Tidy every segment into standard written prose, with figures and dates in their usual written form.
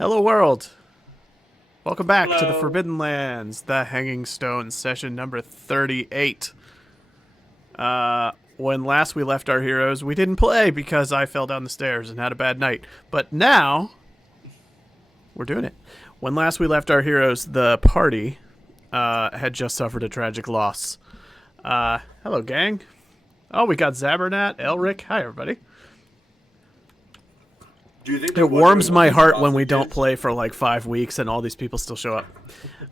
Hello, world. Welcome back to the Hello. Forbidden Lands, the Hanging Stone, session number 38. When last we left our heroes, we didn't play because I fell down the stairs and had a bad night. But now, we're doing it. When last we left our heroes, the party had just suffered a tragic loss. Hello, gang. Oh, we got Zabernat, Elric. Hi, everybody. Do you think It warms my heart when we don't play for like 5 weeks and all these people still show up.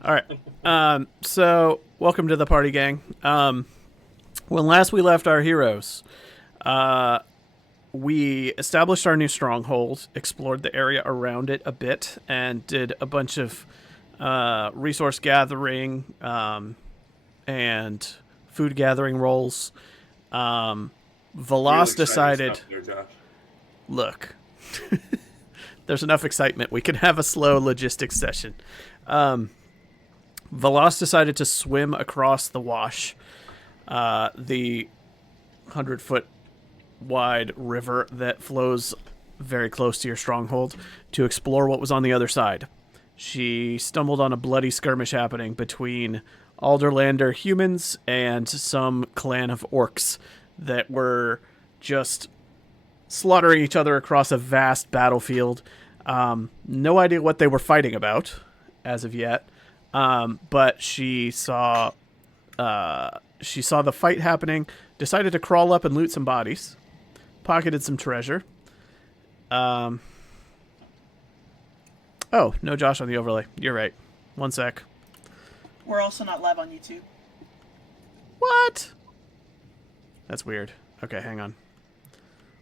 All right. So, welcome to the party, gang. When last we left our heroes, we established our new stronghold, explored the area around it a bit, and did a bunch of resource gathering and food gathering roles. Velas decided, look, there's enough excitement. We can have a slow logistics session. Velas decided to swim across the wash, the 100-foot wide river that flows very close to your stronghold, to explore what was on the other side. She stumbled on a bloody skirmish happening between Alderlander humans and some clan of orcs that were just slaughtering each other across a vast battlefield. No idea what they were fighting about as of yet, but she saw the fight happening, decided to crawl up and loot some bodies, pocketed some treasure. Oh, no Josh on the overlay. You're right. One sec. We're also not live on YouTube. What? That's weird. Okay, hang on.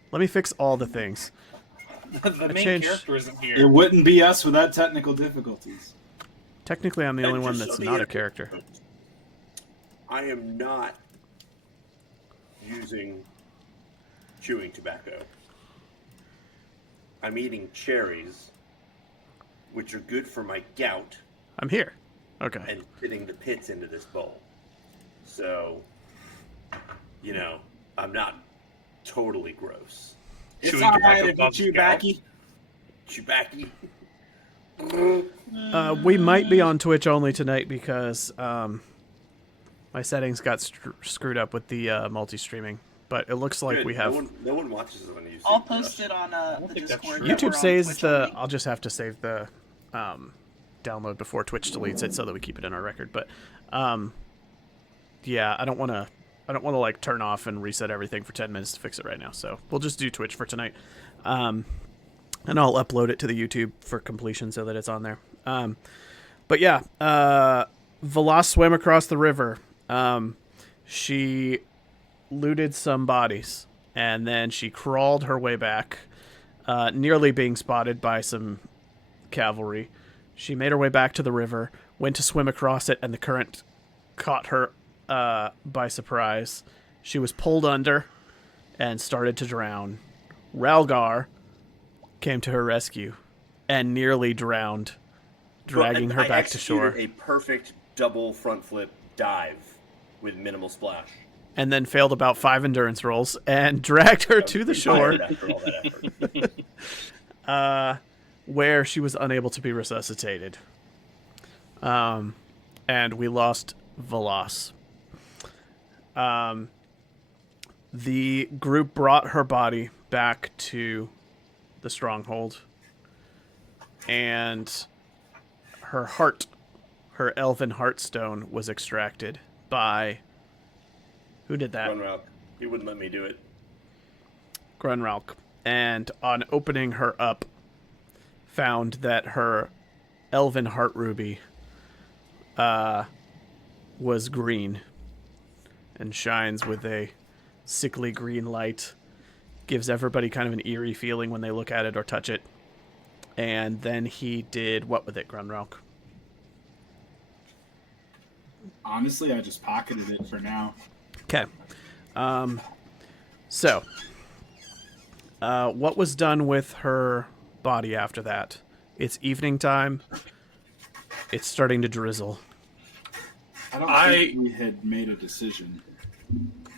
Let me fix all the things. The main character isn't here. It wouldn't be us without technical difficulties. Technically, I'm the only one that's not a character. I am not using chewing tobacco. I'm eating cherries, which are good for my gout, I'm here. Okay. and fitting the pits into this bowl. So, I'm not totally gross. It's Chewing alright tobacco if you causes chew gout. backy. Chewbacca. We might be on Twitch only tonight because my settings got screwed up with the multi-streaming. But it looks like Good. we have... No one watches it on YouTube. I'll post it on the think that's Discord. true. that we're YouTube on saves Twitch the... only. I'll just have to save the download before Twitch deletes it so that we keep it in our record. But yeah, I don't want to like turn off and reset everything for 10 minutes to fix it right now. So we'll just do Twitch for tonight. And I'll upload it to the YouTube for completion so that it's on there. But yeah, Velas swam across the river. She looted some bodies, and then she crawled her way back, nearly being spotted by some cavalry. She made her way back to the river, went to swim across it, and the current caught her by surprise. She was pulled under and started to drown. Ralgar came to her rescue and nearly drowned, dragging her back to shore. A perfect double front flip dive with minimal splash. And then failed about 5 endurance rolls and dragged her to the shore, After all that effort. where she was unable to be resuscitated. And we lost Velas. The group brought her body back to the stronghold, and her heart, her elven heartstone, was extracted by... Who did that? Grunwald. He wouldn't let me do it. Grunralk. And on opening her up, found that her elven heart ruby was green and shines with a sickly green light. Gives everybody kind of an eerie feeling when they look at it or touch it. And then he did what with it, Grunralk? Honestly, I just pocketed it for now. Okay. So, what was done with her body after that? It's evening time. It's starting to drizzle. I don't think we had made a decision.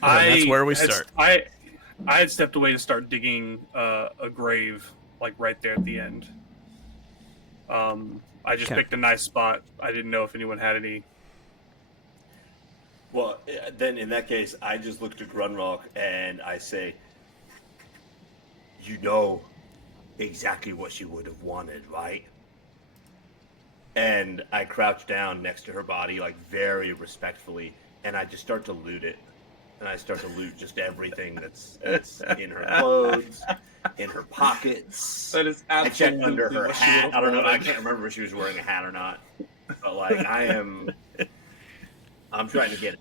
That's where we start. I had stepped away to start digging a grave, like right there at the end. I just picked a nice spot. I didn't know if anyone had any. Well, then in that case, I just look to Grunrock and I say, you know exactly what she would have wanted, right? And I crouch down next to her body, like very respectfully, and I just start to loot it. And I start to loot just everything that's in her clothes, in her pockets. That is I check absolutely under her what she hat. would I have don't know. I wanted. can't remember if she was wearing a hat or not. But like, I'm trying to get it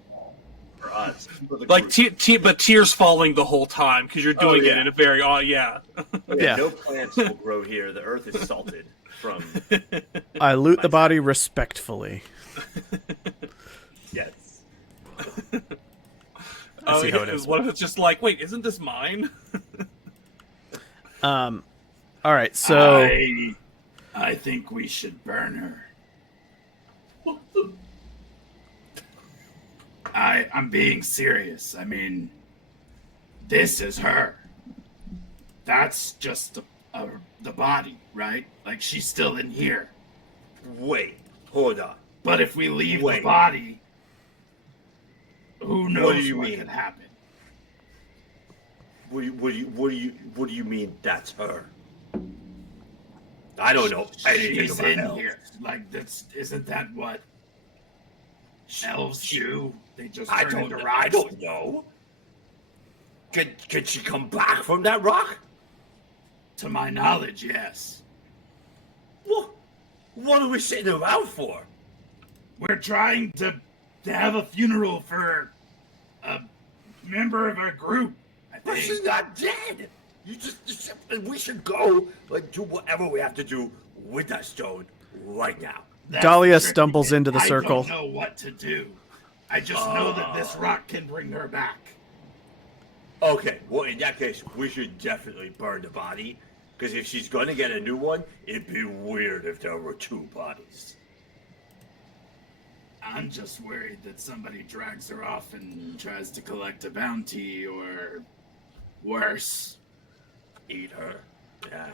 for us. For the Like, group. but tears falling the whole time because you're doing it yeah. in a very, yeah. Yeah. No plants will grow here. The earth is salted from. I loot the body respectfully. Yes. I see how it is. What if it's just like, wait, isn't this mine? All right, so I think we should burn her. I'm being serious. I mean, this is her. That's just the body, right? Like, she's still in here. Wait. Hold on. But if we leave the Wait. body, who knows What do you what mean? could happen? What do you mean that's her? I don't know anything She's about in elves. here. Like, isn't that what elves do? They just I turn into don't. rocks. I don't know. Could she come back from that rock? To my knowledge, yes. What are we sitting around for? We're trying to have a funeral for a member of our group. I But she's think. not dead. We should go and do whatever we have to do with that stone right now. That's Dahlia the tricky stumbles bit. into the circle. I don't know what to do. I just know that this rock can bring her back. Okay, well in that case, we should definitely burn the body. Because if she's gonna get a new one, it'd be weird if there were two bodies. I'm just worried that somebody drags her off and tries to collect a bounty or worse. Eat her. Yeah.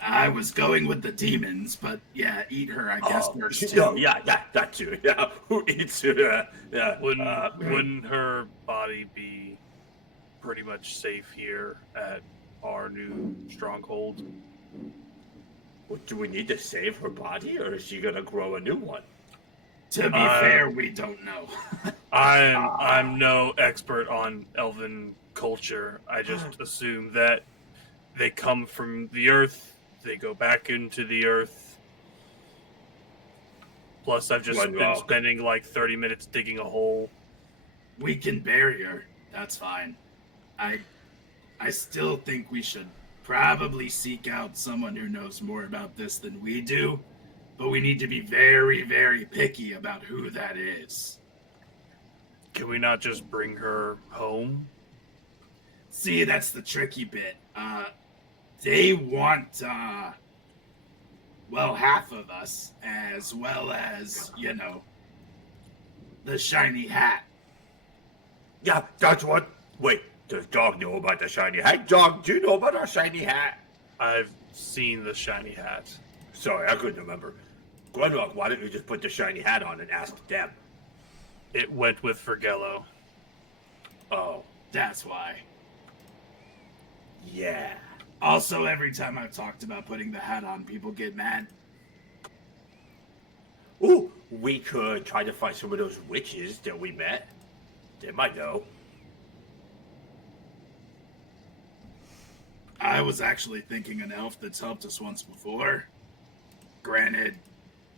I was going with the demons, but yeah, eat her, I guess, works too. No, yeah, that too. Yeah, who eats her? Yeah. Wouldn't her body be pretty much safe here at our new stronghold? Do we need to save her body, or is she gonna grow a new one? To be fair, we don't know. I'm no expert on elven culture. I just assume that they come from the earth, they go back into the earth. Plus, I've just been spending like 30 minutes digging a hole. We can bury her. That's fine. I still think we should probably seek out someone who knows more about this than we do, but we need to be very, very picky about who that is. Can we not just bring her home? See, that's the tricky bit. They want, well, half of us, as well as, the shiny hat. Yeah, that's what. Wait, does Dog know about the shiny hat? Dog, do you know about our shiny hat? I've seen the shiny hat. Sorry, I couldn't remember. Glenrock, why don't you just put the shiny hat on and ask them? It went with Fergello. Oh, That's why. yeah. Also, every time I've talked about putting the hat on, people get mad. Ooh, we could try to find some of those witches that we met. They might know. I was actually thinking an elf that's helped us once before. Granted,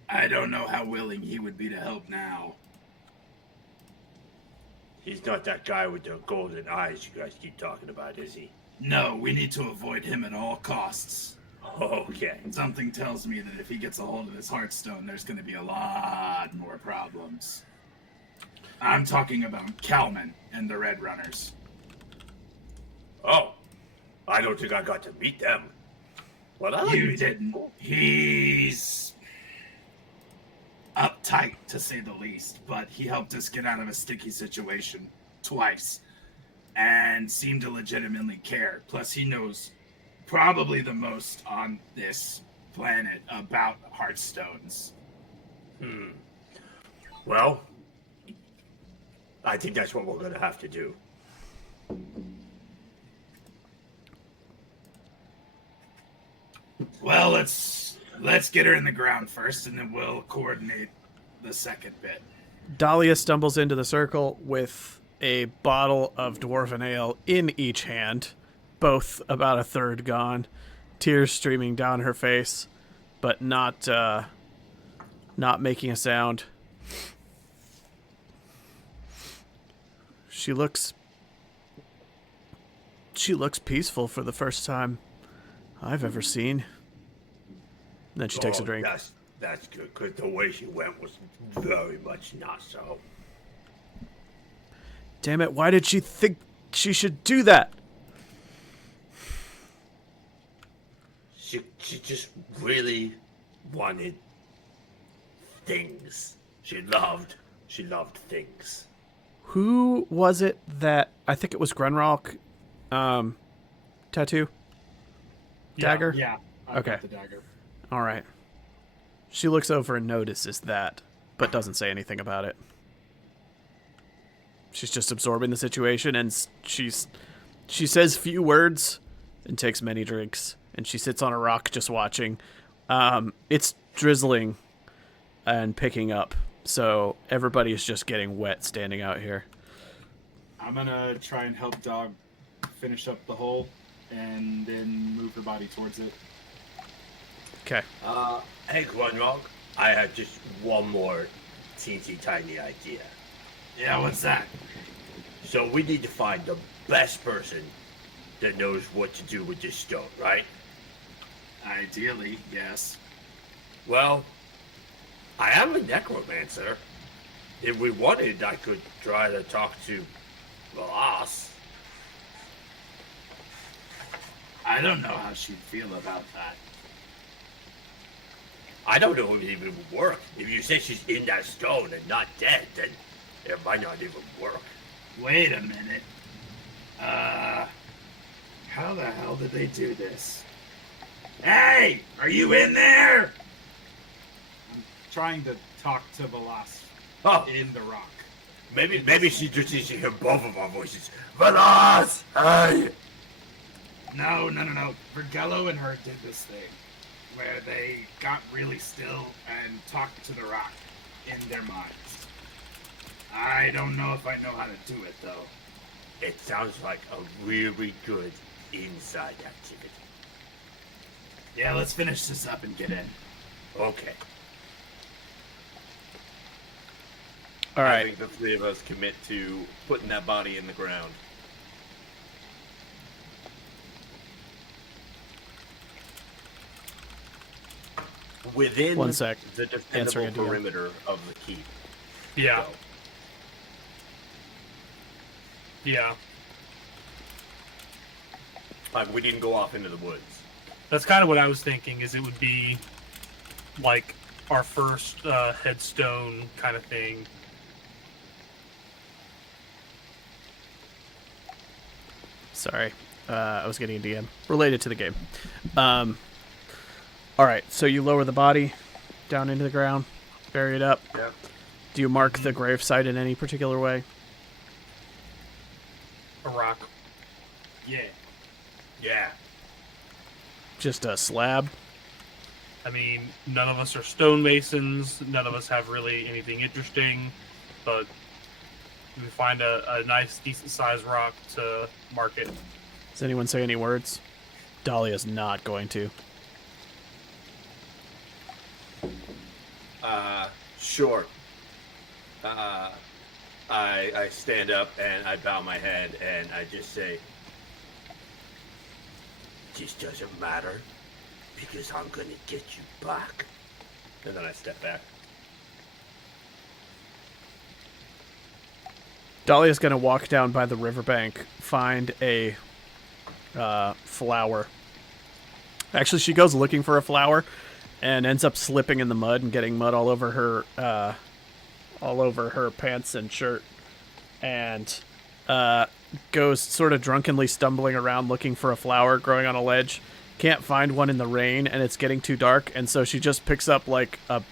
I don't know how willing he would be to help now. He's not that guy with the golden eyes you guys keep talking about, is he? No, we need to avoid him at all costs. Okay. Something tells me that if he gets a hold of this Heartstone, there's going to be a lot more problems. I'm talking about Kalman and the Red Runners. Oh, I don't think I got to meet them. Well, I like You meeting didn't. He's uptight, to say the least, but he helped us get out of a sticky situation twice and seemed to legitimately care. Plus, he knows probably the most on this planet about Hearthstones. Well, I think that's what we're gonna have to do. Well, let's get her in the ground first, and then we'll coordinate the second bit. Dahlia stumbles into the circle with a bottle of dwarven ale in each hand, both about a third gone, tears streaming down her face, but not making a sound. She looks peaceful for the first time I've ever seen. Then she takes a drink. That's good, because the way she went was very much not so. Damn it, why did she think she should do that? She just really wanted things. She loved things. Who was it that, I think it was Grunrock, tattoo? Dagger? Yeah. Okay. The dagger. All right. She looks over and notices that, but doesn't say anything about it. She's just absorbing the situation, and she says few words and takes many drinks, and she sits on a rock just watching. It's drizzling and picking up, so everybody is just getting wet standing out here. I'm gonna try and help Dog finish up the hole, and then move her body towards it. Okay. Hey, Grunrock, I had just one more teensy tiny idea. Yeah, what's that? So we need to find the best person that knows what to do with this stone, right? Ideally, yes. Well, I am a necromancer. If we wanted, I could try to talk to Velas. I don't know how she'd feel about that. I don't know if it even would work. If you say she's in that stone and not dead, then it might not even work. Wait a minute. How the hell did they do this? Hey! Are you in there? I'm trying to talk to Velas Oh, in the rock. maybe she just needs to hear both of our voices. Velas! Hey! No. Vergello and her did this thing where they got really still and talked to the rock in their minds. I don't know if I know how to do it, though. It sounds like a really good inside activity. Yeah, let's finish this up and get in. Okay. All I right. think the three of us commit to putting that body in the ground. Within 1 sec. the Answering defendable a DM. perimeter of the keep. Yeah. So, Yeah. we didn't go off into the woods. That's kind of what I was thinking, is it would be like our first headstone kind of thing. Sorry. I was getting a DM related to the game. All right, so you lower the body down into the ground, bury it up. Yep. Do you mark the gravesite in any particular way? A rock. Yeah. Yeah. Just a slab? I mean, none of us are stonemasons. None of us have really anything interesting. But we find a nice, decent-sized rock to mark it. Does anyone say any words? Dahlia's not going to. Sure. I stand up and I bow my head and I just say, This doesn't matter because I'm gonna get you back. and then I step back. Dahlia's going to walk down by the riverbank, find a flower. Actually, she goes looking for a flower and ends up slipping in the mud and getting mud all over her pants and shirt, and goes sort of drunkenly stumbling around looking for a flower growing on a ledge, can't find one in the rain, and it's getting too dark, and so she just picks up like a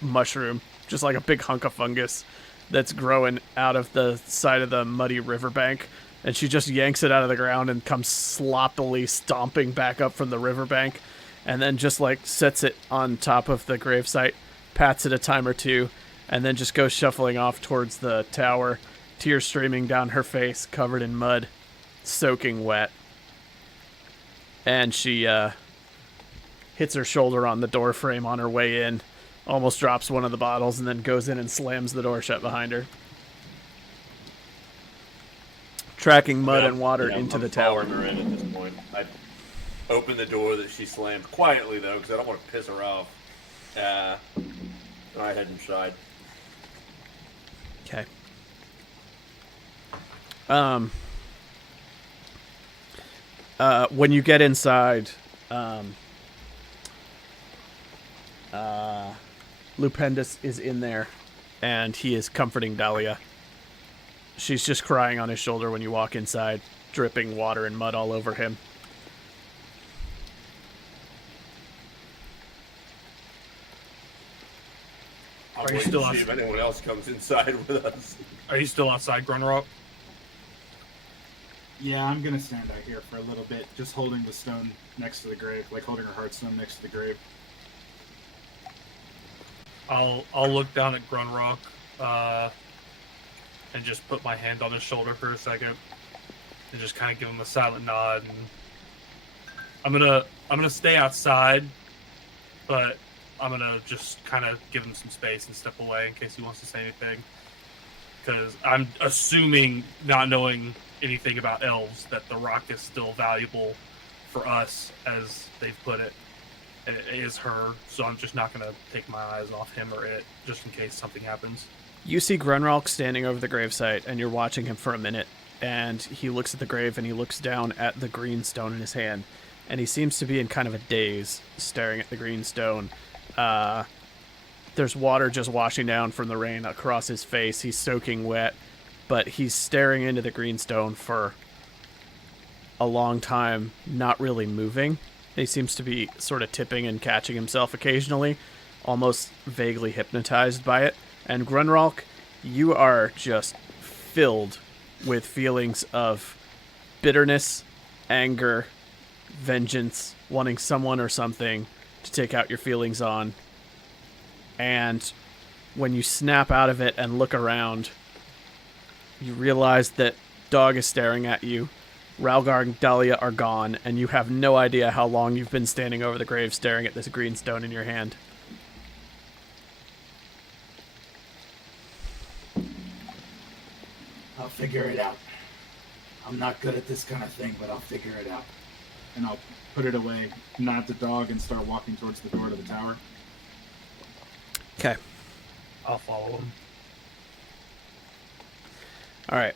mushroom, just like a big hunk of fungus that's growing out of the side of the muddy riverbank, and she just yanks it out of the ground and comes sloppily stomping back up from the riverbank, and then just like sets it on top of the gravesite, pats it a time or two, and then just goes shuffling off towards the tower, tears streaming down her face, covered in mud, soaking wet. And she hits her shoulder on the door frame on her way in, almost drops one of the bottles, and then goes in and slams the door shut behind her. Tracking mud and water into the tower. Her in at this point. I open the door that she slammed quietly, though, because I don't want to piss her off. I head inside. Okay. When you get inside, Lupendus is in there, and he is comforting Dahlia. She's just crying on his shoulder when you walk inside, dripping water and mud all over him. I'm Are you waiting still to see outside? if anyone else comes inside with us. Are you still outside, Grunrock? Yeah, I'm gonna stand out here for a little bit, just holding the stone next to the grave, like holding her heartstone next to the grave. I'll look down at Grunrock, and just put my hand on his shoulder for a second, and just kind of give him a silent nod. And I'm gonna stay outside, but I'm gonna just kind of give him some space and step away in case he wants to say anything. Because I'm assuming, not knowing anything about elves, that the rock is still valuable for us, as they've put it. And it is her, so I'm just not going to take my eyes off him or it, just in case something happens. You see Grunralk standing over the gravesite, and you're watching him for a minute, and he looks at the grave, and he looks down at the green stone in his hand, and he seems to be in kind of a daze, staring at the green stone. There's water just washing down from the rain across his face. He's soaking wet, but he's staring into the green stone for a long time, not really moving. He seems to be sort of tipping and catching himself occasionally, almost vaguely hypnotized by it. And Grunralk, you are just filled with feelings of bitterness, anger, vengeance, wanting someone or something to take out your feelings on. And when you snap out of it and look around, you realize that Dog is staring at you. Ralgar and Dahlia are gone, and you have no idea how long you've been standing over the grave staring at this green stone in your hand. I'll figure it out. I'm not good at this kind of thing, but I'll figure it out. And I'll put it away, nod to Dog, and start walking towards the door to the tower. Okay. I'll follow him. All right.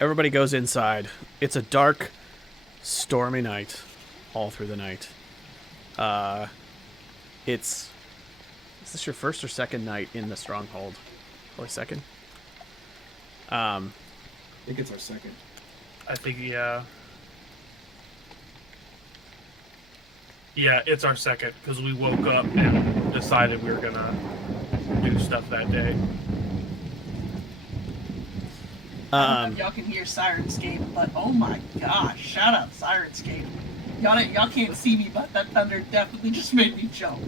Everybody goes inside. It's a dark, stormy night, all through the night. Is this your first or second night in the stronghold? Probably second. I think it's our second. I think, yeah. Yeah, it's our second, because we woke up and decided we were going to do stuff that day. Y'all can hear Sirenscape, but oh my gosh, shout out Sirenscape. Y'all can't see me, but that thunder definitely just made me jump.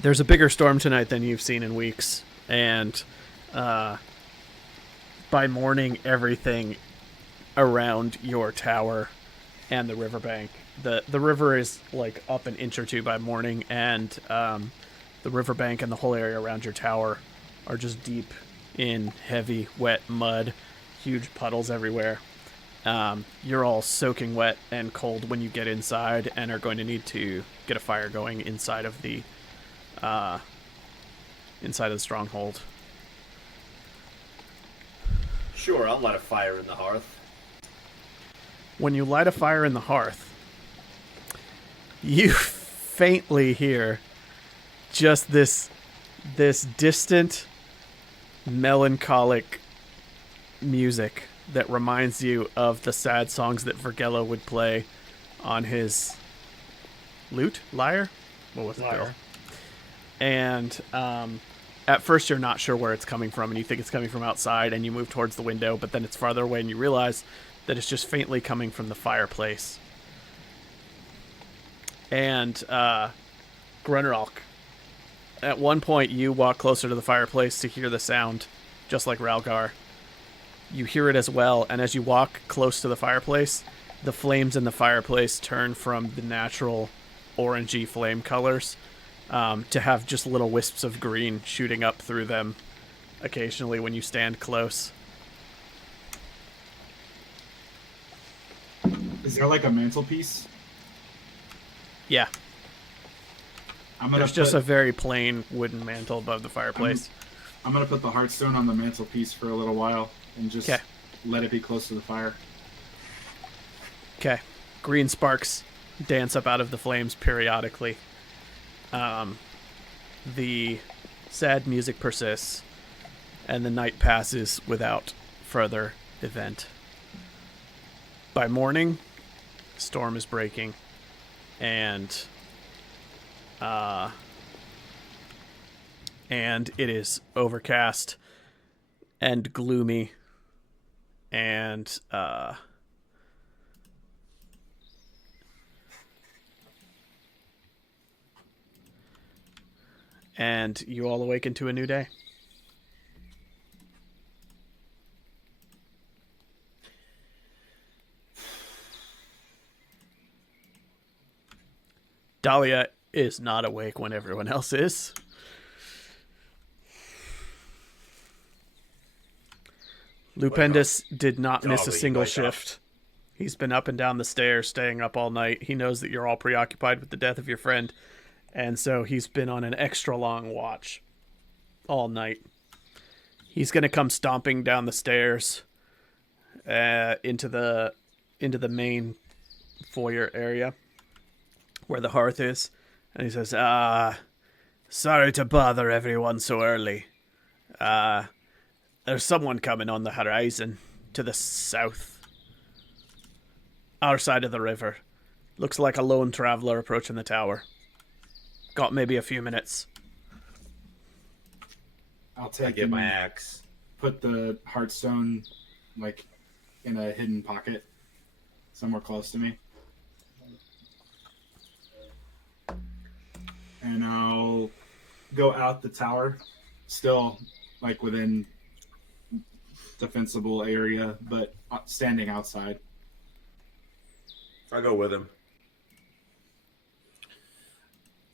There's a bigger storm tonight than you've seen in weeks, and by morning, everything around your tower and the riverbank, the river is like up an inch or two by morning, and the riverbank and the whole area around your tower are just deep in heavy, wet mud, huge puddles everywhere. You're all soaking wet and cold when you get inside, and are going to need to get a fire going inside of the stronghold. Sure, I'll light a fire in the hearth. When you light a fire in the hearth, you faintly hear just this distant, melancholic music that reminds you of the sad songs that Vergello would play on his lyre? What was it, Bill? Liar. And at first you're not sure where it's coming from, and you think it's coming from outside, and you move towards the window, but then it's farther away, and you realize that it's just faintly coming from the fireplace. And Grunrock, at one point you walk closer to the fireplace to hear the sound, just like Ralgar. You hear it as well, and as you walk close to the fireplace, the flames in the fireplace turn from the natural orangey flame colors to have just little wisps of green shooting up through them occasionally when you stand close. Is there like a mantelpiece? Yeah, I'm gonna there's just a very plain wooden mantle above the fireplace. I'm gonna put the hearthstone on the mantelpiece for a little while and just 'Kay. let it be close to the fire. Okay. Green sparks dance up out of the flames periodically. The sad music persists, and the night passes without further event. By morning, storm is breaking, and it is overcast and gloomy, and you all awaken to a new day. Dahlia is not awake when everyone else is. Lupendus did not miss a Dahlia, single wake up. shift. He's been up and down the stairs, staying up all night. He knows that you're all preoccupied with the death of your friend, and so he's been on an extra long watch all night. He's going to come stomping down the stairs into the main foyer area where the hearth is, and he says, sorry to bother everyone so early. There's someone coming on the horizon to the south. Our side of the river. Looks like a lone traveler approaching the tower. Got maybe a few minutes. I'll I take get and my axe. put the hearthstone like in a hidden pocket somewhere close to me. And I'll go out the tower, still like within defensible area, but standing outside. I go with him.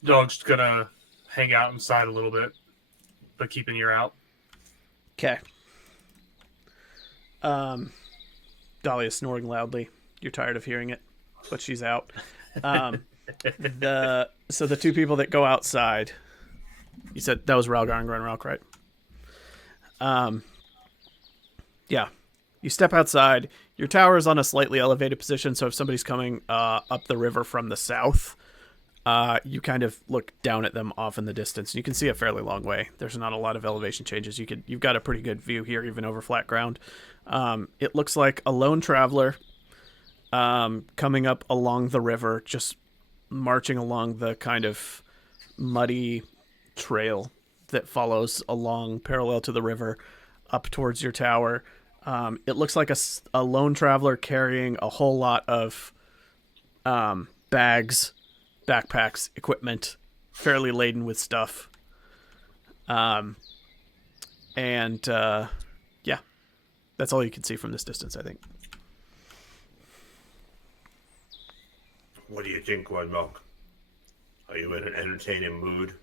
Dog's gonna hang out inside a little bit, but keep an ear out. Okay. Dahlia's snoring loudly. You're tired of hearing it, but she's out. So the two people that go outside, you said that was Ralgar and Grunrock, right? Yeah. You step outside. Your tower is on a slightly elevated position, so if somebody's coming up the river from the south, you kind of look down at them off in the distance. You can see a fairly long way. There's not a lot of elevation changes. You've got a pretty good view here, even over flat ground. It looks like a lone traveler coming up along the river, just marching along the kind of muddy trail that follows along parallel to the river up towards your tower. It looks like a lone traveler carrying a whole lot of bags, backpacks, equipment, fairly laden with stuff. Yeah, that's all you can see from this distance, I think. What do you think, Grunlock? Are you in an entertaining mood?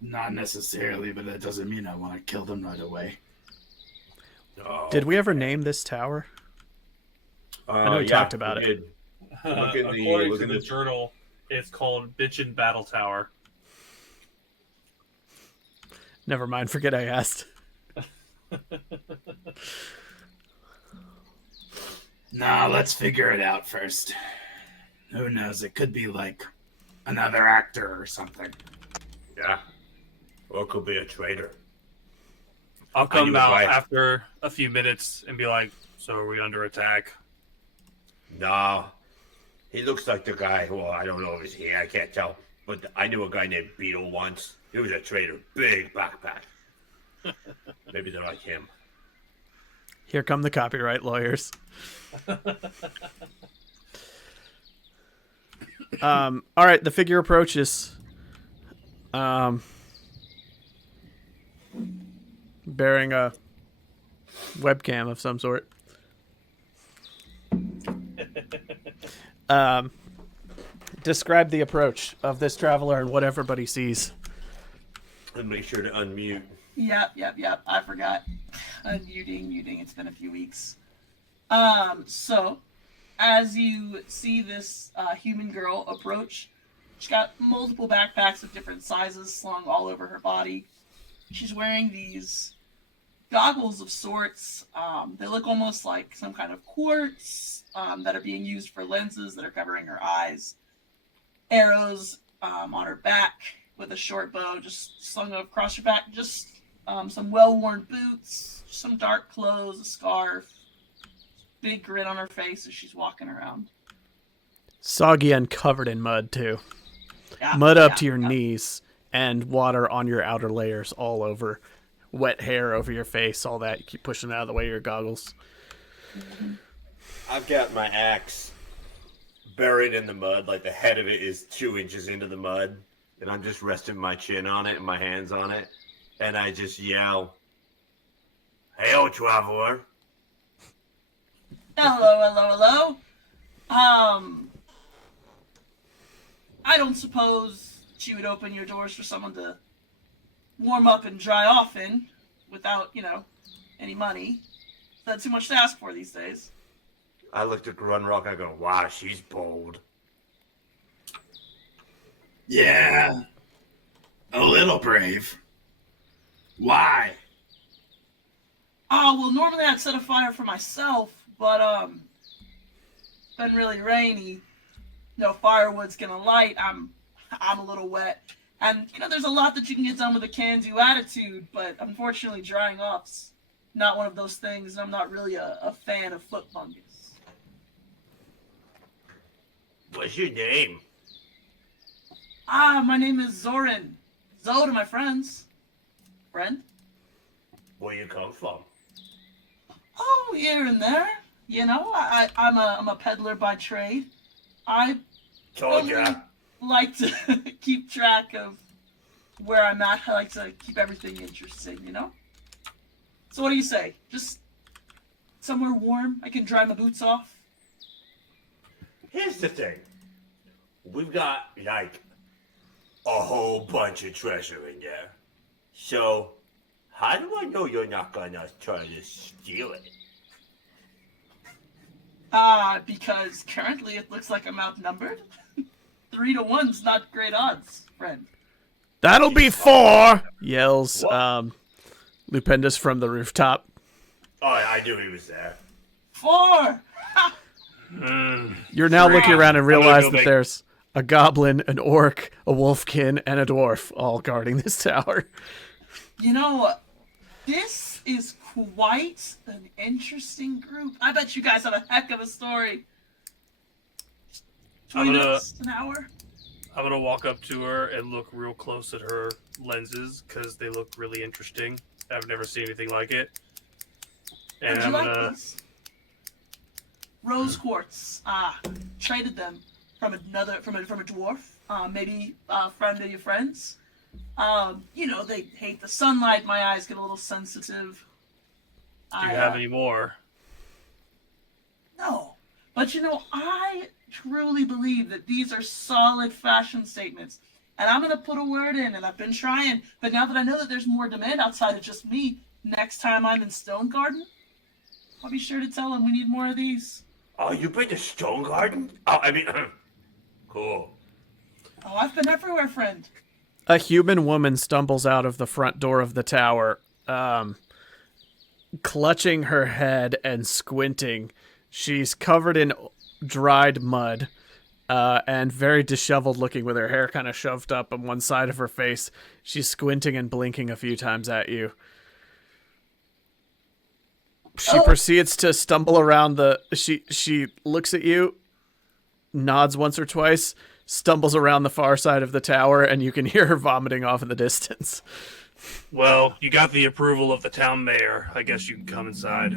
Not necessarily, but that doesn't mean I want to kill them right away. No. Did we ever name this tower? I know we talked about it. did. Look in the- According look to in the the- journal, it's called Bitchin' Battle Tower. Never mind, forget I asked. Nah, let's figure it out first. Who knows? It could be like another actor or something. Yeah. Or it could be a traitor. I'll I come knew a out guy- after a few minutes and be like, so are we under attack? Nah, he looks like the guy. Well, I don't know if he's here. I can't tell. But I knew a guy named Beetle once. He was a trader, big backpack. Maybe they're like him. Here come the copyright lawyers. All right, the figure approaches. Bearing a webcam of some sort. Describe the approach of this traveler and what everybody sees. And make sure to unmute. Yep. I forgot. Muting. It's been a few weeks. So, as you see this human girl approach, she's got multiple backpacks of different sizes slung all over her body. She's wearing these goggles of sorts. They look almost like some kind of quartz that are being used for lenses that are covering her eyes. Arrows on her back with a short bow just slung across her back. Just some well-worn boots, some dark clothes, a scarf. Big grin on her face as she's walking around. Soggy and covered in mud, too. Yeah, Mud up yeah, to your yeah. knees and water on your outer layers all over. Wet hair over your face, all that. You keep pushing it out of the way of your goggles. I've got my axe buried in the mud, like the head of it is 2 inches into the mud, and I'm just resting my chin on it and my hands on it, and I just yell, "Hail, traveler!" Hello. I don't suppose she would open your doors for someone to warm up and dry off in without, any money. Is that too much to ask for these days? I looked at Grunrock, I go, wow, she's bold. Yeah. A little brave. Why? Oh, well, normally I'd set a fire for myself, but, it's been really rainy. No firewood's gonna light. I'm a little wet. And, there's a lot that you can get done with a can-do attitude, but unfortunately drying off's not one of those things, and I'm not really a fan of foot fungus. What's your name? My name is Zoran. Zo to my friends. Friend? Where you come from? Oh, here and there. I'm a peddler by trade. I Told ya. only like to keep track of where I'm at. I like to keep everything interesting, So what do you say? Just somewhere warm? I can dry my boots off? Here's the thing. We've got, a whole bunch of treasure in there. So, how do I know you're not gonna try to steal it? Because currently it looks like I'm outnumbered. 3 to 1's not great odds, friend. That'll be 4! Yells Lupendus from the rooftop. Oh, I knew he was there. 4! You're now looking around and realize go that big. there's a goblin, an orc, a wolfkin, and a dwarf all guarding this tower. This is quite an interesting group. I bet you guys have a heck of a story. 20 minutes, an hour? I'm gonna walk up to her and look real close at her lenses because they look really interesting. I've never seen anything like it. And How'd you I'm like gonna these? Rose quartz. Traded them from a dwarf. Maybe a friend of your friends. They hate the sunlight. My eyes get a little sensitive. do you have any more? No. But I truly believe that these are solid fashion statements. And I'm going to put a word in, and I've been trying. But now that I know that there's more demand outside of just me, next time I'm in Stone Garden, I'll be sure to tell them we need more of these. Oh, you've been to Stone Garden? Oh, cool. Oh, I've been everywhere, friend. A human woman stumbles out of the front door of the tower, clutching her head and squinting. She's covered in dried mud and very disheveled looking with her hair kind of shoved up on one side of her face. She's squinting and blinking a few times at you. She proceeds to stumble around the. She looks at you, nods once or twice, stumbles around the far side of the tower, and you can hear her vomiting off in the distance. Well, you got the approval of the town mayor. I guess you can come inside.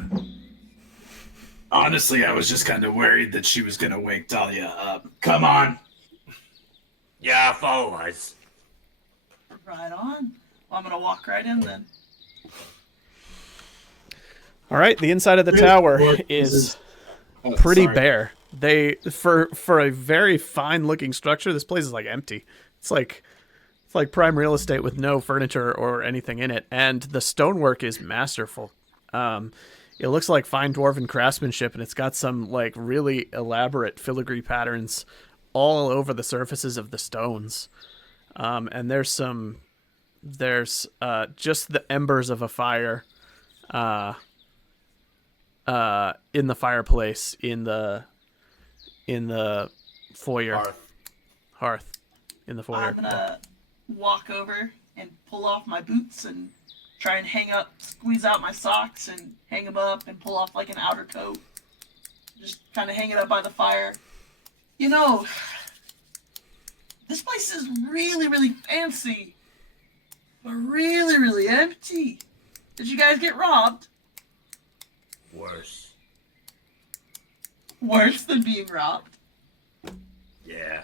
Honestly, I was just kind of worried that she was going to wake Dahlia up. Come on. Yeah, follow us. Right on. Well, I'm gonna walk right in then. All right, the inside of the tower is pretty bare. They for a very fine looking structure, this place is like empty. It's like prime real estate with no furniture or anything in it, and the stonework is masterful. It looks like fine dwarven craftsmanship, and it's got some like really elaborate filigree patterns all over the surfaces of the stones. And there's just the embers of a fire in the fireplace in the foyer. Hearth in the foyer. I'm gonna walk over and pull off my boots and try and squeeze out my socks and hang them up and pull off like an outer coat. Just kind of hang it up by the fire. You know, this place is really, really fancy, but really, really empty. Did you guys get robbed? Worse. Worse than being robbed? Yeah.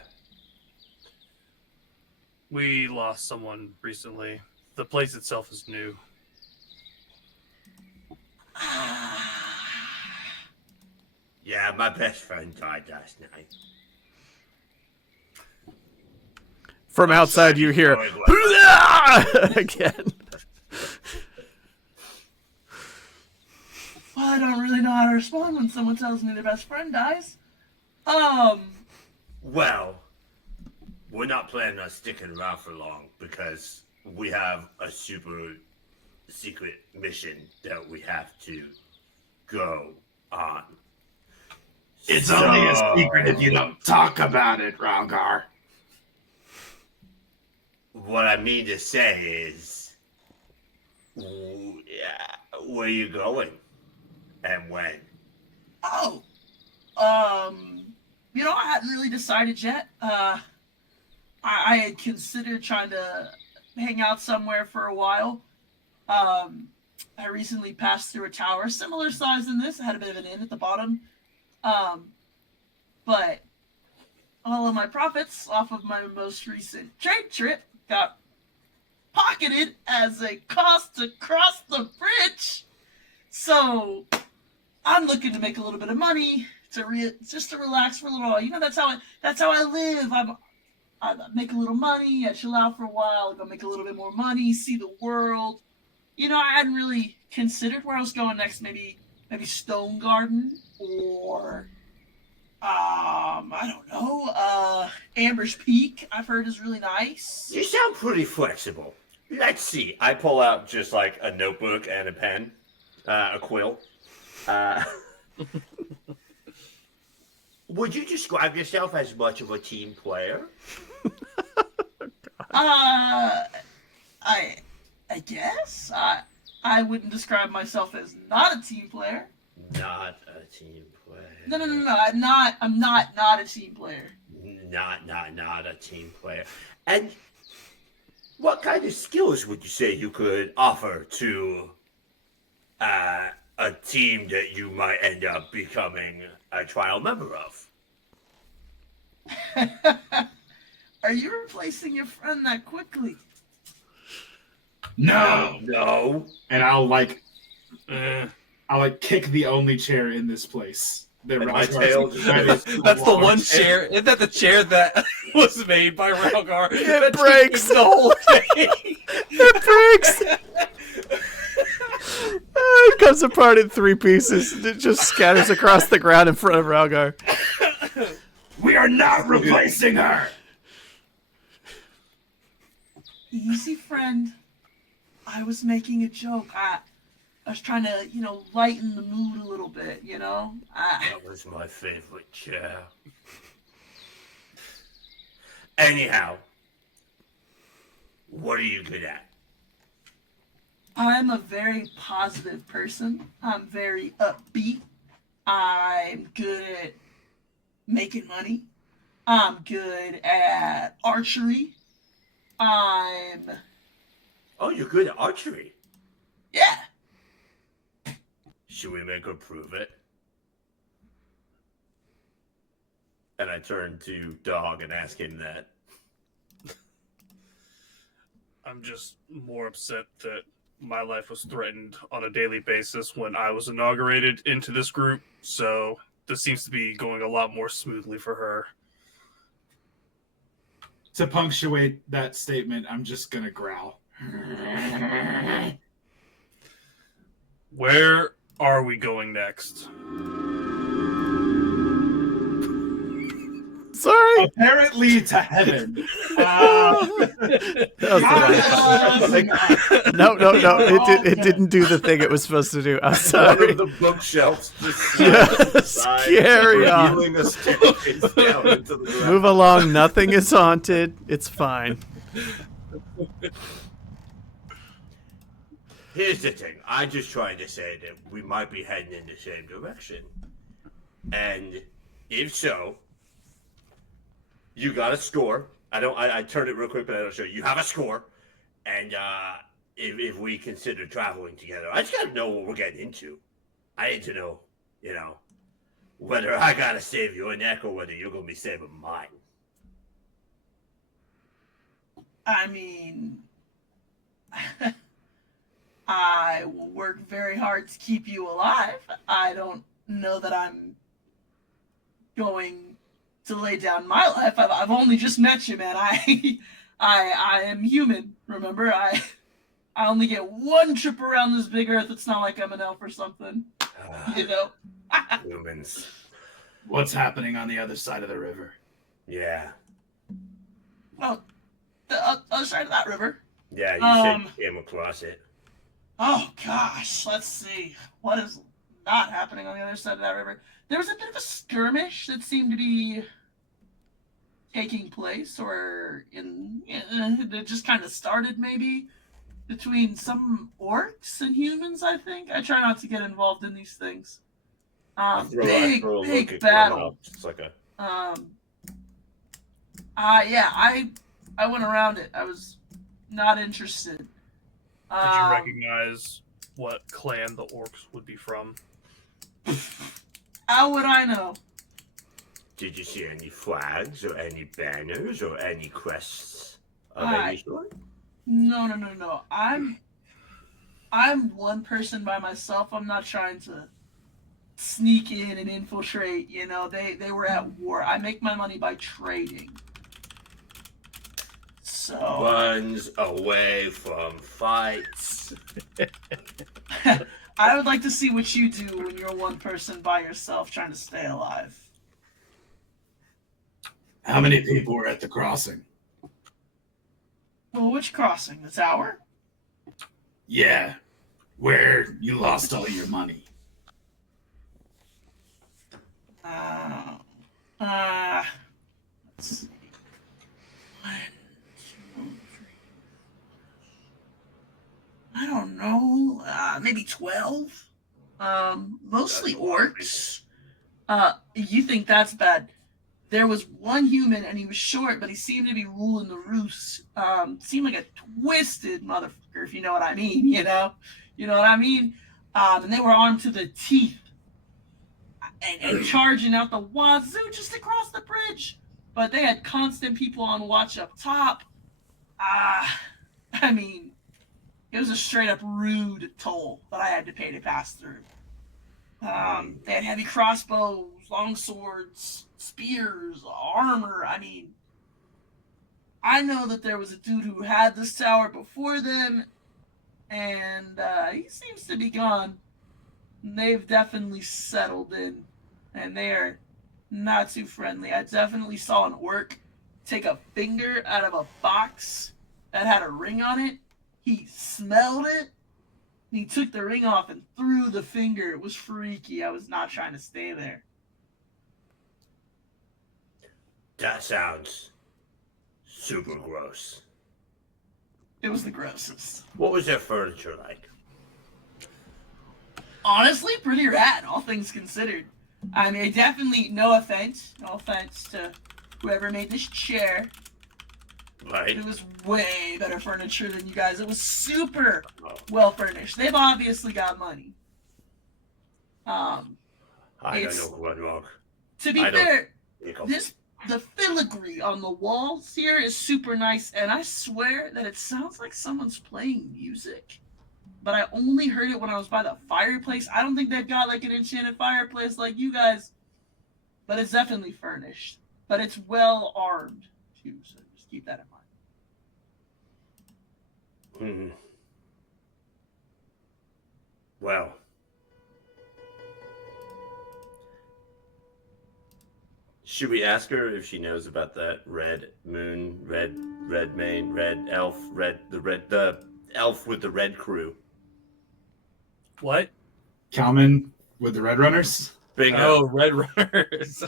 We lost someone recently. The place itself is new. Yeah, my best friend died last night. From outside, you hear again. Well, I don't really know how to respond when someone tells me their best friend dies. Well, we're not planning on sticking around for long because we have a super secret mission that we have to go on. It's only a secret if you don't talk about it, Ralgar. What I mean to say is, where you going and when? You know, I hadn't really decided yet. I had considered trying to hang out somewhere for a while. I recently passed through a tower similar size than this. I had a bit of an inn at the bottom. But all of my profits off of my most recent trade trip got pocketed as a cost to cross the bridge. So I'm looking to make a little bit of money just to relax for a little while. You know, that's how I live. I make a little money, I chill out for a while, go make a little bit more money, see the world. You know, I hadn't really considered where I was going next. Maybe Stone Garden or I don't know, Amber's Peak, I've heard is really nice. You sound pretty flexible. Let's see. I pull out just like a notebook and a pen, a quill. Would you describe yourself as much of a team player? I guess I wouldn't describe myself as not a team player. Not a team player. No. I'm not a team player. Not a team player. And what kind of skills would you say you could offer to a team that you might end up becoming a trial member of? Are you replacing your friend that quickly? No. And I'll kick the only chair in this place. My tail That's the one chair. Isn't that the chair that was made by Ralgar? It breaks the whole thing. It breaks. It comes apart in 3 pieces. It just scatters across the ground in front of Ralgar. We are not replacing her. Easy, friend. I was making a joke. I was trying to, lighten the mood a little bit, That was my favorite chair. Anyhow, what are you good at? I'm a very positive person. I'm very upbeat. I'm good at making money. I'm good at archery. I'm Oh, you're good at archery. yeah. Should we make her prove it? And I turn to Dog and ask him that. I'm just more upset that my life was threatened on a daily basis when I was inaugurated into this group, so this seems to be going a lot more smoothly for her. To punctuate that statement, I'm just gonna growl. Where are we going next? Sorry. Apparently to heaven. That was the wrong button. No. It didn't do the thing it was supposed to do. I'm One sorry. of the bookshelves just Just carry on. revealing a staircase down into the ground. Move along. Nothing is haunted. It's fine. Here's the thing. I'm just trying to say that we might be heading in the same direction. And if so, you got a score. I turned it real quick, but I don't show you. You have a score. And if we consider traveling together, I just gotta know what we're getting into. I need to know, whether I gotta save your neck or whether you're gonna be saving mine. I mean, I will work very hard to keep you alive. I don't know that I'm going to lay down my life. I've only just met you, man. I am human. Remember, I only get one trip around this big earth. It's not like I'm an elf or something, you know. Humans. What's happening on the other side of the river? Yeah. Well, the other side of that river. Yeah, you said you came across it. Oh gosh, let's see. What is not happening on the other side of that river? There was a bit of a skirmish that seemed to be taking place, or it just kind of started maybe between some orcs and humans. I think I try not to get involved in these things. Big battle. It's like a. Yeah, I went around it. I was not interested. Did you recognize what clan the orcs would be from? How would I know? Did you see any flags or any banners or any crests of any sort? No. I'm one person by myself. I'm not trying to sneak in and infiltrate. They were at war. I make my money by trading. So Runs away from fights. I would like to see what you do when you're one person by yourself trying to stay alive. How many people were at the crossing? Well, which crossing? The tower? Yeah, where you lost all your money. Let's see. 1, 2, 3. I don't know. Maybe 12. Mostly orcs. You think that's bad? There was one human, and he was short, but he seemed to be ruling the roost. Seemed like a twisted motherfucker, if you know what I mean. You know what I mean. And they were armed to the teeth, and charging out the wazoo just across the bridge. But they had constant people on watch up top. I mean, it was a straight up rude toll that I had to pay to pass through. They had heavy crossbows, long swords, spears, armor. I mean, I know that there was a dude who had this tower before them, and he seems to be gone. They've definitely settled in, and they are not too friendly. I definitely saw an orc take a finger out of a box that had a ring on it. He smelled it. He took the ring off and threw the finger. It was freaky. I was not trying to stay there. That sounds super gross. It was the grossest. What was their furniture like? Honestly, pretty rad, all things considered. I mean, definitely, no offense to whoever made this chair. Right. It was way better furniture than you guys. It was super well furnished. They've obviously got money. I don't It's- know what wrong. To be I don't- fair, the filigree on the walls here is super nice, and I swear that it sounds like someone's playing music. But I only heard it when I was by the fireplace. I don't think they've got like an enchanted fireplace like you guys, but it's definitely furnished. But it's well armed too, so just keep that in mind. Well, should we ask her if she knows about that red moon, red mane, red elf, the elf with the red crew? What? Kalman with the Red Runners. Bingo. Oh, Red Runners.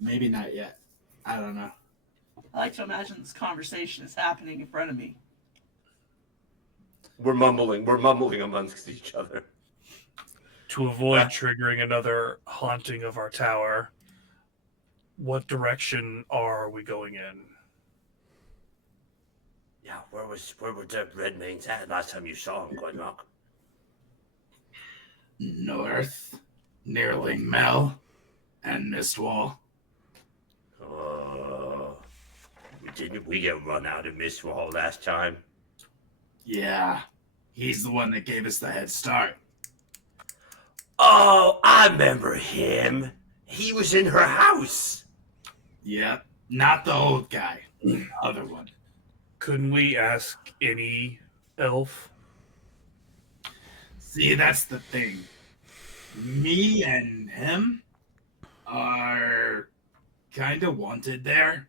Maybe not yet. I don't know. I like to imagine this conversation is happening in front of me. We're mumbling amongst each other. To avoid triggering another haunting of our tower, what direction are we going in? Yeah, where were the red manes at last time you saw him, Glenrock? North, nearly Mel, and Mistwall. Didn't we get run out of Mistwall last time? Yeah, he's the one that gave us the head start. Oh, I remember him. He was in her house. Yep, not the old guy, the other one. Couldn't we ask any elf? See, that's the thing. Me and him are kind of wanted there.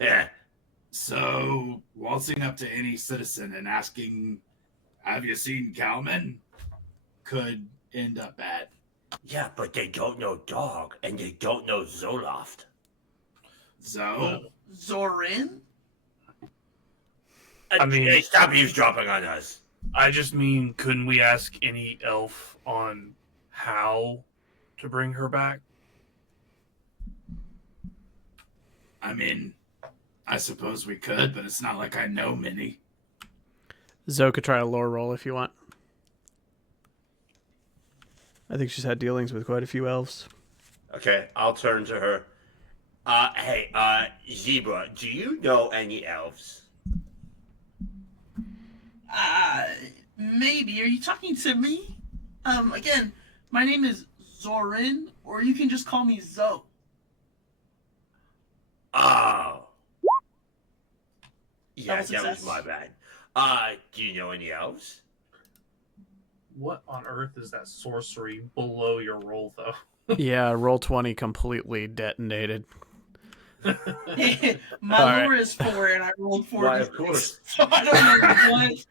Yeah. So, waltzing up to any citizen and asking, "Have you seen Kalman?" could end up bad. Yeah, but they don't know Dog, and they don't know Zoloft. So, Zorin? I mean- Hey, stop eavesdropping on us. I just mean, couldn't we ask any elf on how to bring her back? I mean, I suppose we could, but it's not like I know many. Zoe could try a lore roll if you want. I think she's had dealings with quite a few elves. Okay, I'll turn to her. Hey, Zebra, do you know any elves? Maybe. Are you talking to me? Again, my name is Zorin, or you can just call me Zoe. Oh. Yeah, Double that was success. my bad. Do you know any elves? What on earth is that sorcery below your roll, though? Yeah, roll 20 completely detonated. My All lore right. is 4, and I rolled 4. Why, of course. So I don't know what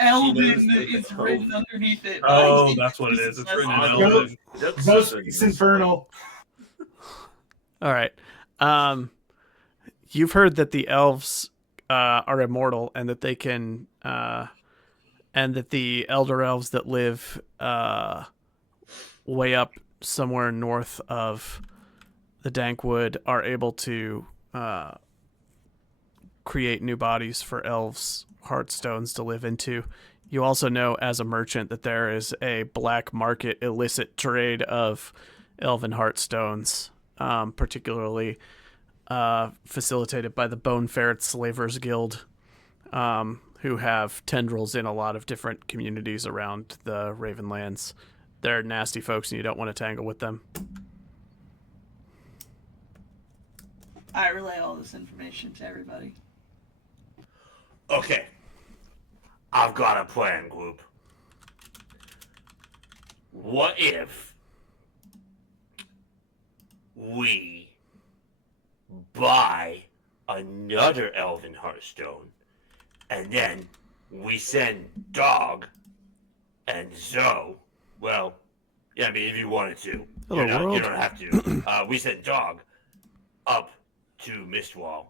Elven knows the is code. written underneath it. Oh, that's what it is. It's written in Oh, Elven. that's No so speaks good. infernal. All right. You've heard that the elves are immortal and that they can, and that the elder elves that live way up somewhere north of the Dankwood are able to create new bodies for elves' heartstones to live into. You also know as a merchant that there is a black market illicit trade of elven heartstones, particularly facilitated by the Bone Ferret Slavers Guild, who have tendrils in a lot of different communities around the Ravenlands. They're nasty folks and you don't want to tangle with them. I relay all this information to everybody. Okay. I've got a plan, group. What if we buy another elven heartstone and then we send Dog and Zoe, well, yeah, I mean, if you wanted to, Hello, You world. don't have to. We sent Dog up to Mistwall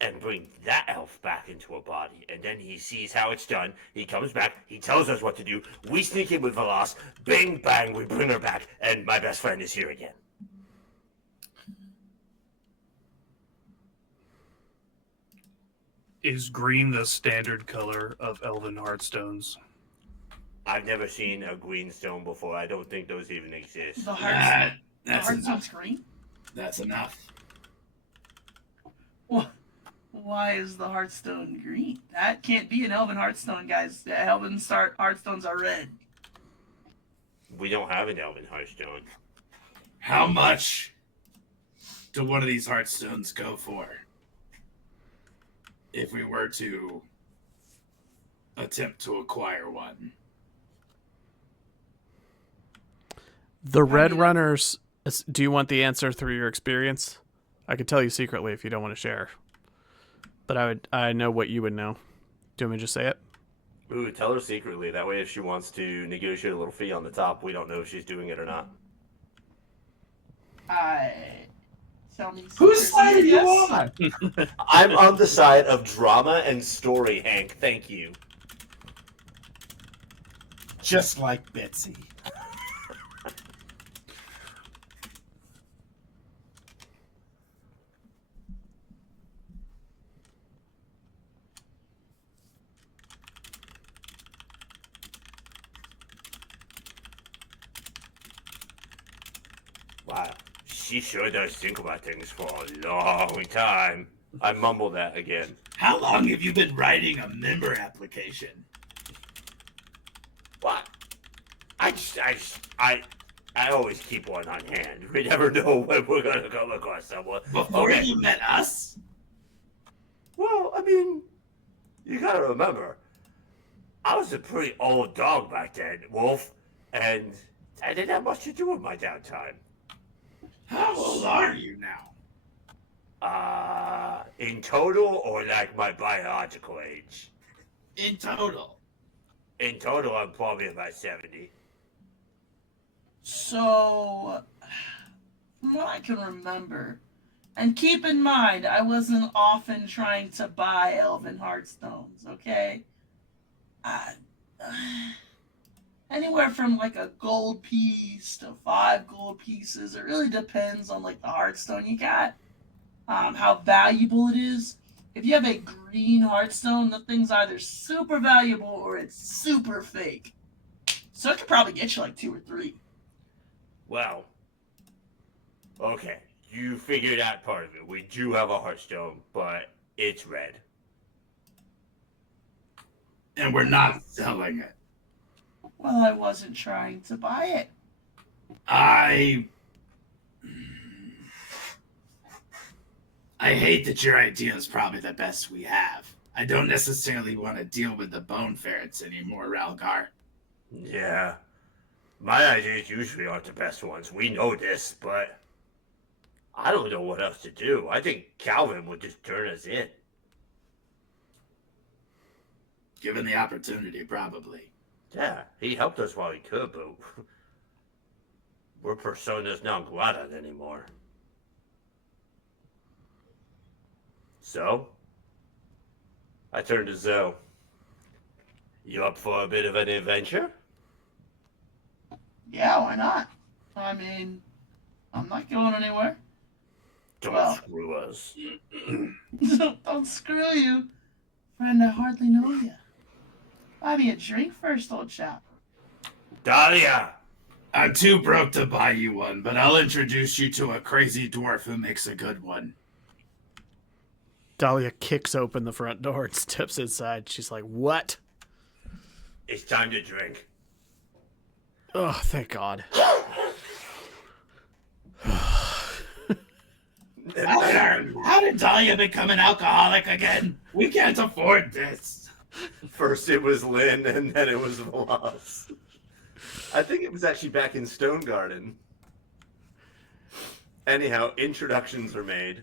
and bring that elf back into a body, and then he sees how it's done. He comes back, he tells us what to do. We sneak in with Velas, bang bang, we bring her back, and my best friend is here again. Is green the standard color of elven heartstones? I've never seen a green stone before. I don't think those even exist. The That's heartstone's enough. green? That's enough. Why is the heartstone green? That can't be an elven heartstone, guys. The elven heartstones are red. We don't have an elven heartstone. How much do one of these heartstones go for? If we were to attempt to acquire one. The Red Runners. Do you want the answer through your experience? I could tell you secretly if you don't want to share. But I know what you would know. Do you want me to just say it? Ooh, tell her secretly. That way, if she wants to negotiate a little fee on the top, we don't know if she's doing it or not. Tell me. Whose side are you Yes. on? I'm on the side of drama and story, Hank. Thank you. Just like Betsy. Wow. She sure does think about things for a long time. I mumble that again. How long have you been writing a member application? What? I always keep one on hand. We never know when we're gonna come across someone. Before you met us? Well, I mean, you gotta remember, I was a pretty old dog back then, Wolf, and I didn't have much to do with my downtime. How old are you now? In total, or like my biological age? In total. In total, I'm probably about 70. So, from what I can remember, and keep in mind, I wasn't often trying to buy elven heartstones, okay? Anywhere from like a gold piece to 5 gold pieces. It really depends on like the heartstone you got, how valuable it is. If you have a green heartstone, the thing's either super valuable or it's super fake. So it could probably get you like 2 or 3. Well, okay, you figured out part of it. We do have a heartstone, but it's red. And we're not selling it. Well, I wasn't trying to buy it. I hate that your idea is probably the best we have. I don't necessarily want to deal with the bone ferrets anymore, Ralgar. Yeah. My ideas usually aren't the best ones. We know this, but I don't know what else to do. I think Calvin would just turn us in. Given the opportunity, probably. Yeah, he helped us while he could, but we're personas non grata anymore. So, I turned to Zoe. You up for a bit of an adventure? Yeah, why not? I mean, I'm not going anywhere. Don't Well. screw us. Don't screw you. Friend, I hardly know you. Buy me a drink first, old chap. Dahlia! I'm too broke to buy you one, but I'll introduce you to a crazy dwarf who makes a good one. Dahlia kicks open the front door and steps inside. She's like, "What?" It's time to drink. Oh, thank God. How did Dahlia become an alcoholic again? We can't afford this. First it was Lynn, and then it was Velas. I think it was actually back in Stone Garden. Anyhow, introductions are made.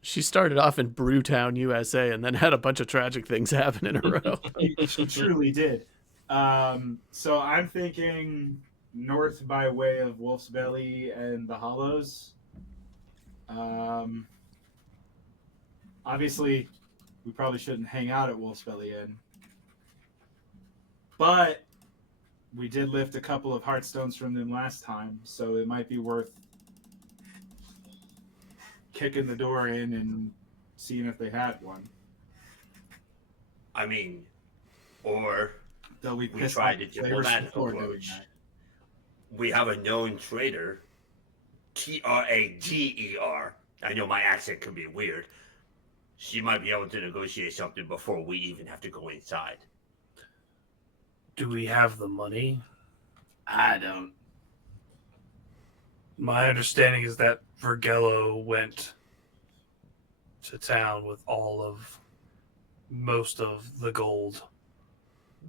She started off in Brewtown, USA, and then had a bunch of tragic things happen in a row. She truly did. So I'm thinking north by way of Wolf's Belly and the Hollows. Obviously, we probably shouldn't hang out at Wolf's Belly Inn, but we did lift a couple of Heartstones from them last time, so it might be worth kicking the door in and seeing if they had one. I mean, or Though we we tried a players diplomatic before doing approach. that. We have a known traitor, Trader. I know my accent can be weird. She might be able to negotiate something before we even have to go inside. Do we have the money? I don't. My understanding is that Vergello went to town with most of the gold.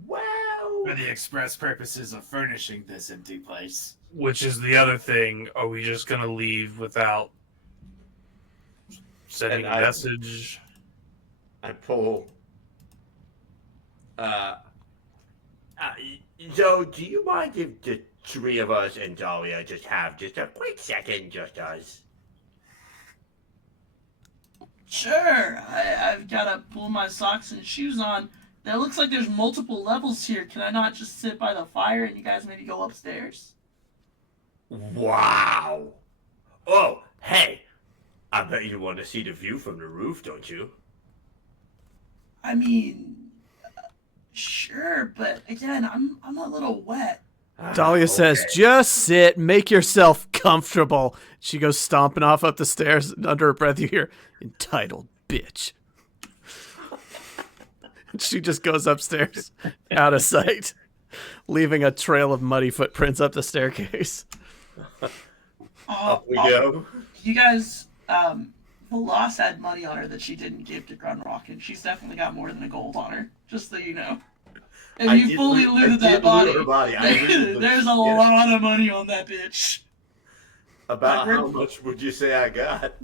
Well, For the express purposes of furnishing this empty place. Which is the other thing. Are we just going to leave without sending And a message? I pull. Joe, do you mind if the three of us and Dahlia just have just a quick second, just us? Sure, I've got to pull my socks and shoes on. Now, it looks like there's multiple levels here. Can I not just sit by the fire and you guys maybe go upstairs? Wow. Oh, hey. I bet you want to see the view from the roof, don't you? I mean, sure, but again, I'm a little wet. Dahlia says, just sit, make yourself comfortable. She goes stomping off up the stairs, and under her breath you hear, entitled bitch. And she just goes upstairs, out of sight, leaving a trail of muddy footprints up the staircase. Up we go. You guys, Velas had money on her that she didn't give to Grunrock, and she's definitely got more than a gold on her, just so you know. If you fully looted that body, there's a lot of money on that bitch. About how much would you say I got?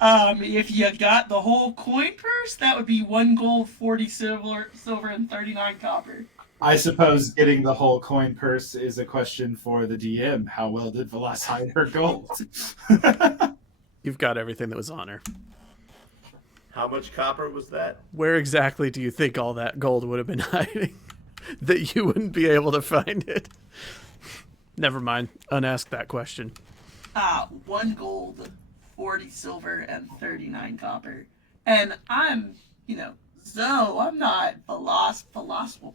If you got the whole coin purse, that would be 1 gold, 40 silver, and 39 copper. I suppose getting the whole coin purse is a question for the DM. How well did Velas hide her gold? You've got everything that was on her. How much copper was that? Where exactly do you think all that gold would have been hiding? That you wouldn't be able to find it? Never mind. Unask that question. 1 gold, 40 silver, and 39 copper. And I'm, Zoe, I'm not Velas will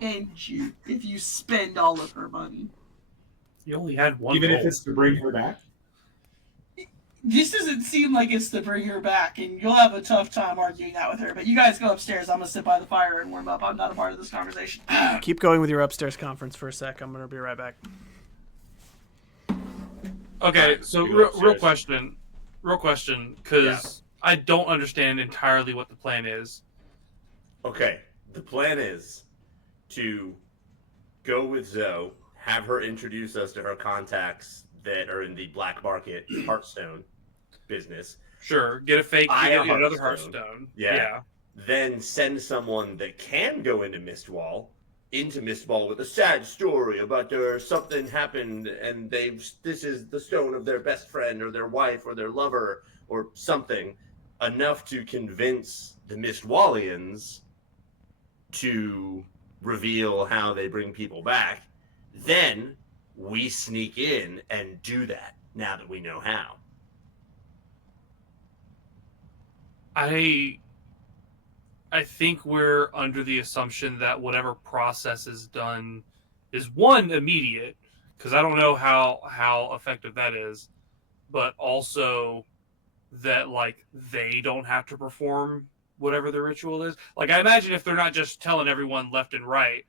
end you if you spend all of her money. You only had one Even gold. if it's to bring her back? This doesn't seem like it's to bring her back, and you'll have a tough time arguing that with her. But you guys go upstairs. I'm going to sit by the fire and warm up. I'm not a part of this conversation. Keep going with your upstairs conference for a sec. I'm going to be right back. Okay, so you go real upstairs. question, because I don't understand entirely what the plan is. Okay, the plan is to go with Zoe, have her introduce us to her contacts that are in the black market Hearthstone business. Sure, get a fake, Buy get a another Hearthstone. Hearthstone. Yeah. Then send someone that can go into Mistwall with a sad story about something happened and this is the stone of their best friend or their wife or their lover or something, enough to convince the Mistwallians to reveal how they bring people back. Then we sneak in and do that now that we know how. I think we're under the assumption that whatever process is done is one immediate, because I don't know how effective that is, but also that they don't have to perform whatever the ritual is. I imagine if they're not just telling everyone left and right,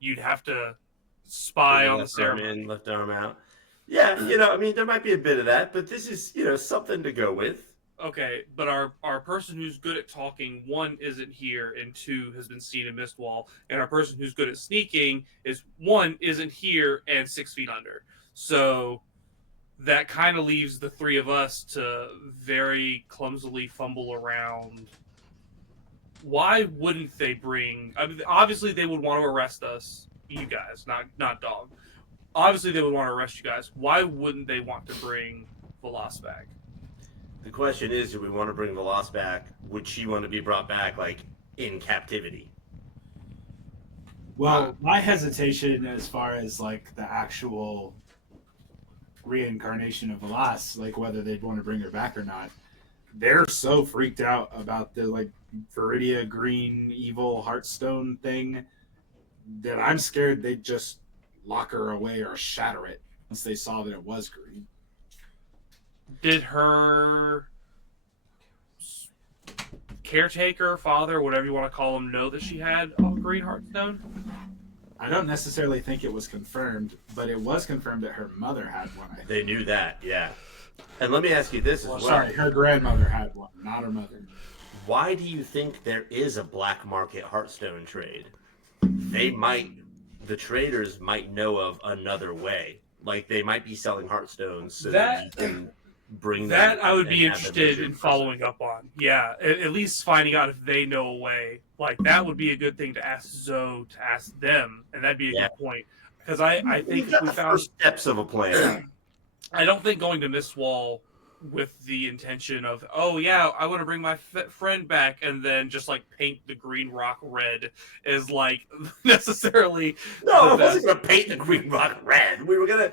you'd have to spy on the ceremony. Left arm out. Yeah, there might be a bit of that, but this is, something to go with. Okay, but our person who's good at talking, 1, isn't here, and 2, has been seen in Mistwall, and our person who's good at sneaking is 1, isn't here, and 6 feet under. So that kind of leaves the 3 of us to very clumsily fumble around why wouldn't they bring? I mean, obviously they would want to arrest us, you guys, not Dog. Obviously they would want to arrest you guys. Why wouldn't they want to bring Velas back? The question is, do we want to bring Velas back? Would she want to be brought back, like, in captivity? Well, my hesitation as far as like the actual reincarnation of Velas, like whether they'd want to bring her back or not, they're so freaked out about the like Viridia green evil Heartstone thing that I'm scared they'd just lock her away or shatter it once they saw that it was green. Did her caretaker, father, whatever you want to call him, know that she had a green Heartstone? I don't necessarily think it was confirmed, but it was confirmed that her mother had one. I think. They knew that, yeah. And let me ask you this as well. Sorry, her grandmother had one, not her mother. Why do you think there is a black market Heartstone trade? The traders might know of another way. Like, they might be selling Heartstones so that you can bring them. That I would be and have them interested as your in following up on. Yeah, at least finding out if they know a way. Like, that would be a good thing to ask Zoe, to ask them, and that'd be a good point. Because I think We've got we the found first steps of a plan. I don't think going to Mistwall with the intention of, oh yeah, I want to bring my friend back, and then just like paint the green rock red is like necessarily. No, I wasn't going to paint the green rock red. We were going to.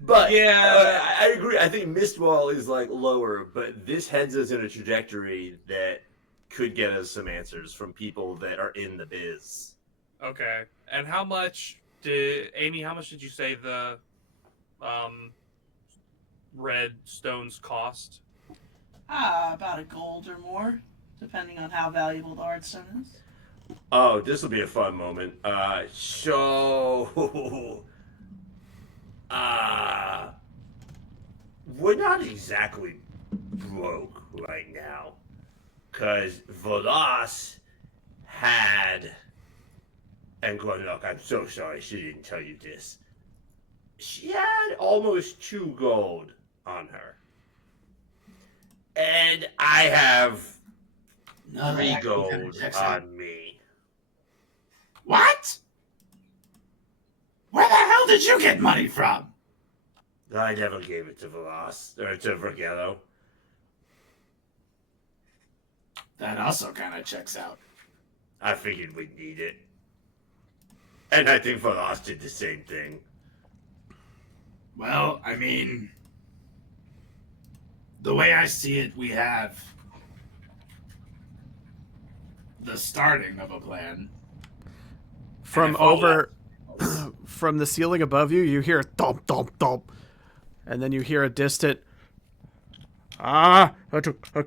But yeah, I agree. I think Mistwall is like lower, but this heads us in a trajectory that could get us some answers from people that are in the biz. Okay. And how much did Amy? How much did you say the red stones cost? About a gold or more, depending on how valuable the Heartstone is. Oh, this will be a fun moment. We're not exactly broke right now, because Velas had, and look, I'm so sorry she didn't tell you this. She had almost 2 gold on her. And I have 3 gold on me. What? Where the hell did you get money from? I never gave it to Velas, or to Vergello. That also kind of checks out. I figured we'd need it. And I think Velas did the same thing. Well, I mean, the way I see it, we have the starting of a plan. From over, from the ceiling above you, you hear thump, thump, thump. And then you hear a distant, a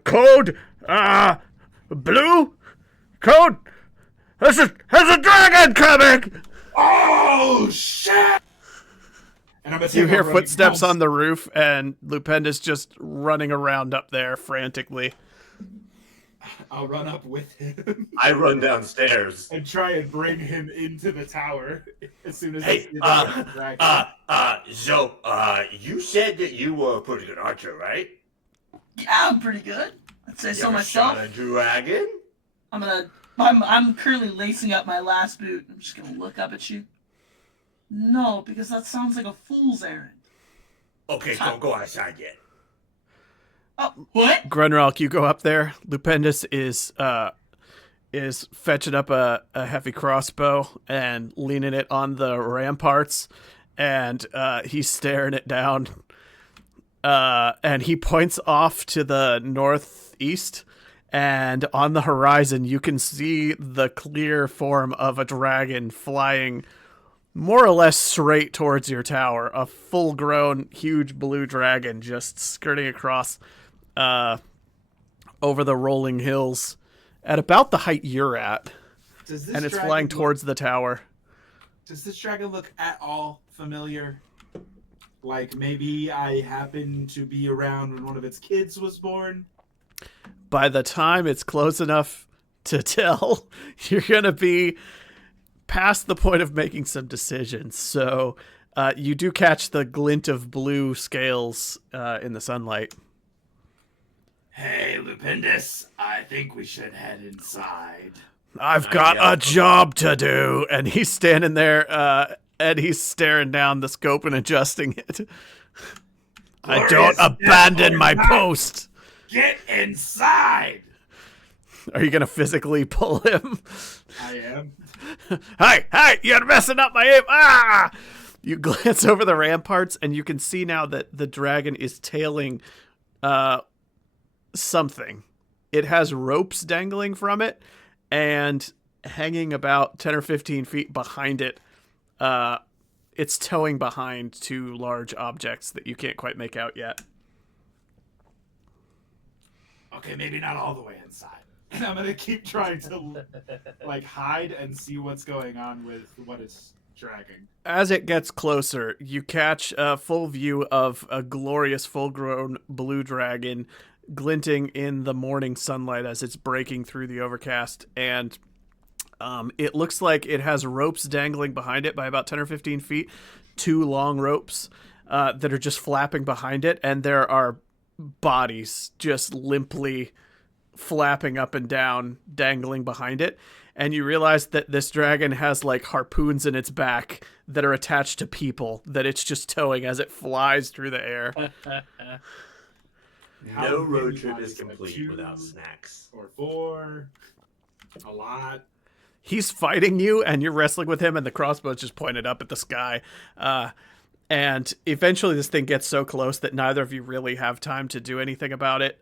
code, blue code. There's a dragon coming. Oh, shit! And I'm You hear footsteps on the roof, and Lupenda's just running around up there frantically. I'll run up with him I run downstairs. and try and bring him into the tower as soon as Hey, Zoe, you said that you were a pretty good archer, right? Yeah, I'm pretty good. I'd say You so ever myself. shot a dragon? I'm currently lacing up my last boot. I'm just gonna look up at you. No, because that sounds like a fool's errand. Okay, don't go outside yet. Oh, what? Grunrock, you go up there. Lupendus is fetching up a heavy crossbow and leaning it on the ramparts, and he's staring it down. And he points off to the northeast, and on the horizon you can see the clear form of a dragon flying more or less straight towards your tower. A full-grown, huge blue dragon just skirting across over the rolling hills at about the height you're at, and it's flying towards the tower. Does this dragon look at all familiar? Like maybe I happened to be around when one of its kids was born? By the time it's close enough to tell, you're going to be past the point of making some decisions. So you do catch the glint of blue scales in the sunlight. Hey, Lupindus, I think we should head inside. I've got yeah. a job to do. And he's standing there, and he's staring down the scope and adjusting it. I don't Glorious abandon death my or not, post. Get inside! Are you going to physically pull him? I am. Hey, you're messing up my aim. Ah! You glance over the ramparts, and you can see now that the dragon is tailing something. It has ropes dangling from it, and hanging about 10 or 15 feet behind it, it's towing behind two large objects that you can't quite make out yet. Okay, maybe not all the way inside. And I'm gonna keep trying to like hide and see what's going on with what it's dragging. As it gets closer, you catch a full view of a glorious full-grown blue dragon glinting in the morning sunlight as it's breaking through the overcast, and it looks like it has ropes dangling behind it by about 10 or 15 feet, two long ropes that are just flapping behind it, and there are bodies just limply flapping up and down, dangling behind it. And you realize that this dragon has like harpoons in its back that are attached to people that it's just towing as it flies through the air. How No many road trip bodies? is Like complete 2 without snacks. or 4. A lot. He's fighting you, and you're wrestling with him, and the crossbow's just pointed up at the sky. And eventually this thing gets so close that neither of you really have time to do anything about it.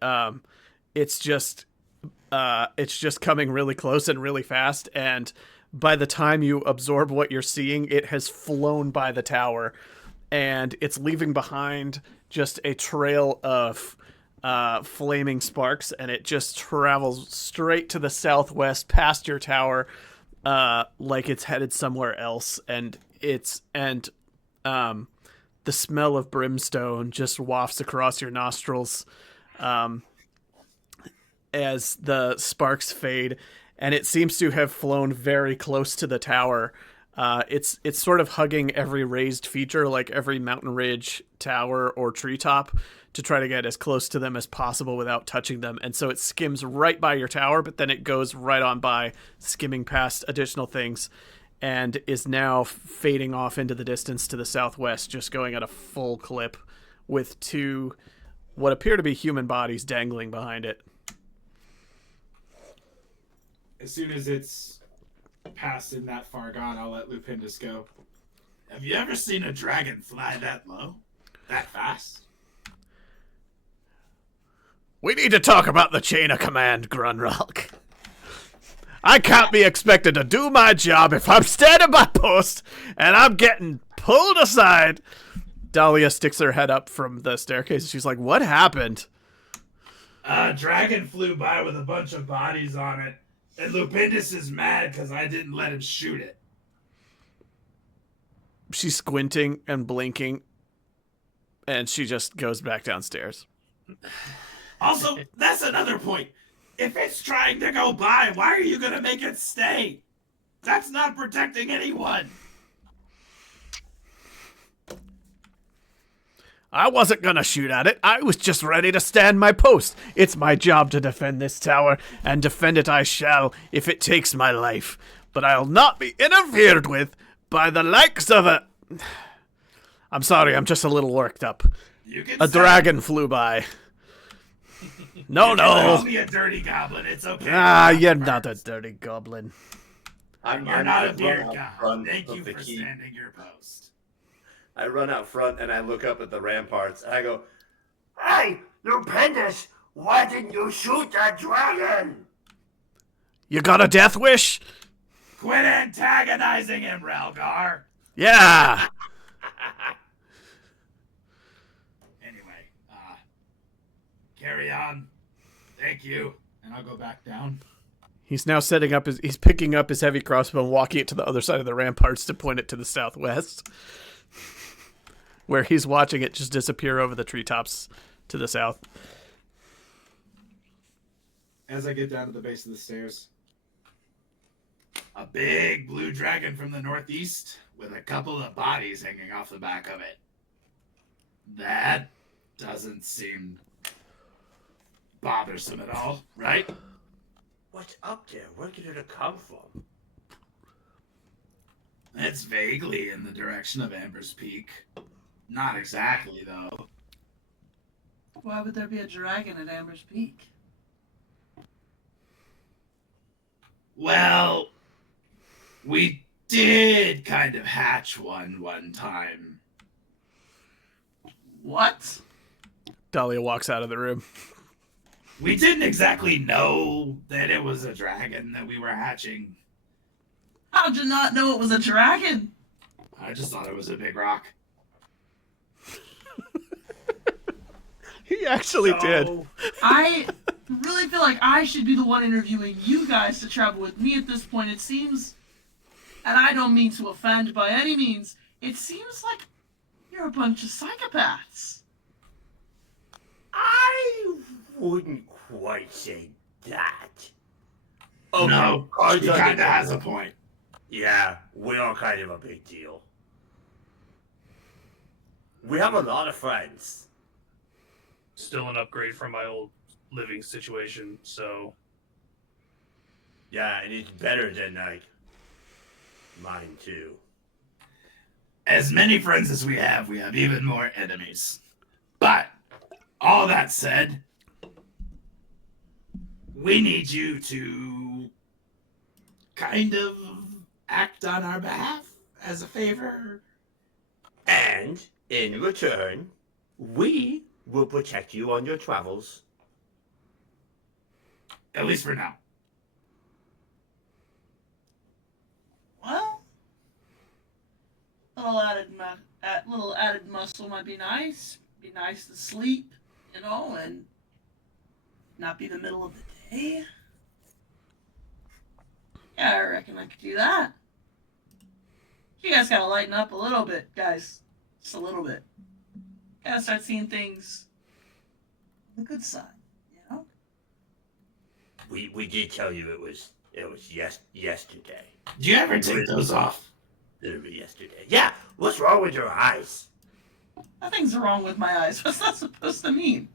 It's just coming really close and really fast, and by the time you absorb what you're seeing, it has flown by the tower, and it's leaving behind just a trail of flaming sparks, and it just travels straight to the southwest past your tower, like it's headed somewhere else, and the smell of brimstone just wafts across your nostrils as the sparks fade, and it seems to have flown very close to the tower. It's sort of hugging every raised feature, like every mountain ridge, tower, or treetop, to try to get as close to them as possible without touching them. And so it skims right by your tower, but then it goes right on by, skimming past additional things, and is now fading off into the distance to the southwest, just going at a full clip with two what appear to be human bodies dangling behind it. As soon as it's past and that far gone, I'll let Lupindus go. Have you ever seen a dragon fly that low? That fast? We need to talk about the chain of command, Grunrock. I can't be expected to do my job if I'm standing by post and I'm getting pulled aside. Dahlia sticks her head up from the staircase and she's like, what happened? A dragon flew by with a bunch of bodies on it, and Lupindus is mad because I didn't let him shoot it. She's squinting and blinking, and she just goes back downstairs. Also, that's another point. If it's trying to go by, why are you gonna make it stay? That's not protecting anyone. I wasn't gonna shoot at it. I was just ready to stand my post. It's my job to defend this tower, and defend it I shall if it takes my life. But I'll not be interfered with by the likes of a... I'm sorry, I'm just a little worked up. You can A dragon flew by. No. Call me a dirty goblin. It's okay. You're not a dirty goblin. You're not a beard run out god. front Thank of you the for keep. standing your post. I run out front and I look up at the ramparts and I go, Hey, Lupindus, why didn't you shoot that dragon? You got a death wish? Quit antagonizing him, Ralgar. Yeah. Anyway, carry on. Thank you. And I'll go back down. He's now he's picking up his heavy crossbow and walking it to the other side of the ramparts to point it to the southwest, where he's watching it just disappear over the treetops to the south. As I get down to the base of the stairs, A big blue dragon from the northeast with a couple of bodies hanging off the back of it. That doesn't seem bothersome at all, right? What's up there? Where did it come from? It's vaguely in the direction of Amber's Peak. Not exactly, though. Why would there be a dragon at Amber's Peak? Well, we did kind of hatch one time. What? Dahlia walks out of the room. We didn't exactly know that it was a dragon that we were hatching. How'd you not know it was a dragon? I just thought it was a big rock. He actually did. I really feel like I should be the one interviewing you guys to travel with me at this point. It seems, and I don't mean to offend by any means, it seems like you're a bunch of psychopaths. I wouldn't quite say that. No, cards she on the kind of table. has a point. Yeah, we are kind of a big deal. We have a lot of friends. Still an upgrade from my old living situation, so Yeah, and it's better than, like, mine, too. As many friends as we have even more enemies. But, all that said, we need you to kind of act on our behalf as a favor. And, in return, we will protect you on your travels. At least for now. Well, little added muscle might be nice. Be nice to sleep, you know, and not be the middle of the day. Yeah, I reckon I could do that. You guys gotta lighten up a little bit, guys. Just a little bit. Gotta start seeing things on the good side, you know? We did tell you it was yesterday. Do you ever take those off? Literally yesterday. Yeah, what's wrong with your eyes? Nothing's wrong with my eyes. What's that supposed to mean?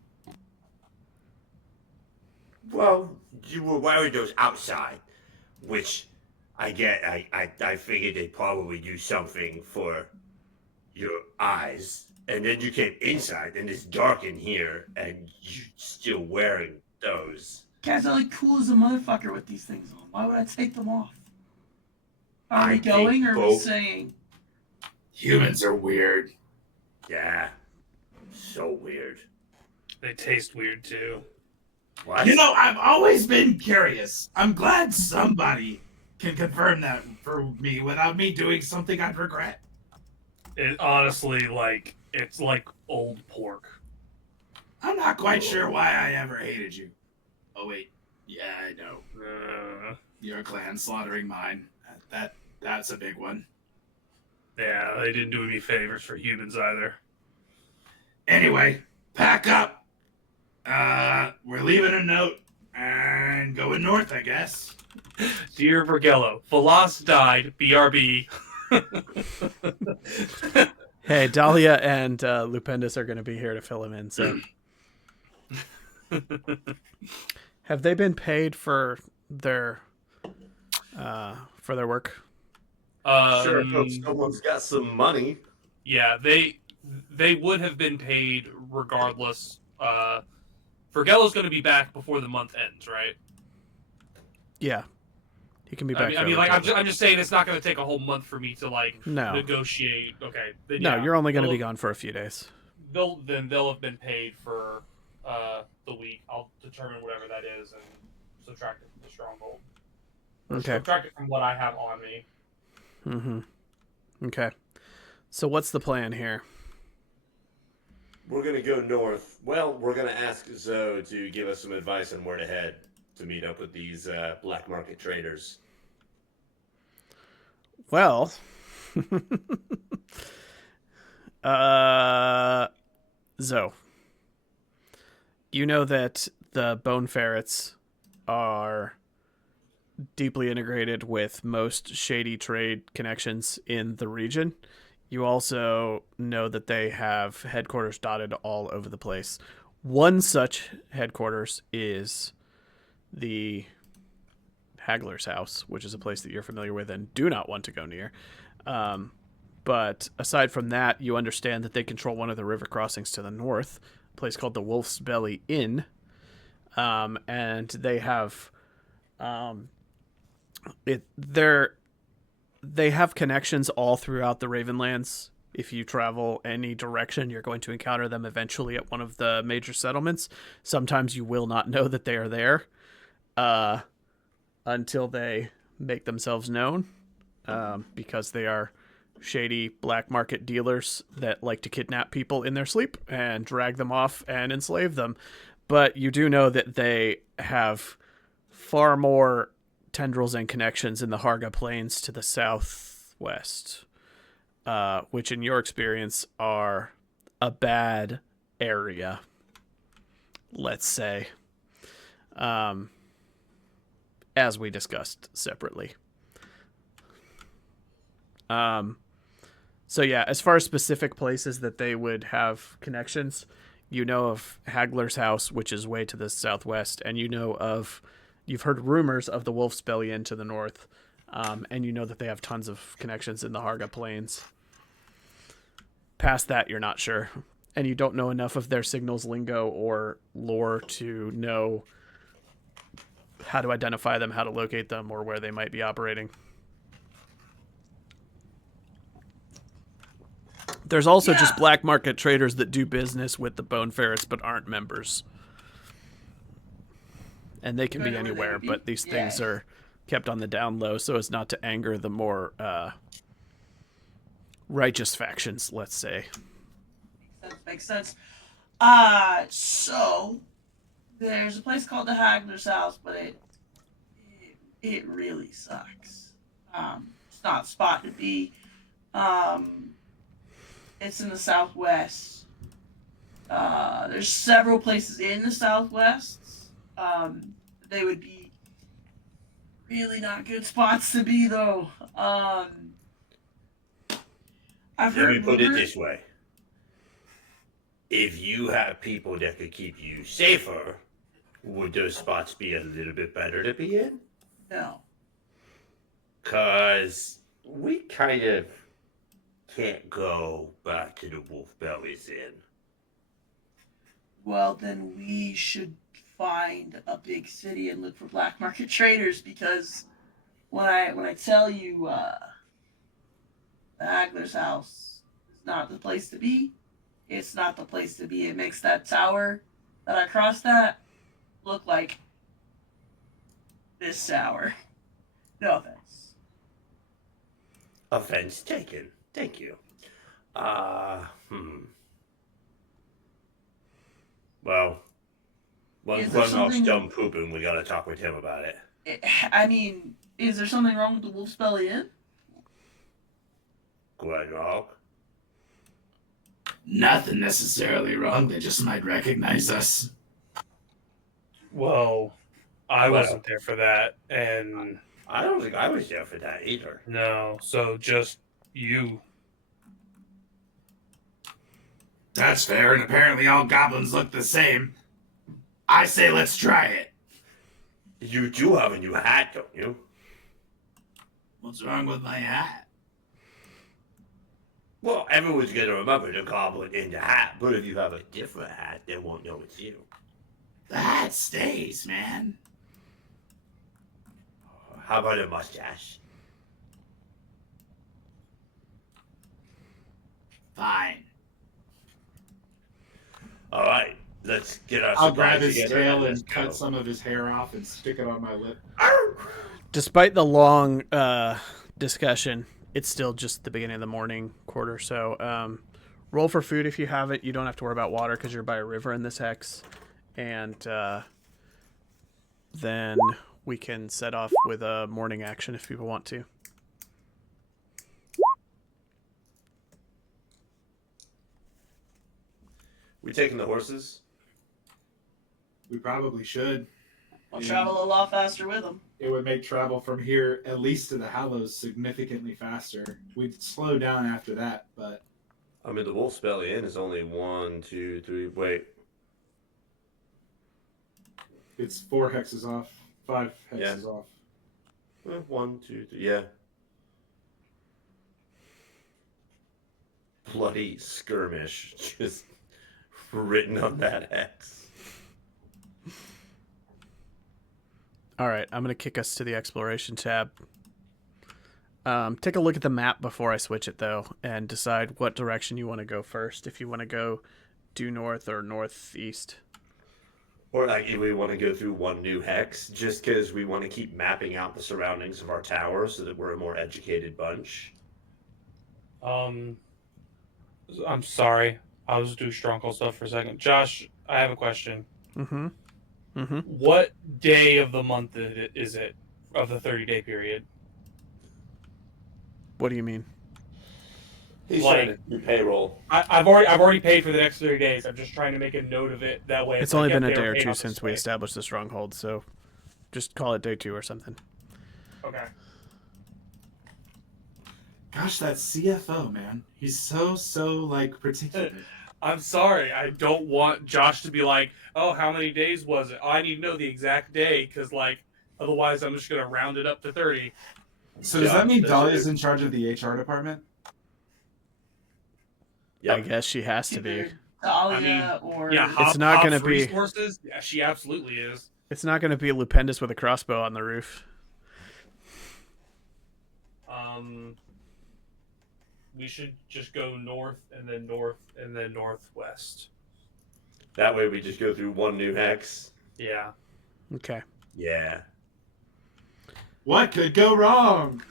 Well, you were wearing those outside, which I get. I figured they'd probably do something for your eyes. And then you came inside, and it's dark in here, and you're still wearing those. Guys are like cool as a motherfucker with these things on. Why would I take them off? Are I we think going or are we both. saying? Humans are weird. Yeah, so weird. they taste weird too. What? You know, I've always been curious. I'm glad somebody can confirm that for me without me doing something I'd regret. It honestly, like, it's like old pork. I'm not quite sure why I ever hated you. Oh wait, yeah, I know. Your clan slaughtering mine. That's a big one. Yeah, they didn't do any favors for humans either. Anyway, pack up. We're leaving a note and going north, I guess. Dear Vergello, Velas died, BRB. Hey, Dahlia and Lupendus are going to be here to fill him in. So, have they been paid for their work? Sure, hope someone's got some money. Yeah, they would have been paid regardless. Vergello's going to be back before the month ends, right? Yeah, he can be back. I mean, like I'm just saying, it's not going to take a whole month for me to like No. negotiate. Okay, then, No, yeah, you're only going to they'll- be gone for a few days. They'll have been paid for the week. I'll determine whatever that is and subtract it from the stronghold. Okay. Subtract it from what I have on me. Mm-hmm. Okay. So what's the plan here? We're gonna go north. Well, we're gonna ask Zoe to give us some advice on where to head to meet up with these black market traders. Well, Zoe, you know that the bone ferrets are deeply integrated with most shady trade connections in the region. You also know that they have headquarters dotted all over the place. One such headquarters is the Hagler's house, which is a place that you're familiar with and do not want to go near. But aside from that, you understand that they control one of the river crossings to the north, a place called the Wolf's Belly Inn. And they have they have connections all throughout the Ravenlands. If you travel any direction, you're going to encounter them eventually at one of the major settlements. Sometimes you will not know that they are there until they make themselves known, because they are shady black market dealers that like to kidnap people in their sleep and drag them off and enslave them. But you do know that they have far more tendrils and connections in the Harga Plains to the southwest, which in your experience are a bad area, let's say, as we discussed separately. So yeah, as far as specific places that they would have connections, you know of Hagler's house, which is way to the southwest, and you've heard rumors of the Wolf's Belly Inn to the north, and you know that they have tons of connections in the Harga Plains. Past that, you're not sure, and you don't know enough of their signals lingo or lore to know how to identify them, how to locate them, or where they might be operating. There's also just black market traders that do business with the Bone Ferrets but aren't members. And they can be anywhere, but these things are kept on the down low so as not to anger the more righteous factions, let's say. Makes sense. So there's a place called the Hagler's house, but it really sucks. It's not a spot to be. It's in the southwest. There's several places in the southwest. They would be really not good spots to be, though. I've Let me heard put it rumors. this way. If you have people that could keep you safer, would those spots be a little bit better to be in? No. Because we kind of can't go back to the Wolf Belly's Inn. Well, then we should find a big city and look for black market traders, because when I tell you the Hagler's house is not the place to be, it's not the place to be. It makes that tower that I crossed at look like this tower. No offense. Offense taken. Thank you. Well, once Is there Grunlock's something- done pooping, we gotta talk with him about it. I mean, is there something wrong with the Wolf's Belly Inn? Grunlock? Nothing necessarily wrong. They just might recognize us. Well, I wasn't there for that, and I don't think I was there for that either. no, so just you. That's fair, and apparently all goblins look the same. I say let's try it. You do have a new hat, don't you? What's wrong with my hat? Well, everyone's gonna remember the goblin in the hat, but if you have a different hat, they won't know it's you. The hat stays, man. How about a mustache? Fine. All right, let's get our I'll grab supplies his together tail let's and go. cut some of his hair off and stick it on my lip. Despite the long discussion, it's still just the beginning of the morning quarter. So roll for food if you have it. You don't have to worry about water because you're by a river in this hex. And then we can set off with a morning action if people want to. We taking the horses? We probably should. I'll Yeah. travel a lot faster with them. It would make travel from here, at least to the Hallows, significantly faster. We'd slow down after that, but I mean, the Wolf's Belly Inn is only 1, 2, 3. Wait. It's 4 hexes off, 5 hexes Yeah. off. 1, 2, 3. Yeah. Bloody skirmish, just written on that hex. All right, I'm gonna kick us to the exploration tab. Take a look at the map before I switch it though, and decide what direction you want to go first. If you want to go due north or northeast. Or like if we want to go through one new hex, just because we want to keep mapping out the surroundings of our tower so that we're a more educated bunch. I'm sorry. I was doing strong cold stuff for a second. Josh, I have a question. Mm-hmm. Mm-hmm. What day of the month is it of the 30-day period? What do you mean? He's Like- trying to do payroll. I've already paid for the next 30 days. I'm just trying to make a note of it. That way, It's if I only get been a there, day or pay two out since this we way. established the stronghold, so just call it day 2 or something. Okay. Gosh, that CFO, man. He's so, like, particular. I'm sorry. I don't want Josh to be like, "Oh, how many days was it?" I need to know the exact day because, like, otherwise, I'm just gonna round it up to 30. So does that mean that's Dahlia's it. in charge of the HR department? Yep. I guess she has to be. Either Dahlia or Yeah, It's not Hop's gonna be- resources. Yeah, she absolutely is. It's not going to be Lupendus with a crossbow on the roof. We should just go north and then northwest. That way we just go through one new hex. Yeah. Okay. Yeah. What could go wrong?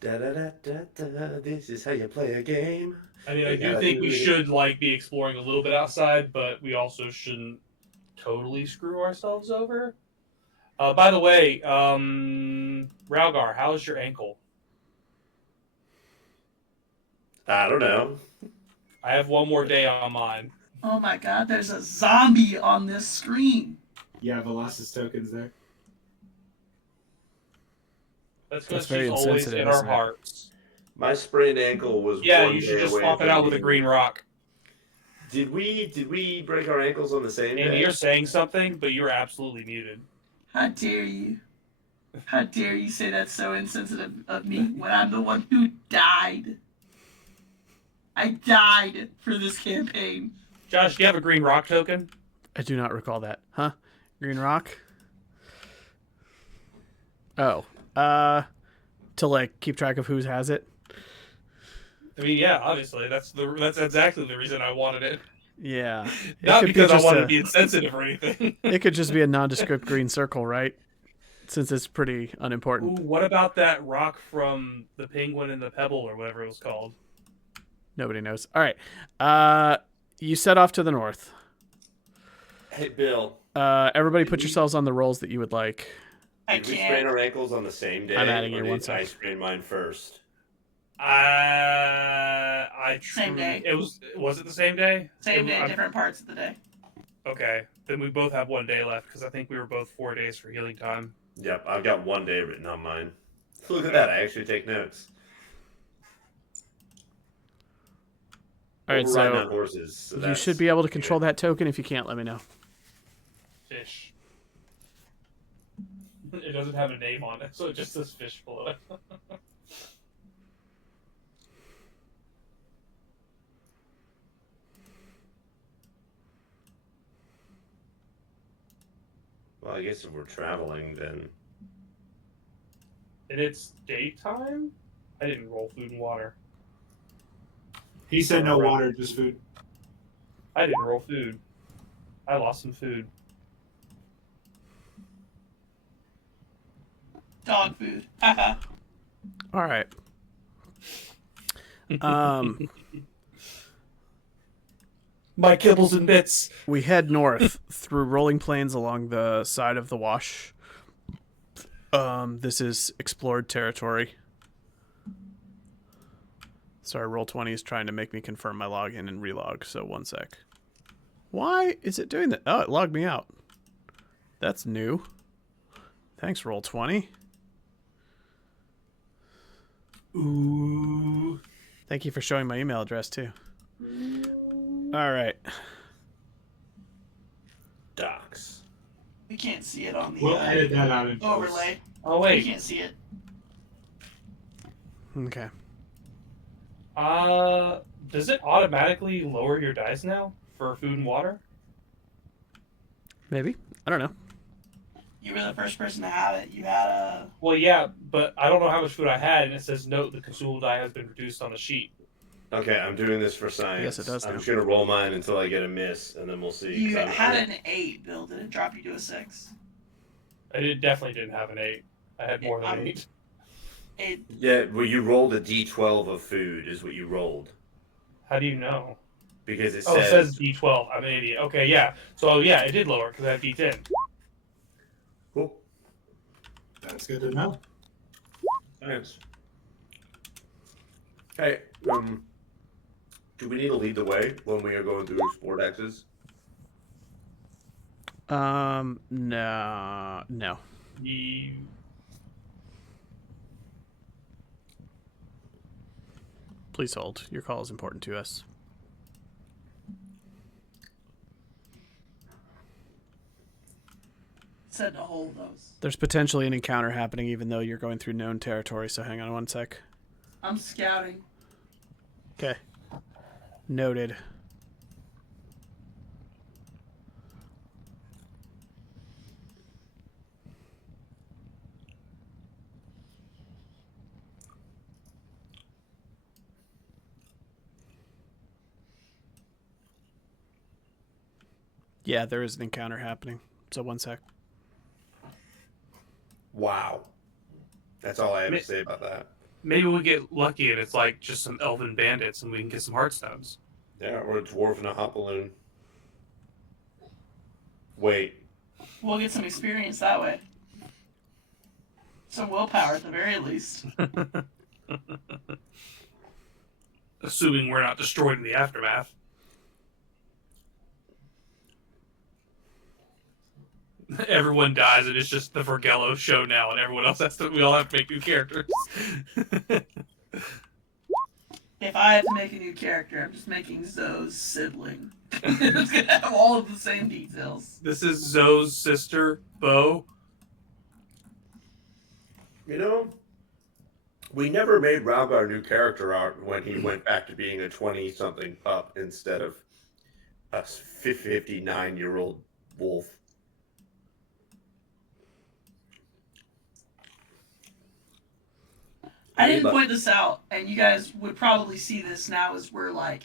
Da da da da da. This is how you play a game. I mean, I do Yeah, think we it- should like be exploring a little bit outside, but we also shouldn't totally screw ourselves over. By the way, Ralgar, how's your ankle? I don't know. I have one more day on mine. oh my god, there's a zombie on this screen. Yeah, Velasquez tokens there. That's That's because very she's always insensitive, in our isn't it? hearts. My sprained ankle was Yeah, one you should day just away swap it from out with a being- green rock. Did we break our ankles on the same Andy, day? you're saying something, but you're absolutely muted. How dare you? How dare you say that's so insensitive of me when I'm the one who died? I died for this campaign. Josh, do you have a green rock token? I do not recall that. Huh? Green rock? Oh. To like keep track of who has it? I mean, yeah, obviously, that's exactly the reason I wanted it. Yeah. It Not could be because I just wanted a- to be insensitive or anything. It could just be a nondescript green circle, right? Since it's pretty Ooh, unimportant. what about that rock from the Penguin and the Pebble or whatever it was called? Nobody knows. All right. You set off to the north. Hey, Bill. Everybody put yourselves on the rolls that you would like. I Did we sprain can't. our ankles on the same day? I'm adding or you did one sec. I sprained mine first. Same day. Was it the same day? Same day, different parts of the day. Okay, then we both have one day left because I think we were both 4 days for healing time. Yep, I've got one day written on mine. Look at that, I actually take notes. All right, We're riding so on horses. So you that's should be able to good. control that token. If you can't, let me know. Fish. It doesn't have a name on it, so it just says fish below it. Well, I guess if we're traveling, then And it's daytime? I didn't roll food and water. He said no water, just food. I didn't roll food. I lost some food. Dog food. Haha. All right. My kibbles and bits. We head north through rolling plains along the side of the wash. This is explored territory. Sorry, Roll20 is trying to make me confirm my login and relog, so one sec. Why is it doing that? Oh, it logged me out. That's new. Thanks, Roll20. Ooh. Thank you for showing my email address, too. All right. docks. We can't see it on the We'll edit that out in post. overlay. Oh We wait. can't see it. Okay. Does it automatically lower your dice now for food and water? Maybe. I don't know. You were the first person to have it. You had a. Well, yeah, but I don't know how much food I had, and it says note the consumable die has been reduced on the sheet. Okay, I'm doing this for science. it does I'm now. just gonna roll mine until I get a miss, and then we'll see. 'cause You I'm- had I'm- an 8, Bill. Did it drop you to a 6? Definitely didn't have an 8. I had more than 8. 8. Yeah, well, you rolled a D12 of food, is what you rolled, How do you know? because it Oh, it says. says D12. I'm an idiot. Okay, yeah. So, yeah, it did lower because I had D10. Cool. That's good to know. Thanks. Hey, do we need to lead the way when we are going through export X's? No. You... Please hold. Your call is important to us. Said to hold those. There's potentially an encounter happening even though you're going through known territory, so hang on one sec. I'm scouting. Okay. Noted. Yeah, there is an encounter happening. So one sec. Wow. That's all I have to say about that. Maybe we get lucky and it's like just some elven bandits and we can get some heartstones. Yeah, or a dwarf and a hot balloon. Wait. We'll get some experience that way. Some willpower at the very least. Assuming we're not destroyed in the aftermath. Everyone dies and it's just the Vergello show now and everyone else has to, we all have to make new characters. If I have to make a new character, I'm just making Zoe's sibling. It's gonna have all of the same details. This is Zoe's sister, Bo. You know, we never made Raug our new character art when he went back to being a 20-something pup instead of a 59-year-old wolf. I didn't point this out, and you guys would probably see this now as we're like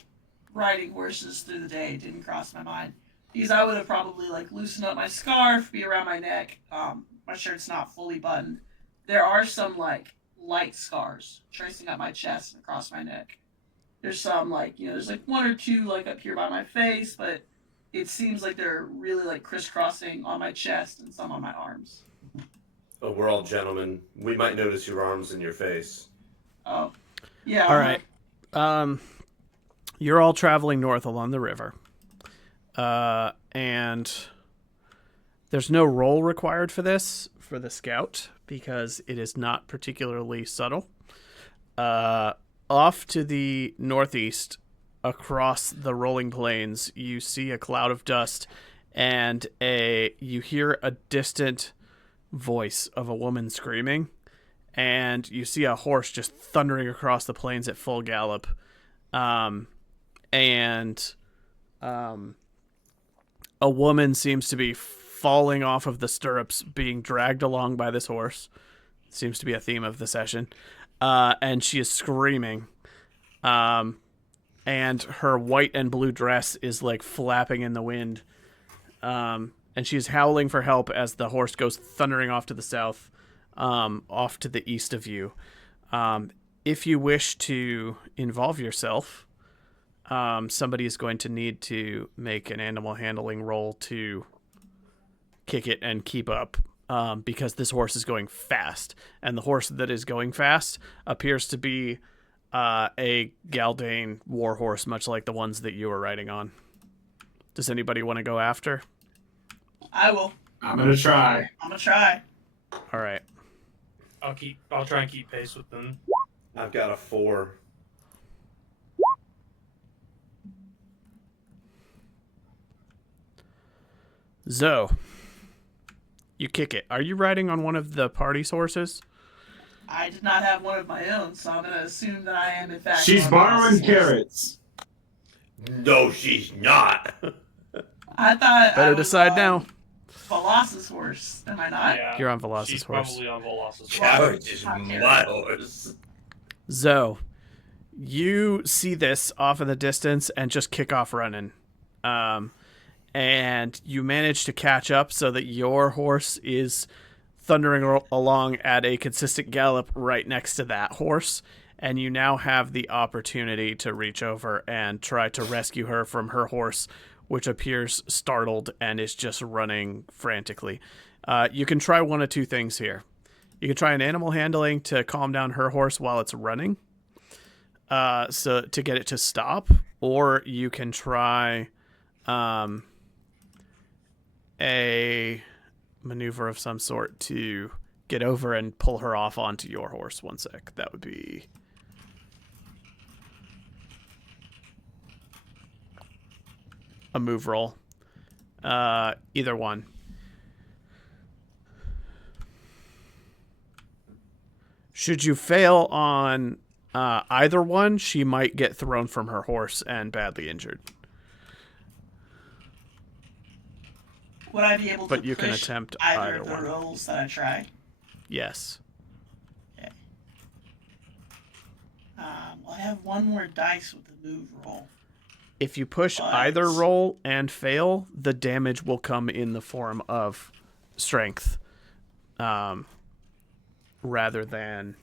riding horses through the day. It didn't cross my mind because I would have probably like loosened up my scarf, be around my neck. My shirt's not fully buttoned. There are some like light scars tracing up my chest and across my neck. There's some like there's like one or two like up here by my face, but it seems like they're really like crisscrossing on my chest and some on my arms. Oh, we're all gentlemen. We might notice your arms and your face. Oh, yeah. All right. You're all traveling north along the river. And there's no roll required for this, for the scout, because it is not particularly subtle. Off to the northeast, across the rolling plains, you see a cloud of dust, and you hear a distant voice of a woman screaming, and you see a horse just thundering across the plains at full gallop. A woman seems to be falling off of the stirrups, being dragged along by this horse. Seems to be a theme of the session. And she is screaming. And her white and blue dress is like flapping in the wind. And she's howling for help as the horse goes thundering off to the south, off to the east of you. If you wish to involve yourself, somebody is going to need to make an animal handling roll to kick it and keep up, because this horse is going fast, and the horse that is going fast appears to be a Galdane war horse, much like the ones that you were riding on. Does anybody want to go after? I will. I'm gonna try. I'm gonna try. All right. I'll try and keep pace with them. I've got a 4. Zoe, You kick it. Are you riding on one of the party's horses? I did not have one of my own, so I'm going to assume that I am, in fact, She's on borrowing Veloci's horse. carrots. No, she's not. I thought I Better was decide on now. Veloci's horse. Am I not? Yeah, You're on Veloci's she's horse. probably on Veloci's horse. Carrot is my horse. Zoe, you see this off in the distance and just kick off running. And you manage to catch up so that your horse is thundering along at a consistent gallop right next to that horse. And you now have the opportunity to reach over and try to rescue her from her horse, which appears startled and is just running frantically. You can try one of two things here. You can try an animal handling to calm down her horse while it's running, so to get it to stop, or you can try a maneuver of some sort to get over and pull her off onto your horse. One sec. That would be... a move roll. Either one. Should you fail on either one, she might get thrown from her horse and badly injured. Would I be able But to you can push attempt either either of the one. rolls that I try? Yes. Okay. Well, I have one more dice with the move roll. If you push But- either roll and fail, the damage will come in the form of strength, rather than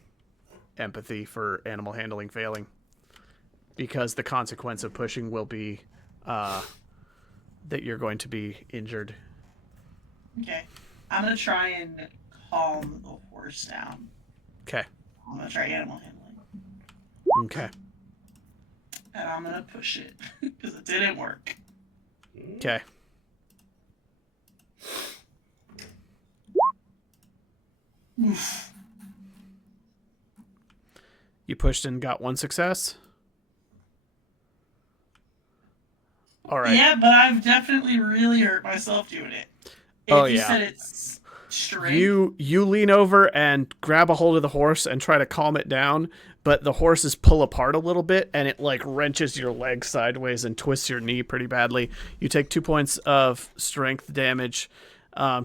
empathy for animal handling failing. Because the consequence of pushing will be that you're going to be injured. Okay. I'm going to try and calm the horse down. Okay. I'm going to try animal handling. Okay. And I'm going to push it. Because it didn't work. Okay. Oof. You pushed and got one success? All right. Yeah, but I've definitely really hurt myself doing it. If Oh, you yeah. said it's strength. You lean over and grab a hold of the horse and try to calm it down, but the horses pull apart a little bit and it like wrenches your leg sideways and twists your knee pretty badly. You take 2 points of strength damage,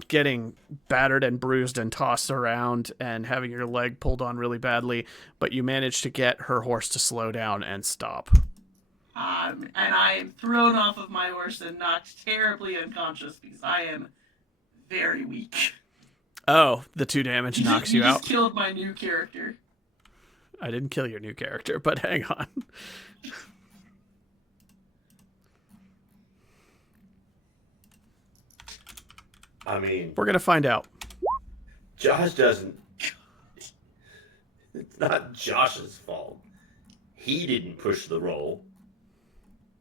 getting battered and bruised and tossed around and having your leg pulled on really badly, but you manage to get her horse to slow down and stop. And I am thrown off of my horse and knocked terribly unconscious because I am very weak. Oh, the 2 damage knocks you just out. killed my new character. I didn't kill your new character, but hang on. I mean, We're going to find out. Josh doesn't. It's not Josh's fault. He didn't push the roll.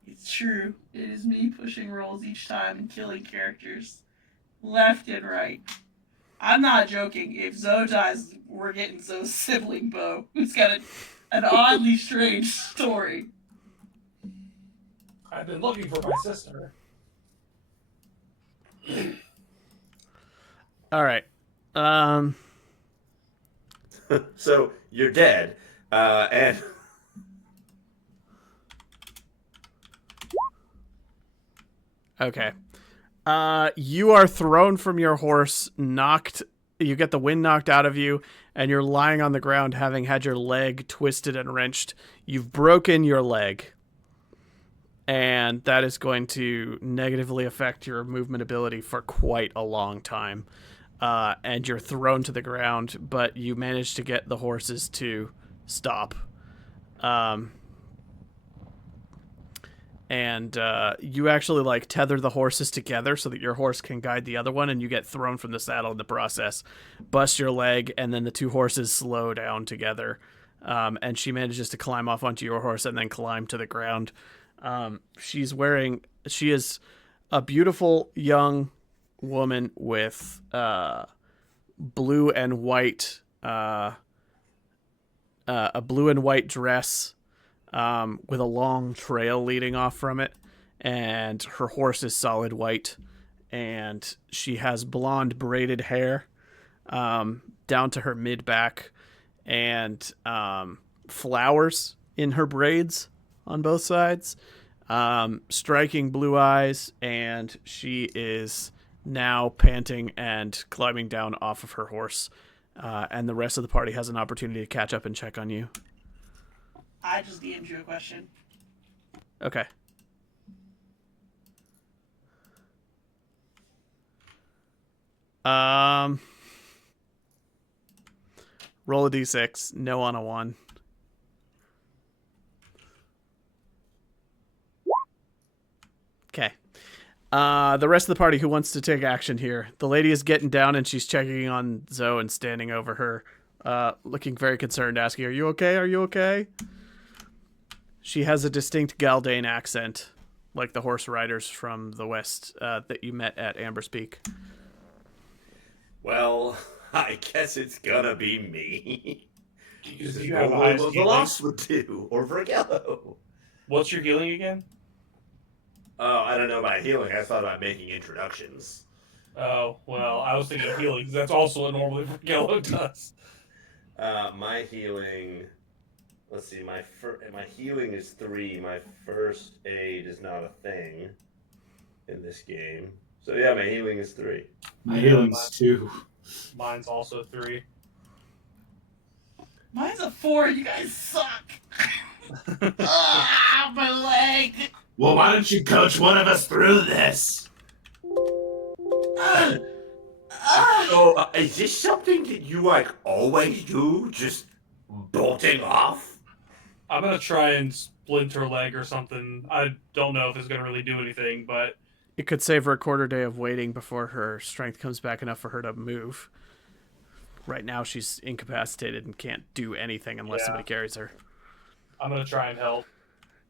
It's true. It is me pushing rolls each time and killing characters left and right. I'm not joking. If Zoe dies, we're getting Zoe's sibling Bo, who's got an oddly strange story. I've been looking for my sister. All right. So you're dead, and Okay. You are thrown from your horse, knocked. You get the wind knocked out of you, and you're lying on the ground, having had your leg twisted and wrenched. You've broken your leg, and that is going to negatively affect your movement ability for quite a long time. And you're thrown to the ground, but you manage to get the horses to stop. And you actually like tether the horses together so that your horse can guide the other one, and you get thrown from the saddle in the process, bust your leg, and then the 2 horses slow down together. And she manages to climb off onto your horse and then climb to the ground. She is a beautiful young woman with blue and white, a blue and white dress, with a long trail leading off from it, and her horse is solid white, and she has blonde braided hair down to her mid back, and flowers in her braids on both sides, striking blue eyes, and she is now panting and climbing down off of her horse. And the rest of the party has an opportunity to catch up and check on you. I just DM'd you a question. Okay. Roll a d6. No on a 1. Okay. The rest of the party who wants to take action here. The lady is getting down and she's checking on Zoe and standing over her, looking very concerned, asking, "Are you okay? Are you okay?" She has a distinct Galdane accent, like the horse riders from the west that you met at Amber's Peak. Well, I guess it's gonna be me. You You have highest the healing. lost would do, or Vergello. What's your healing again? Oh, I don't know about healing. I thought about making introductions. Oh, well, I was thinking of healing, 'cause that's also what normally Vergello does. My healing. Let's see. My healing is 3. My first aid is not a thing in this game. So yeah, my healing is 3. My healing's 2. Mine's also 3. Mine's a 4. You guys suck. Ah, my leg. Well, why don't you coach one of us through this? Ah, ah. So, is this something that you like always do? Just bolting off? I'm gonna try and splint her leg or something. I don't know if it's gonna really do anything, but It could save her a quarter day of waiting before her strength comes back enough for her to move. Right now, she's incapacitated and can't do anything unless Yeah. somebody carries her. I'm gonna try and help.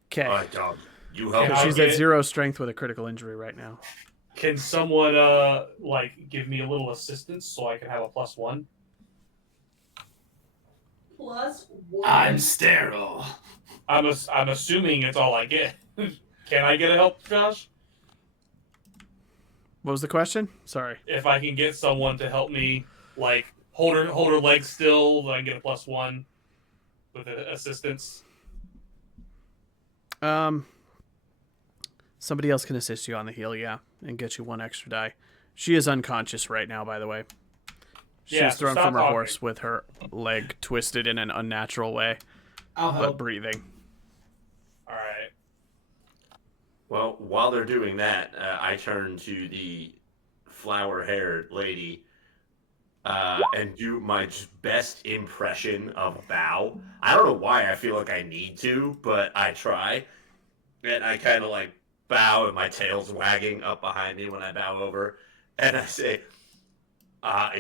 Okay. Alright, dog. You help. Can So I she's at get- 0 strength with a critical injury right now. Can someone like give me a little assistance so I can have a +1? +1. I'm sterile. I'm assuming it's all I get. Can I get a help, Josh? What was the question? Sorry. If I can get someone to help me, like hold her leg still, then I can get a +1 with assistance. Somebody else can assist you on the heal, yeah, and get you 1 extra die. She is unconscious right now, by the way. She Yeah, was so thrown stop from her talking. horse with her leg twisted in an unnatural way, I'll but help. breathing. All right. Well, while they're doing that, I turn to the flower-haired lady and do my best impression of a bow. I don't know why I feel like I need to, but I try. And I kind of like bow and my tail's wagging up behind me when I bow over. And I say,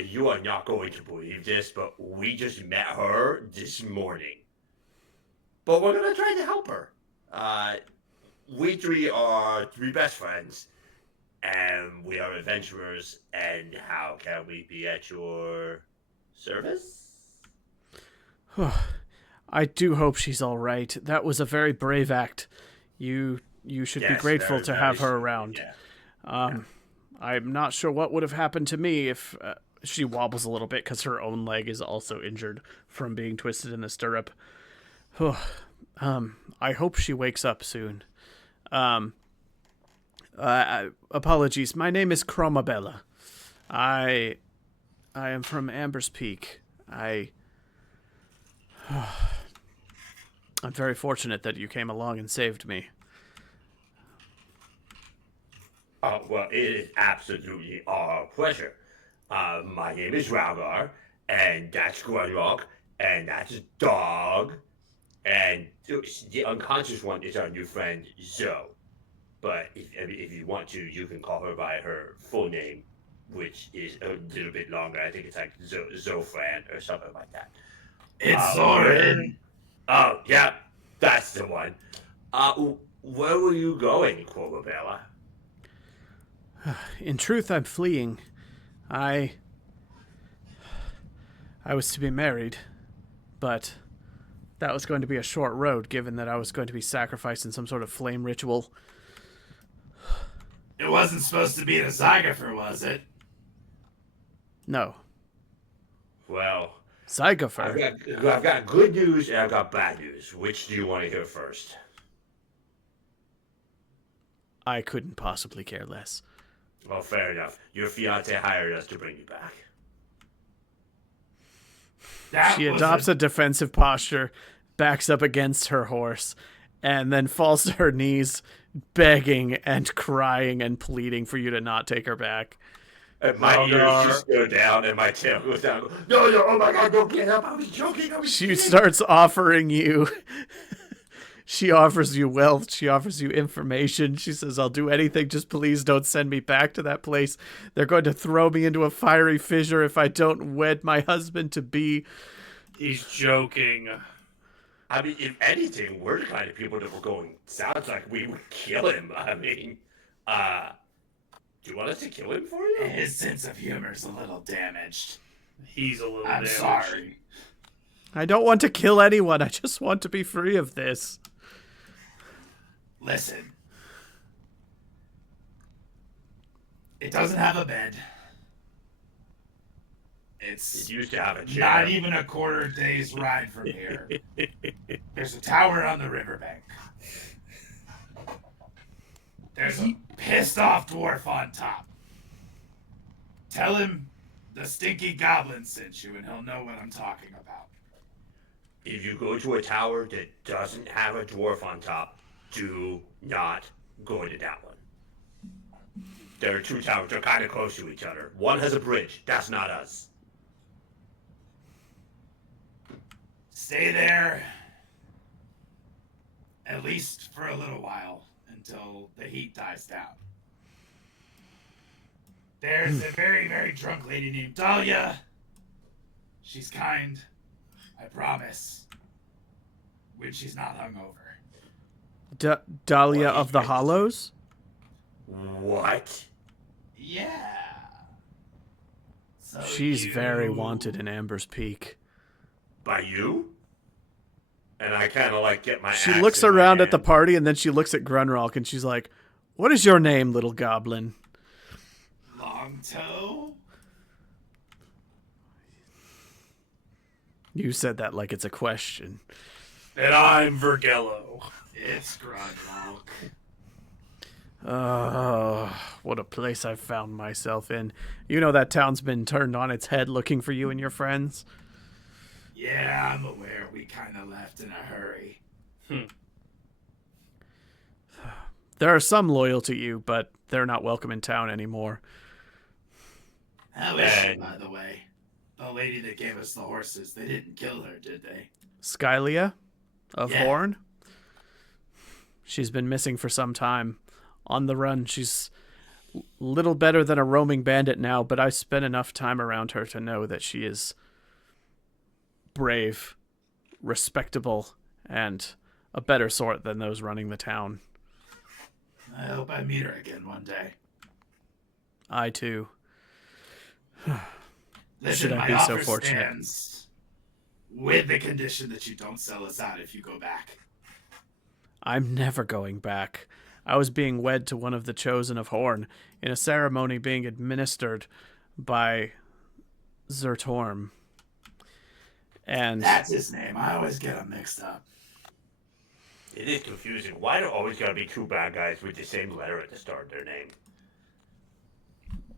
you are not going to believe this, but we just met her this morning. But we're going to try to help her. We 3 are 3 best friends, and we are adventurers, and how can we be at your service? I do hope she's all right. That was a very brave act. You should be Yes, grateful very, to very have her sweet, around. yeah. I'm not sure what would have happened to me if she wobbles a little bit because her own leg is also injured from being twisted in the stirrup. I hope she wakes up soon. Apologies. My name is Chromabella. I am from Amber's Peak. I'm very fortunate that you came along and saved me. Well, it is absolutely our pleasure. My name is Ralgar, and that's Grunrock, and that's Dog, and the unconscious one is our new friend Zoe. But if you want to, you can call her by her full name, which is a little bit longer. I think it's like Zofran or something like that. It's Soren. Oh, yeah, that's the one. Where were you going, Corvabella? In truth, I'm fleeing. I was to be married, but that was going to be a short road, given that I was going to be sacrificed in some sort of flame ritual. It wasn't supposed to be the Zygofer, was it? No. Well, Zygofer. I've got good news and I've got bad news. Which do you want to hear first? I couldn't possibly care less. Well, fair enough. Your fiance hired us to bring you back. That She was adopts a defensive posture, backs up against her horse, and then falls to her knees, begging and crying and pleading for you to not take her back. And my Ralgar. ears just go down and my tail goes down. No, oh my god, don't get up. I was joking. She starts offering you. She offers you wealth. She offers you information. She says, I'll do anything. Just please don't send me back to that place. They're going to throw me into a fiery fissure if I don't wed my husband to be. He's joking. I mean, if anything, we're the kind of people that were going, sounds like we would kill him. I mean, do you want us to kill him for you? his sense of humor's a little damaged. He's a little I'm damaged. sorry. I don't want to kill anyone. I just want to be free of this. Listen. It doesn't have a bed. It's It used to have a chair. not even a quarter day's ride from here. There's a tower on the riverbank. There's a pissed off dwarf on top. Tell him the stinky goblin sent you and he'll know what I'm talking about. If you go to a tower that doesn't have a dwarf on top, do not go into that one. There are two towers. They're kind of close to each other. One has a bridge. That's not us. Stay there, at least for a little while, until the heat dies down. There's a very, very drunk lady named Dahlia. She's kind, I promise, when she's not hungover. Dahlia of the Hollows? What? Yeah. So She's very you- wanted in Amber's Peak. By you? And I kind of like get my She axe looks in my around at the hand. party and then she looks at Grunrock and she's like, "What is your name, little goblin?" Long toe? You said that like it's a question. And I'm Vergello. It's Grunwalk. Oh, what a place I've found myself in. You know that town's been turned on its head looking for you and your friends? Yeah, I'm aware we kind of left in a hurry. There are some loyal to you, but they're not welcome in town anymore. How is she, And- by the way? The lady that gave us the horses, they didn't kill her, did they? Skylia of Yeah. Horn? She's been missing for some time. On the run, she's little better than a roaming bandit now, but I spent enough time around her to know that she is brave, respectable, and a better sort than those running the town. I hope I meet her again one day. I, too. Listen, Should I my be so offer fortunate? stands with the condition that you don't sell us out if you go back. I'm never going back. I was being wed to one of the chosen of Horn in a ceremony being administered by Zertorm. And That's his name. I always get them mixed up. It is confusing. Why do always gotta be two bad guys with the same letter at the start of their name?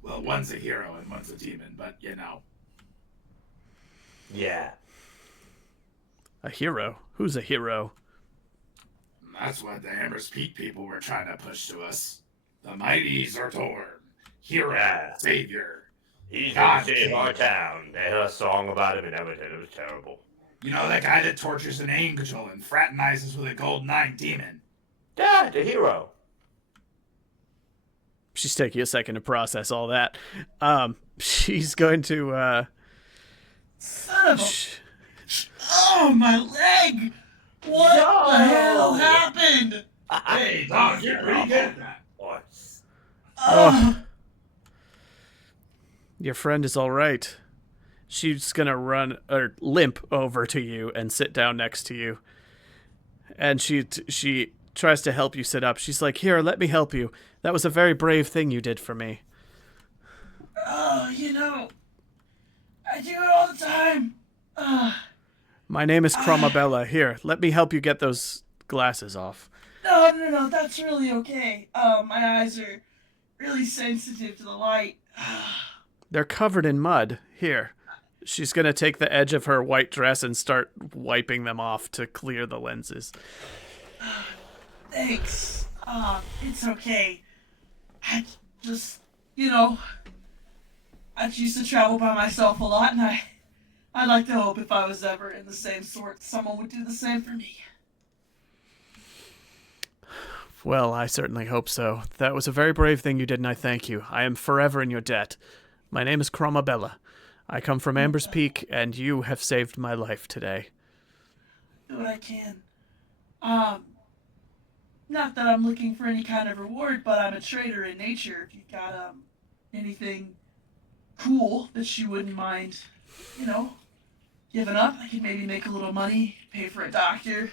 Well, one's a hero and one's a demon, but you know. Yeah. a hero? Who's a hero? That's what the Amber's Peak people were trying to push to us. The mighty Zertorm. Hero. Yeah. Savior. He's God gonna save damn. our town. They had a song about him and everything. It was terrible. You know that guy that tortures an angel and fraternizes with a gold-9 demon? Yeah, the hero. She's taking a second to process all that. She's going to, Son of a... Oh, my leg! What the hell happened? Hey, dog, you're pretty good at that. Horse. Oh, your friend is all right. She's going to run or limp over to you and sit down next to you. And she tries to help you sit up. She's like, "Here, let me help you. That was a very brave thing you did for me." Oh, I do it all the time. My name is Cromabella. Here, let me help you get those glasses off. No, that's really okay. My eyes are really sensitive to the light. They're covered in mud. Here. She's going to take the edge of her white dress and start wiping them off to clear the lenses. Thanks. It's okay. I just, I used to travel by myself a lot, and I'd like to hope if I was ever in the same sort, someone would do the same for me. Well, I certainly hope so. That was a very brave thing you did, and I thank you. I am forever in your debt. My name is Cromabella. I come from Amber's Peak, and you have saved my life today. Do what I can. Not that I'm looking for any kind of reward, but I'm a trader in nature. If you've got, anything cool that you wouldn't mind, giving up, I could maybe make a little money, pay for a doctor.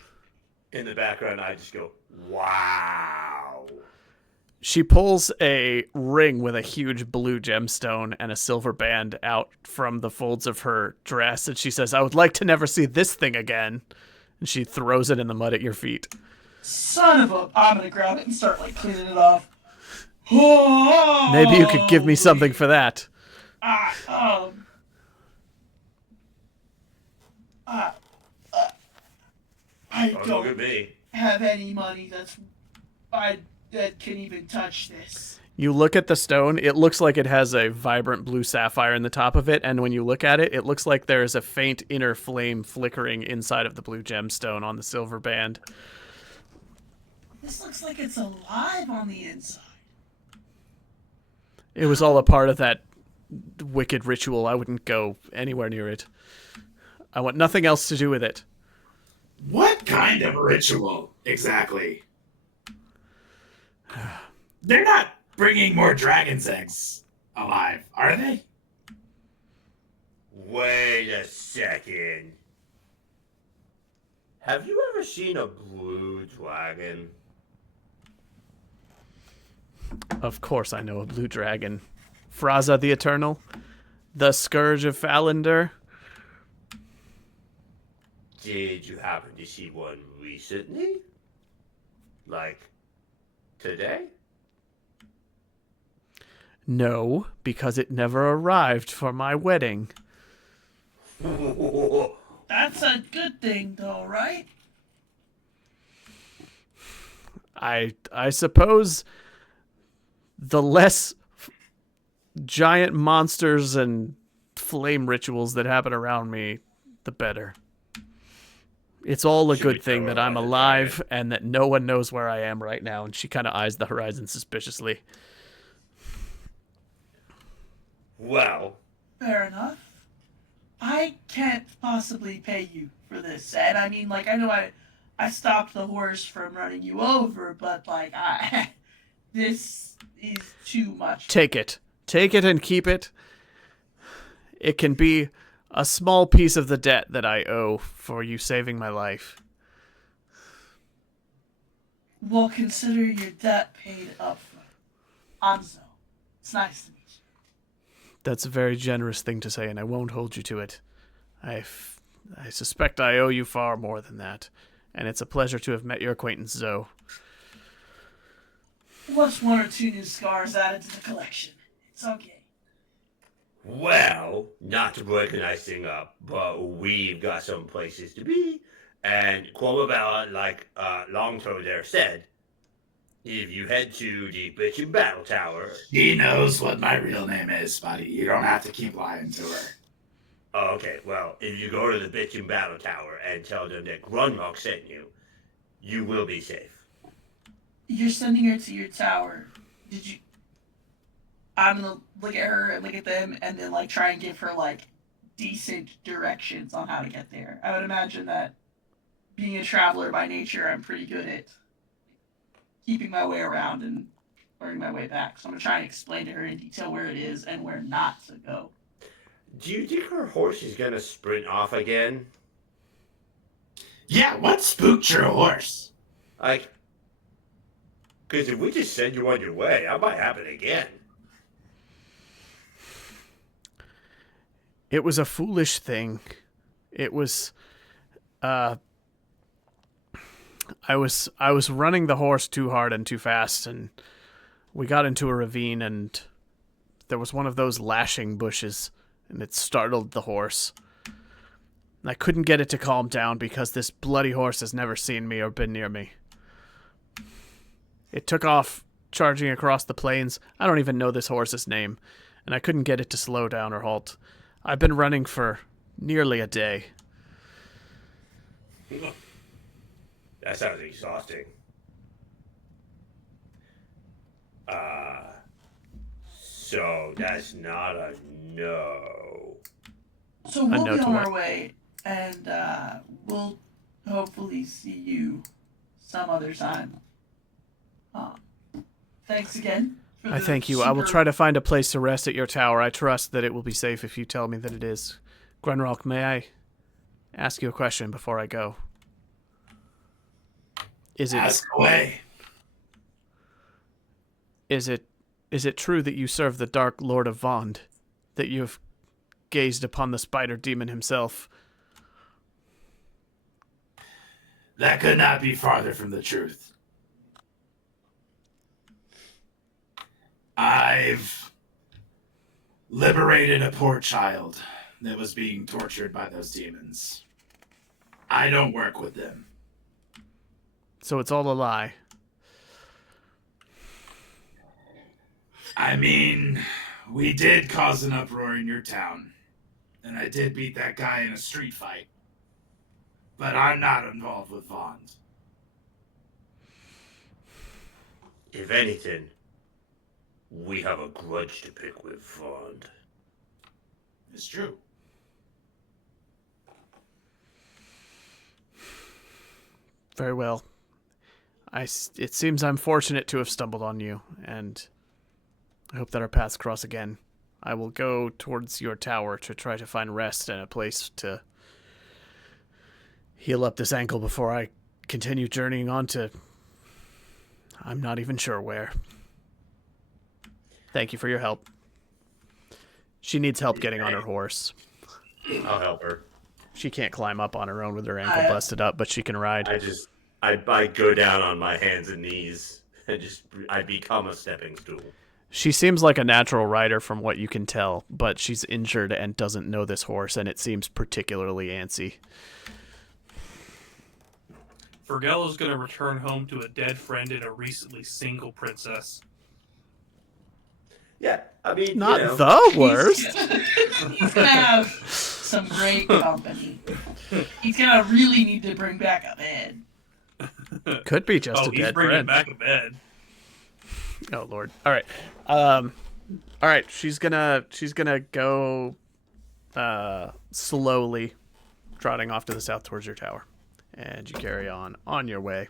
In the background, I just go, wow. She pulls a ring with a huge blue gemstone and a silver band out from the folds of her dress, and she says, "I would like to never see this thing again." And she throws it in the mud at your feet. Son of a... I'm gonna grab it and start, cleaning it off. Maybe you could give me something for that. I Look don't at me. have any money that can even touch this. You look at the stone, it looks like it has a vibrant blue sapphire in the top of it, and when you look at it, it looks like there is a faint inner flame flickering inside of the blue gemstone on the silver band. This looks like it's alive on the inside. It was all a part of that wicked ritual. I wouldn't go anywhere near it. I want nothing else to do with it. What kind of ritual, exactly? They're not bringing more dragon's eggs alive, are they? Wait a second. Have you ever seen a blue dragon? Of course I know a blue dragon. Fraza the Eternal? The Scourge of Falander? Did you happen to see one recently? Like, today? No, because it never arrived for my wedding. That's a good thing, though, right? I suppose the less giant monsters and flame rituals that happen around me, the better. It's all a Should we good thing throw that her I'm on the alive dragon? and that no one knows where I am right now. And she kind of eyes the horizon suspiciously. Well, Fair enough. I can't possibly pay you for this. And I mean, I know I stopped the horse from running you over, but, this is too much. Take it. Take it and keep it. It can be a small piece of the debt that I owe for you saving my life. Well, consider your debt paid up front. Anzo. It's nice to meet you. That's a very generous thing to say, and I won't hold you to it. I suspect I owe you far more than that, and it's a pleasure to have met your acquaintance, Zoe. What's one or two new scars added to the collection? It's okay. well, not to break a nice thing up, but we've got some places to be. And Quamabella, like Longtoe there said, if you head to the Bitchin' Battle Tower... He knows what my real name is, buddy. You don't have to keep lying to her. Oh, okay, well, if you go to the Bitchin' Battle Tower and tell them that Grunrock sent you, you will be safe. You're sending her to your tower. Did you... I'm gonna look at her and look at them and then, try and give her, decent directions on how to get there. I would imagine that being a traveler by nature, I'm pretty good at keeping my way around and learning my way back. So I'm gonna try and explain to her in detail where it is and where not to go. Do you think her horse is gonna sprint off again? Yeah, what spooked your horse? Like, Because if we just send you on your way, that might happen again. It was a foolish thing. It was, I was running the horse too hard and too fast, and we got into a ravine, and there was one of those lashing bushes, and it startled the horse. And I couldn't get it to calm down because this bloody horse has never seen me or been near me. It took off, charging across the plains. I don't even know this horse's name, and I couldn't get it to slow down or halt. I've been running for nearly a day. That sounds exhausting. So that's not a no. So we'll no be to on what? our way, and we'll hopefully see you some other time. Thanks again. I thank you. I will try to find a place to rest at your tower. I trust that it will be safe if you tell me that it is. Grenrock, may I ask you a question before I go? Is Ask away. it true that you serve the Dark Lord of Vond? That you have gazed upon the spider demon himself? That could not be farther from the truth. I've liberated a poor child that was being tortured by those demons. I don't work with them. So it's all a lie. I mean, we did cause an uproar in your town, and I did beat that guy in a street fight. But I'm not involved with Vond. If anything, we have a grudge to pick with Vond. It's true. Very well. It seems I'm fortunate to have stumbled on you, and I hope that our paths cross again. I will go towards your tower to try to find rest and a place to heal up this ankle before I continue journeying on to... I'm not even sure where. Thank you for your help. She needs help getting on her horse. I'll help her. She can't climb up on her own with her ankle busted up, but she can ride. I go down on my hands and knees and I become a stepping stool. She seems like a natural rider from what you can tell, but she's injured and doesn't know this horse, and it seems particularly antsy. Fergella's gonna return home to a dead friend and a recently single princess. Yeah, I mean, Not you know, the worst. He's gonna have some great company. He's gonna really need to bring back a bed. Could be just a He's dead bringing friend. back a bed. Oh Lord! All right, all right. She's gonna go slowly, trotting off to the south towards your tower, and you carry on your way.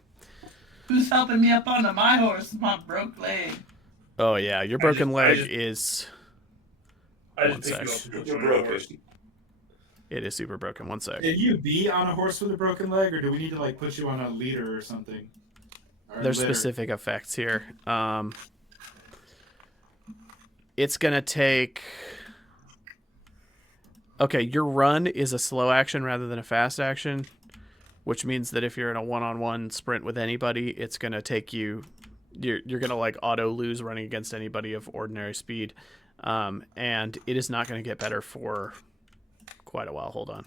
Who's helping me up onto my horse? My broke leg. Oh yeah, your broken leg just- is. I One just pick you sec. up and You're put you on your broken. horse. It is super broken. One sec. Can you be on a horse with a broken leg, or do we need to like put you on a leader or something? Or a There's litter? specific effects here. It's gonna take. Okay, your run is a slow action rather than a fast action, which means that if you're in a one-on-one sprint with anybody, it's gonna take you. You're gonna like auto lose running against anybody of ordinary speed, and it is not gonna get better for quite a while. Hold on.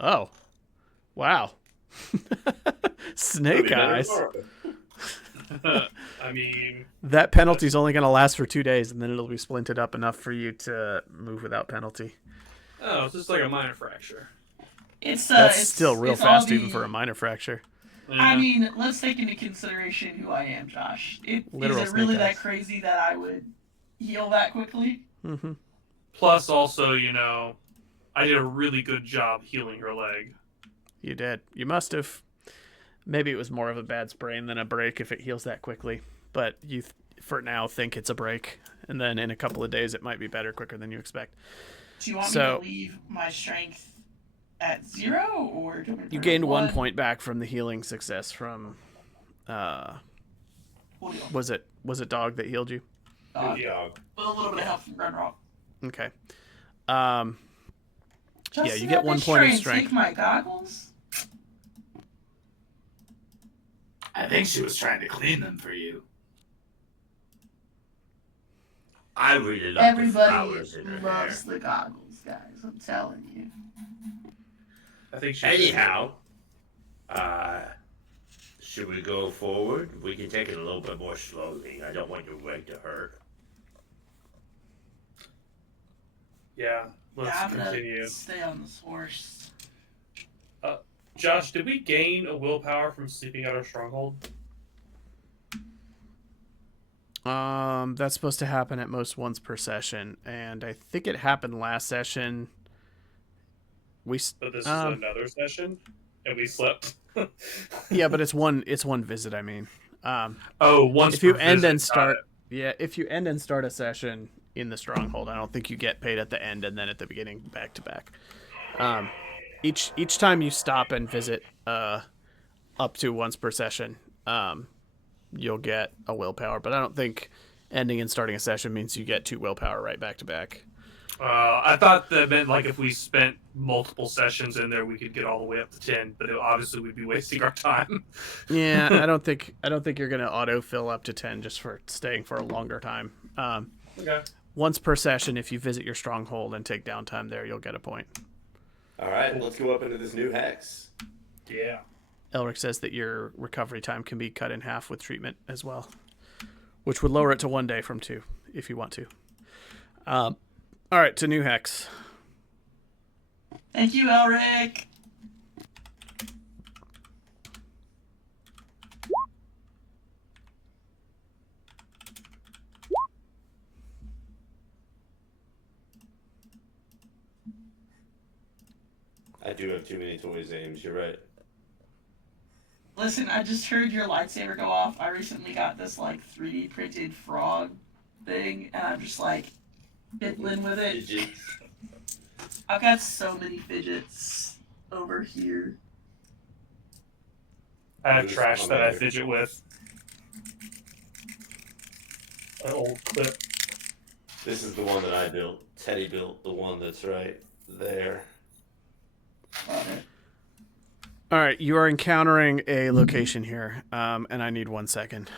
Oh, wow. Snake eyes. I mean, That penalty's only going to last for 2 days, and then it'll be splinted up enough for you to move without penalty. oh, it's just like a minor fracture. It's That's it's, still real it's all fast, the- even for a minor fracture. I Yeah. mean, let's take into consideration who I am, Josh. Literal Is it really snake that eyes. crazy that I would heal that quickly? Mm-hmm. Plus, also, you know, I did a really good job healing her leg. You did. You must have. Maybe it was more of a bad sprain than a break if it heals that quickly. But you, for now, think it's a break. And then in a couple of days, it might be better quicker than you expect. Do you want me So- to leave my strength at 0, or do you want me to You put it at gained 1 1? point back from the healing success from. What deal? Was it Dog that healed you? Dog. Dog. With a little bit of help from Grunrock. Okay. Just you get 1 point of strength. Take my goggles. I think she was trying to clean them for you. I really like the Everybody flowers in her loves hair. the goggles, guys. I'm telling you. I think she. Anyhow, should we go forward? We can take it a little bit more slowly. I don't want your leg to hurt. Yeah, let's Yeah, I'm continue. gonna stay on this horse. Josh, did we gain a willpower from sleeping at our stronghold? That's supposed to happen at most once per session, and I think it happened last session. But this is another session, and we slept. Yeah, but it's one visit. I mean, once if you per end visit, and start, got yeah, if you end and start a session in the stronghold, I don't think you get paid at the end and then at the beginning back to back. Each time you stop and visit, up to once per session, you'll get a willpower. But I don't think ending and starting a session means you get 2 willpower right back to back. I thought that meant like if we spent multiple sessions in there, we could get all the way up to 10. But obviously, we'd be wasting our time. Yeah, I don't think you're gonna auto fill up to 10 just for staying for a longer time. Okay. Once per session, if you visit your stronghold and take downtime there, you'll get a point. All right, let's go up into this new hex. Yeah. Elric says that your recovery time can be cut in half with treatment as well, which would lower it to 1 day from 2 if you want to. All right, to new hex. Thank you, Elric. I do have too many toys, Ames. You're right. Listen, I just heard your lightsaber go off. I recently got this like 3D printed frog thing, and I'm just like fiddling with it. Fidgets. I've got so many fidgets over here. I have trash that I fidget with. An old clip. This is the one that I built. Teddy built the one that's right there. Got it. All right, you are encountering a location here, and I need 1 second.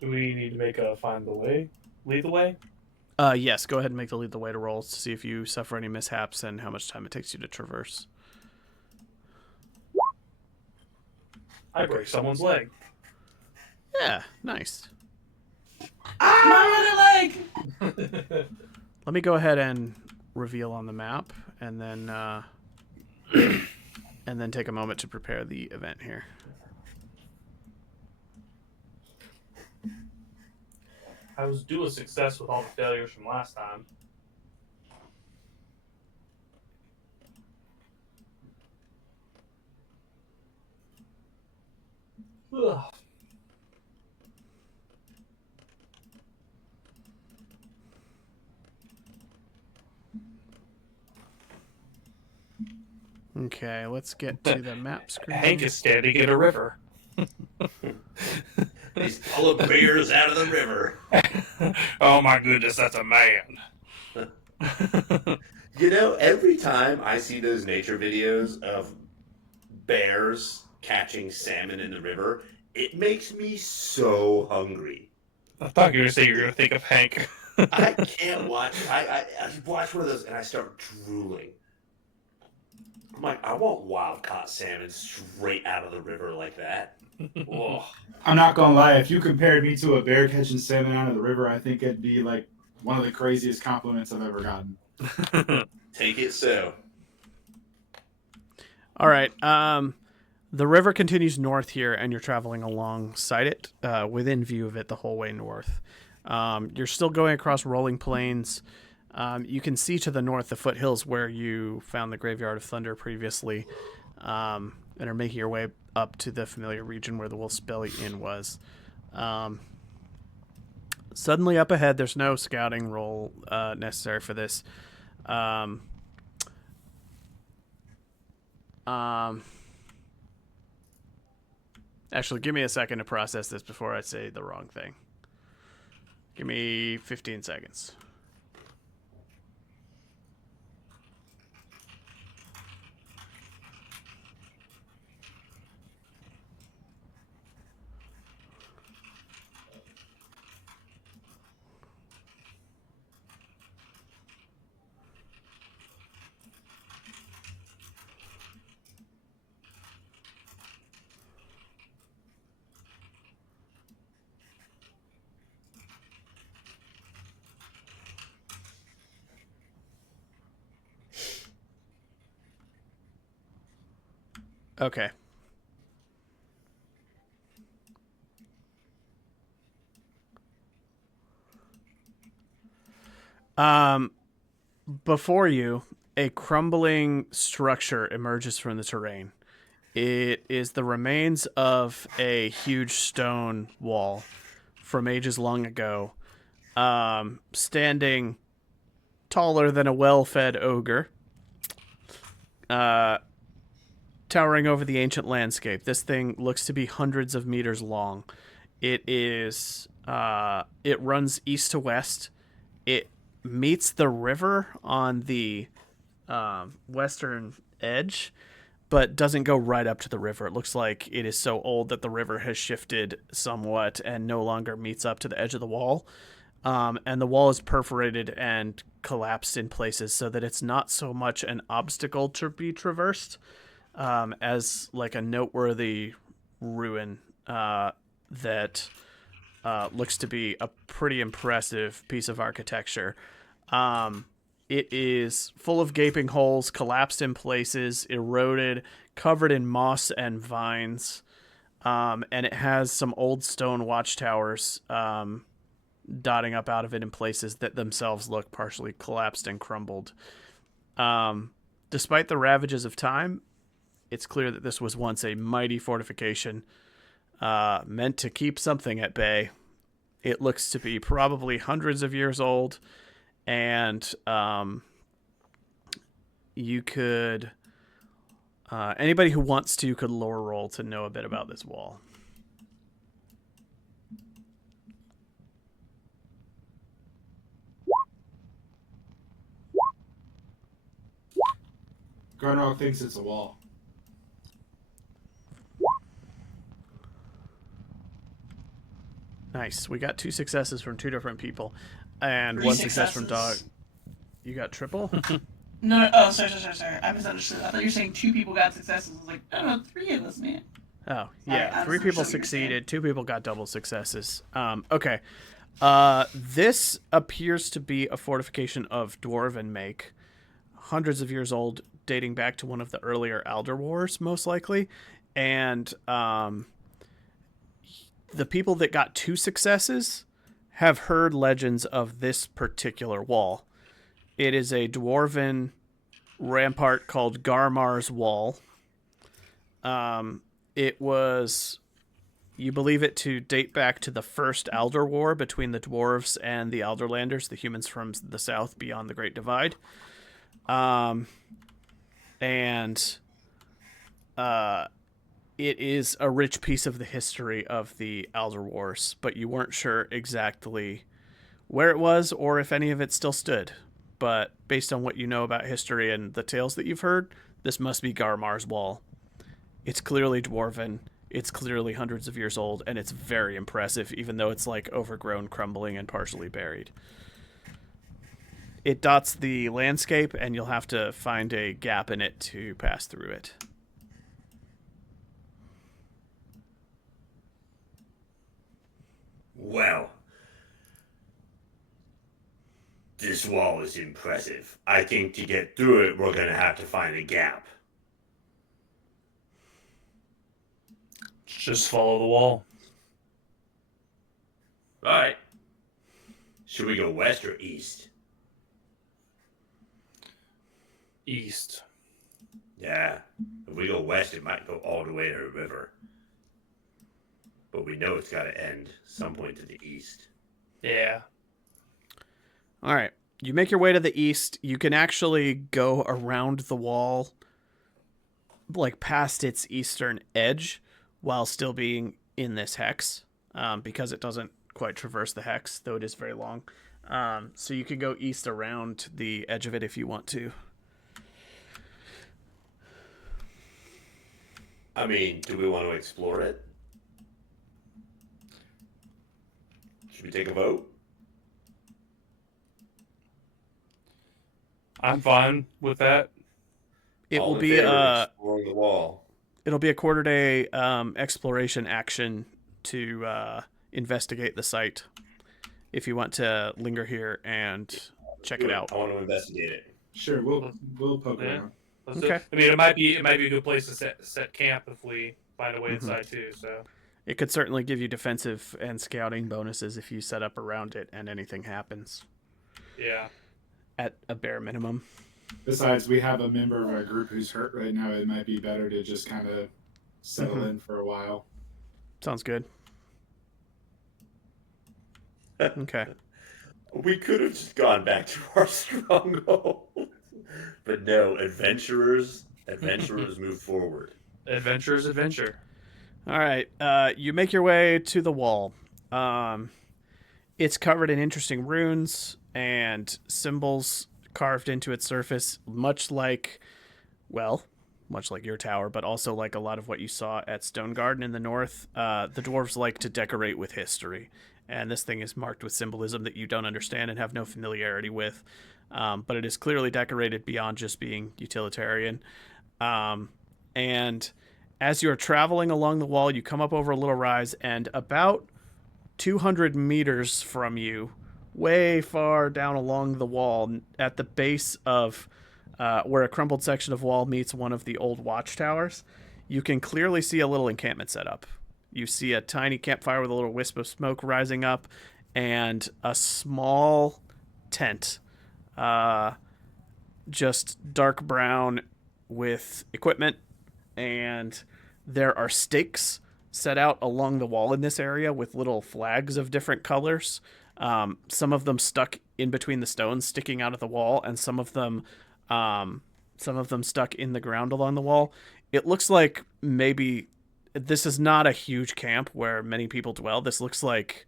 Do we need to make a find the way? Lead the way? Yes, go ahead and make the lead the way to rolls to see if you suffer any mishaps and how much time it takes you to traverse. I break someone's leg. Yeah, nice. My other leg! Let me go ahead and reveal on the map, and then and then take a moment to prepare the event here. I was due a success with all the failures from last time. Ugh. Okay, let's get to the map screen. Hank is standing in a river. He's full of beers out of the river. Oh my goodness, that's a man. You know, every time I see those nature videos of bears catching salmon in the river, it makes me so hungry. I thought you were going to say you were going to think of Hank. I can't watch. I watch one of those and I start drooling. I'm like, I want wild caught salmon straight out of the river like that. Oh, I'm not gonna lie, if you compared me to a bear catching salmon out of the river, I think it'd be like one of the craziest compliments I've ever gotten. take it so. All right. The river continues north here, and you're traveling alongside it, within view of it the whole way north. You're still going across rolling plains. You can see to the north the foothills where you found the Graveyard of Thunder previously, and are making your way up to the familiar region where the Wolf's Belly Inn was. Suddenly up ahead, there's no scouting roll necessary for this. Actually, give me a second to process this before I say the wrong thing. Give me 15 seconds. Okay. Um, Before you, a crumbling structure emerges from the terrain. It is the remains of a huge stone wall from ages long ago, standing taller than a well-fed ogre, uh, towering over the ancient landscape. This thing looks to be hundreds of meters long. It is. It runs east to west. It meets the river on the western edge, but doesn't go right up to the river. It looks like it is so old that the river has shifted somewhat and no longer meets up to the edge of the wall. And the wall is perforated and collapsed in places so that it's not so much an obstacle to be traversed as like a noteworthy ruin that looks to be a pretty impressive piece of architecture. It is full of gaping holes, collapsed in places, eroded, covered in moss and vines. And it has some old stone watchtowers dotting up out of it in places that themselves look partially collapsed and crumbled. Despite the ravages of time, it's clear that this was once a mighty fortification meant to keep something at bay. It looks to be probably hundreds of years old, and you could... anybody who wants to could lore roll to know a bit about this wall. Gronok thinks it's a wall. Nice. We got 2 successes from 2 different people, and 3 1 success from Dog. successes. You got triple? No, oh, sorry. I misunderstood. I thought you were saying 2 people got successes. I was like, no, 3 of us, man. Oh, Sorry, yeah. I 3 misunderstood people what you were saying. succeeded. 2 people got double successes. Okay. This appears to be a fortification of dwarven make, hundreds of years old, dating back to one of the earlier Alder Wars, most likely. And the people that got 2 successes have heard legends of this particular wall. It is a dwarven rampart called Garmar's Wall. It was, you believe it to date back to the first Alder War between the dwarves and the Alderlanders, the humans from the south beyond the Great Divide. It is a rich piece of the history of the Alder Wars, but you weren't sure exactly where it was or if any of it still stood. But based on what you know about history and the tales that you've heard, this must be Garmar's Wall. It's clearly dwarven, it's clearly hundreds of years old, and it's very impressive, even though it's like overgrown, crumbling, and partially buried. It dots the landscape, and you'll have to find a gap in it to pass through it. Well, this wall is impressive. I think to get through it, we're gonna have to find a gap. Just follow the wall. Alright. Should we go west or east? East. Yeah. If we go west, it might go all the way to the river. But we know it's gotta end some point to the east. Yeah. All right. You make your way to the east. You can actually go around the wall like past its eastern edge while still being in this hex, because it doesn't quite traverse the hex, though it is very long. So you could go east around the edge of it if you want to. I mean, do we want to explore it? Should we take a vote? I'm fine with that. It All will in be favor of exploring the wall. it'll be a quarter day exploration action to investigate the site. If you want to linger here and check it out. I want to investigate it. Sure, we'll poke Yeah. around. Okay. I mean, it might be a good place to set camp if we find a way Mm-hmm. inside too. So It could certainly give you defensive and scouting bonuses if you set up around it and anything happens. yeah. At a bare minimum. Besides, we have a member of our group who's hurt right now. It might be better to just kind of settle in for a while. Sounds good. Okay. We could have just gone back to our stronghold. But no, adventurers move forward. Adventure is adventure. All right. You make your way to the wall. It's covered in interesting runes and symbols carved into its surface, much like your tower, but also like a lot of what you saw at Stone Garden in the north. The dwarves like to decorate with history, and this thing is marked with symbolism that you don't understand and have no familiarity with. But it is clearly decorated beyond just being utilitarian. And as you're traveling along the wall, you come up over a little rise, and about 200 meters from you, way far down along the wall, at the base of where a crumbled section of wall meets one of the old watchtowers, you can clearly see a little encampment set up. You see a tiny campfire with a little wisp of smoke rising up, and a small tent, just dark brown with equipment, and there are stakes set out along the wall in this area with little flags of different colors. Some of them stuck in between the stones sticking out of the wall, and some of them stuck in the ground along the wall. It looks like maybe this is not a huge camp where many people dwell. This looks like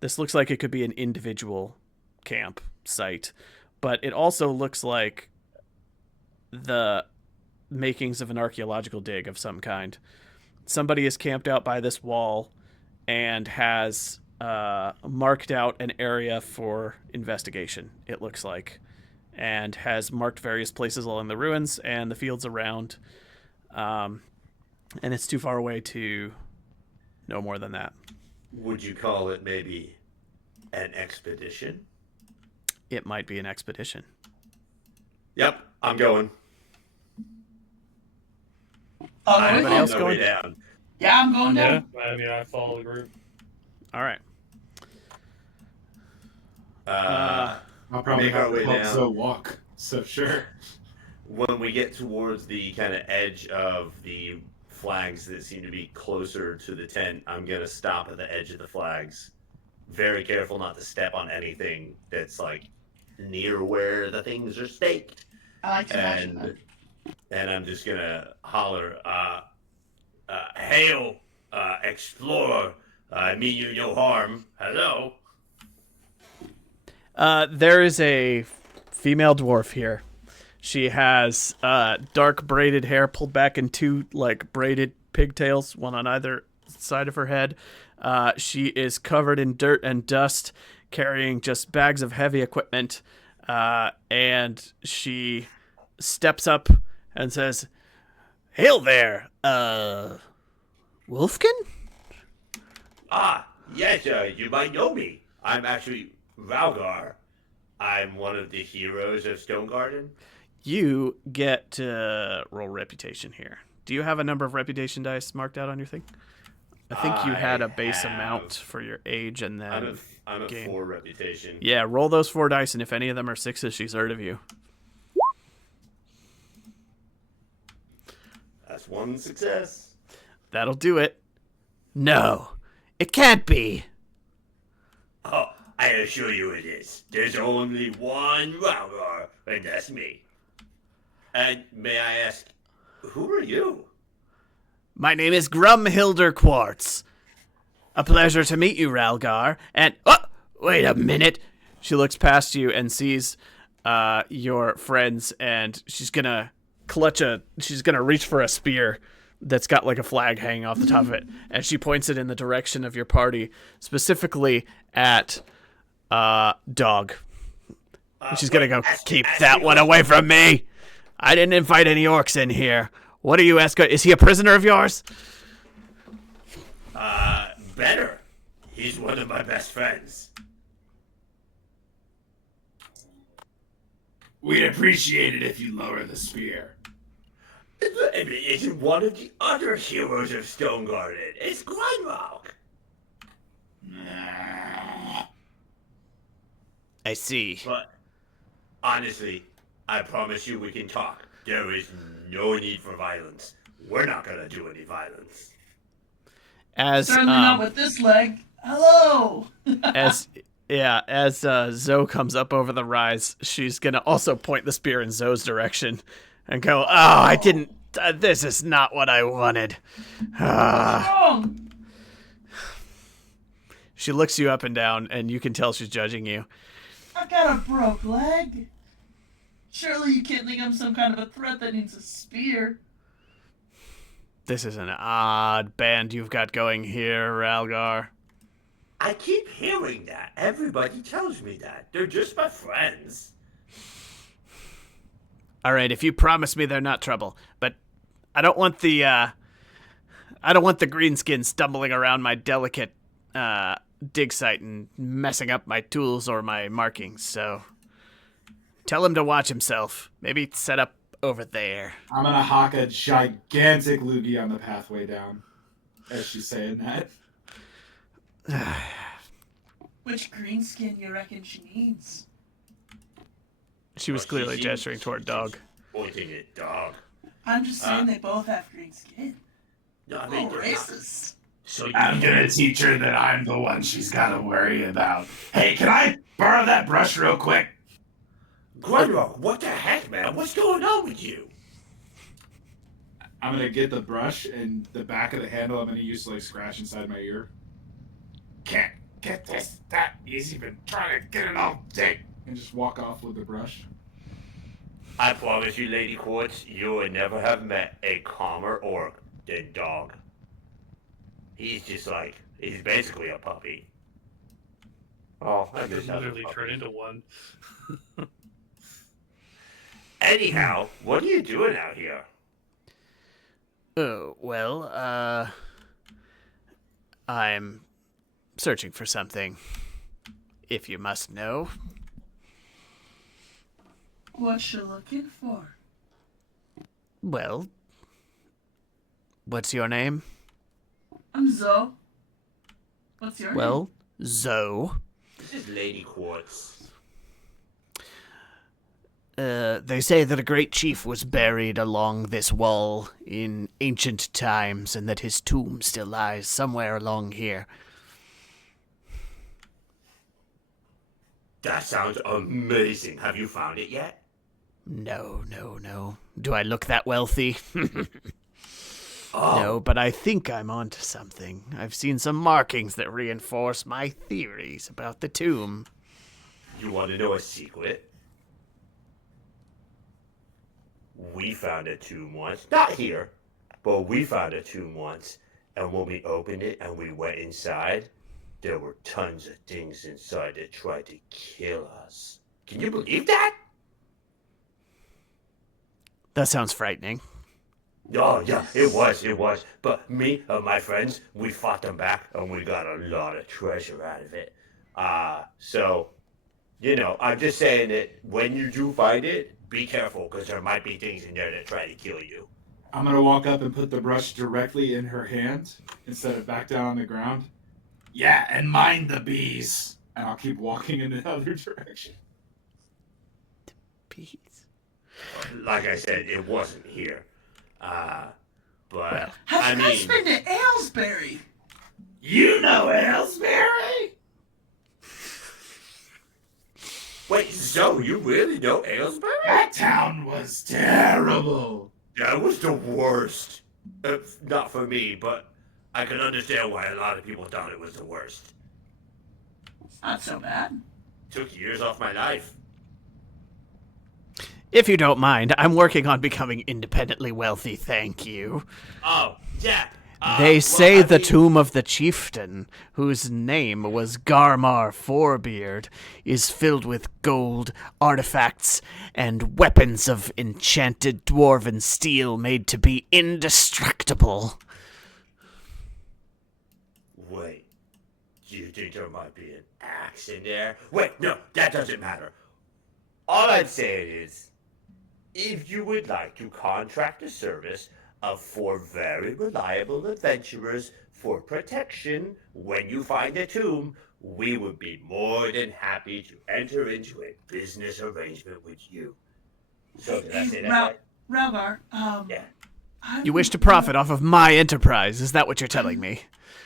it could be an individual camp site, but it also looks like the makings of an archaeological dig of some kind. Somebody is camped out by this wall and has marked out an area for investigation, it looks like, and has marked various places along the ruins and the fields around. And it's too far away to know more than that. Would you call it maybe an expedition? It might be an expedition. Yep, I'm going. Anybody else on my going? way down. Yeah, I'm going Yeah. down. I mean, I follow the group. All right. I'll probably Make our have way to help down. Zoe walk. So sure. When we get towards the kind of edge of the flags that seem to be closer to the tent, I'm going to stop at the edge of the flags. Very careful not to step on anything that's like near where the things are staked. I like to imagine that. And I'm just going to holler, hail, explorer, I mean you no harm. Hello. There is a female dwarf here. She has dark braided hair pulled back in two like braided pigtails, one on either side of her head. She is covered in dirt and dust, carrying just bags of heavy equipment. And she steps up and says, "Hail there, Wolfkin?" Ah, yes, you might know me. I'm actually Valgar. I'm one of the heroes of Stone Garden. You get to roll reputation here. Do you have a number of reputation dice marked out on your thing? I think you had a base amount for your age and then I'm a gain. 4 reputation. Yeah, roll those 4 dice, and if any of them are 6s, she's heard of you. That's 1 success. That'll do it. No, it can't be. Oh, I assure you it is. There's only one Valgar, and that's me. And may I ask, Who are you? My name is Grumhilder Quartz. A pleasure to meet you, Ralgar. And, oh, wait a minute. She looks past you and sees your friends, and she's gonna reach for a spear that's got like a flag hanging off the top of it, and she points it in the direction of your party, specifically at Dog. She's gonna go, keep that one away from me. I didn't invite any orcs in here. What are you asking? Is he a prisoner of yours? Better. He's one of my best friends. We'd appreciate it if you lower the spear. It's one of the other heroes of Stone Garden. It's Grunwald. I see. But honestly, I promise you we can talk. There is no need for violence. We're not gonna do any violence. As Certainly not with this leg. Hello. as Zoe comes up over the rise, she's gonna also point the spear in Zoe's direction and go, I didn't. This is not what I wanted. Wrong. She looks you up and down, and you can tell she's judging you. I've got a broke leg. Surely you can't think I'm some kind of a threat that needs a spear. This is an odd band you've got going here, Ralgar. I keep hearing that. Everybody tells me that. They're just my friends. All right, if you promise me they're not trouble, but I don't want the greenskin stumbling around my delicate dig site and messing up my tools or my markings. So tell him to watch himself. Maybe set up over there. I'm gonna hawk a gigantic loogie on the pathway down as she's saying that. Which greenskin you reckon she needs? She was clearly gesturing toward Dog. Pointing at Dog. I'm just saying they both have green skin. No, I Oh, mean, they're not. racist. So you I'm gonna teach her that I'm the one she's gotta worry about. Hey, can I borrow that brush real quick? Grunwald, what the heck, man? What's going on with you? I'm gonna get the brush and the back of the handle. I'm gonna use to like scratch inside my ear Can't get this that easy. Been trying to get it all day. and just walk off with the brush. I promise you, Lady Quartz, you would never have met a calmer orc than Dog. He's basically a puppy. Oh, I miss having Literally puppies. turn into one. Anyhow, what are you doing out here? Oh, well, I'm searching for something, if you must know. What you looking for? Well, what's your name? I'm Zoe. What's your name? Well, Zoe. This is Lady Quartz. They say that a great chief was buried along this wall in ancient times, and that his tomb still lies somewhere along here. That sounds amazing. Have you found it yet? No. Do I look that wealthy? Oh, No, but I think I'm onto something. I've seen some markings that reinforce my theories about the tomb. you want to know a secret? We found a tomb once. Not here, but we found a tomb once. And when we opened it and we went inside, there were tons of things inside that tried to kill us. Can you believe that? That sounds frightening. Oh, yeah, it was. But me and my friends, we fought them back and we got a lot of treasure out of it. So, I'm just saying that when you do find it, be careful because there might be things in there that try to kill you. I'm gonna walk up and put the brush directly in her hand instead of back down on the ground, Yeah, and mind the bees. and I'll keep walking in the other direction. Peace. Like I said, it wasn't here. But, Well, Have you guys been to Aylesbury? You know Aylesbury? wait, so you really know Aylesbury? That town was terrible. That was the worst. Not for me, but I can understand why a lot of people thought it was the worst. It's not so bad. Took years off my life. If you don't mind, I'm working on becoming independently wealthy, thank you. Oh, yeah. They say the tomb of the chieftain, whose name was Garmar Forebeard, is filled with gold, artifacts, and weapons of enchanted dwarven steel made to be indestructible. Wait, do you think there might be an axe in there? Wait, no, that doesn't matter. All I'm saying is, if you would like to contract a service of 4 very reliable adventurers for protection when you find a tomb, we would be more than happy to enter into a business arrangement with you. So did I say that right? Ralgar, Yeah. You wish to profit off of my enterprise, is that what you're telling me?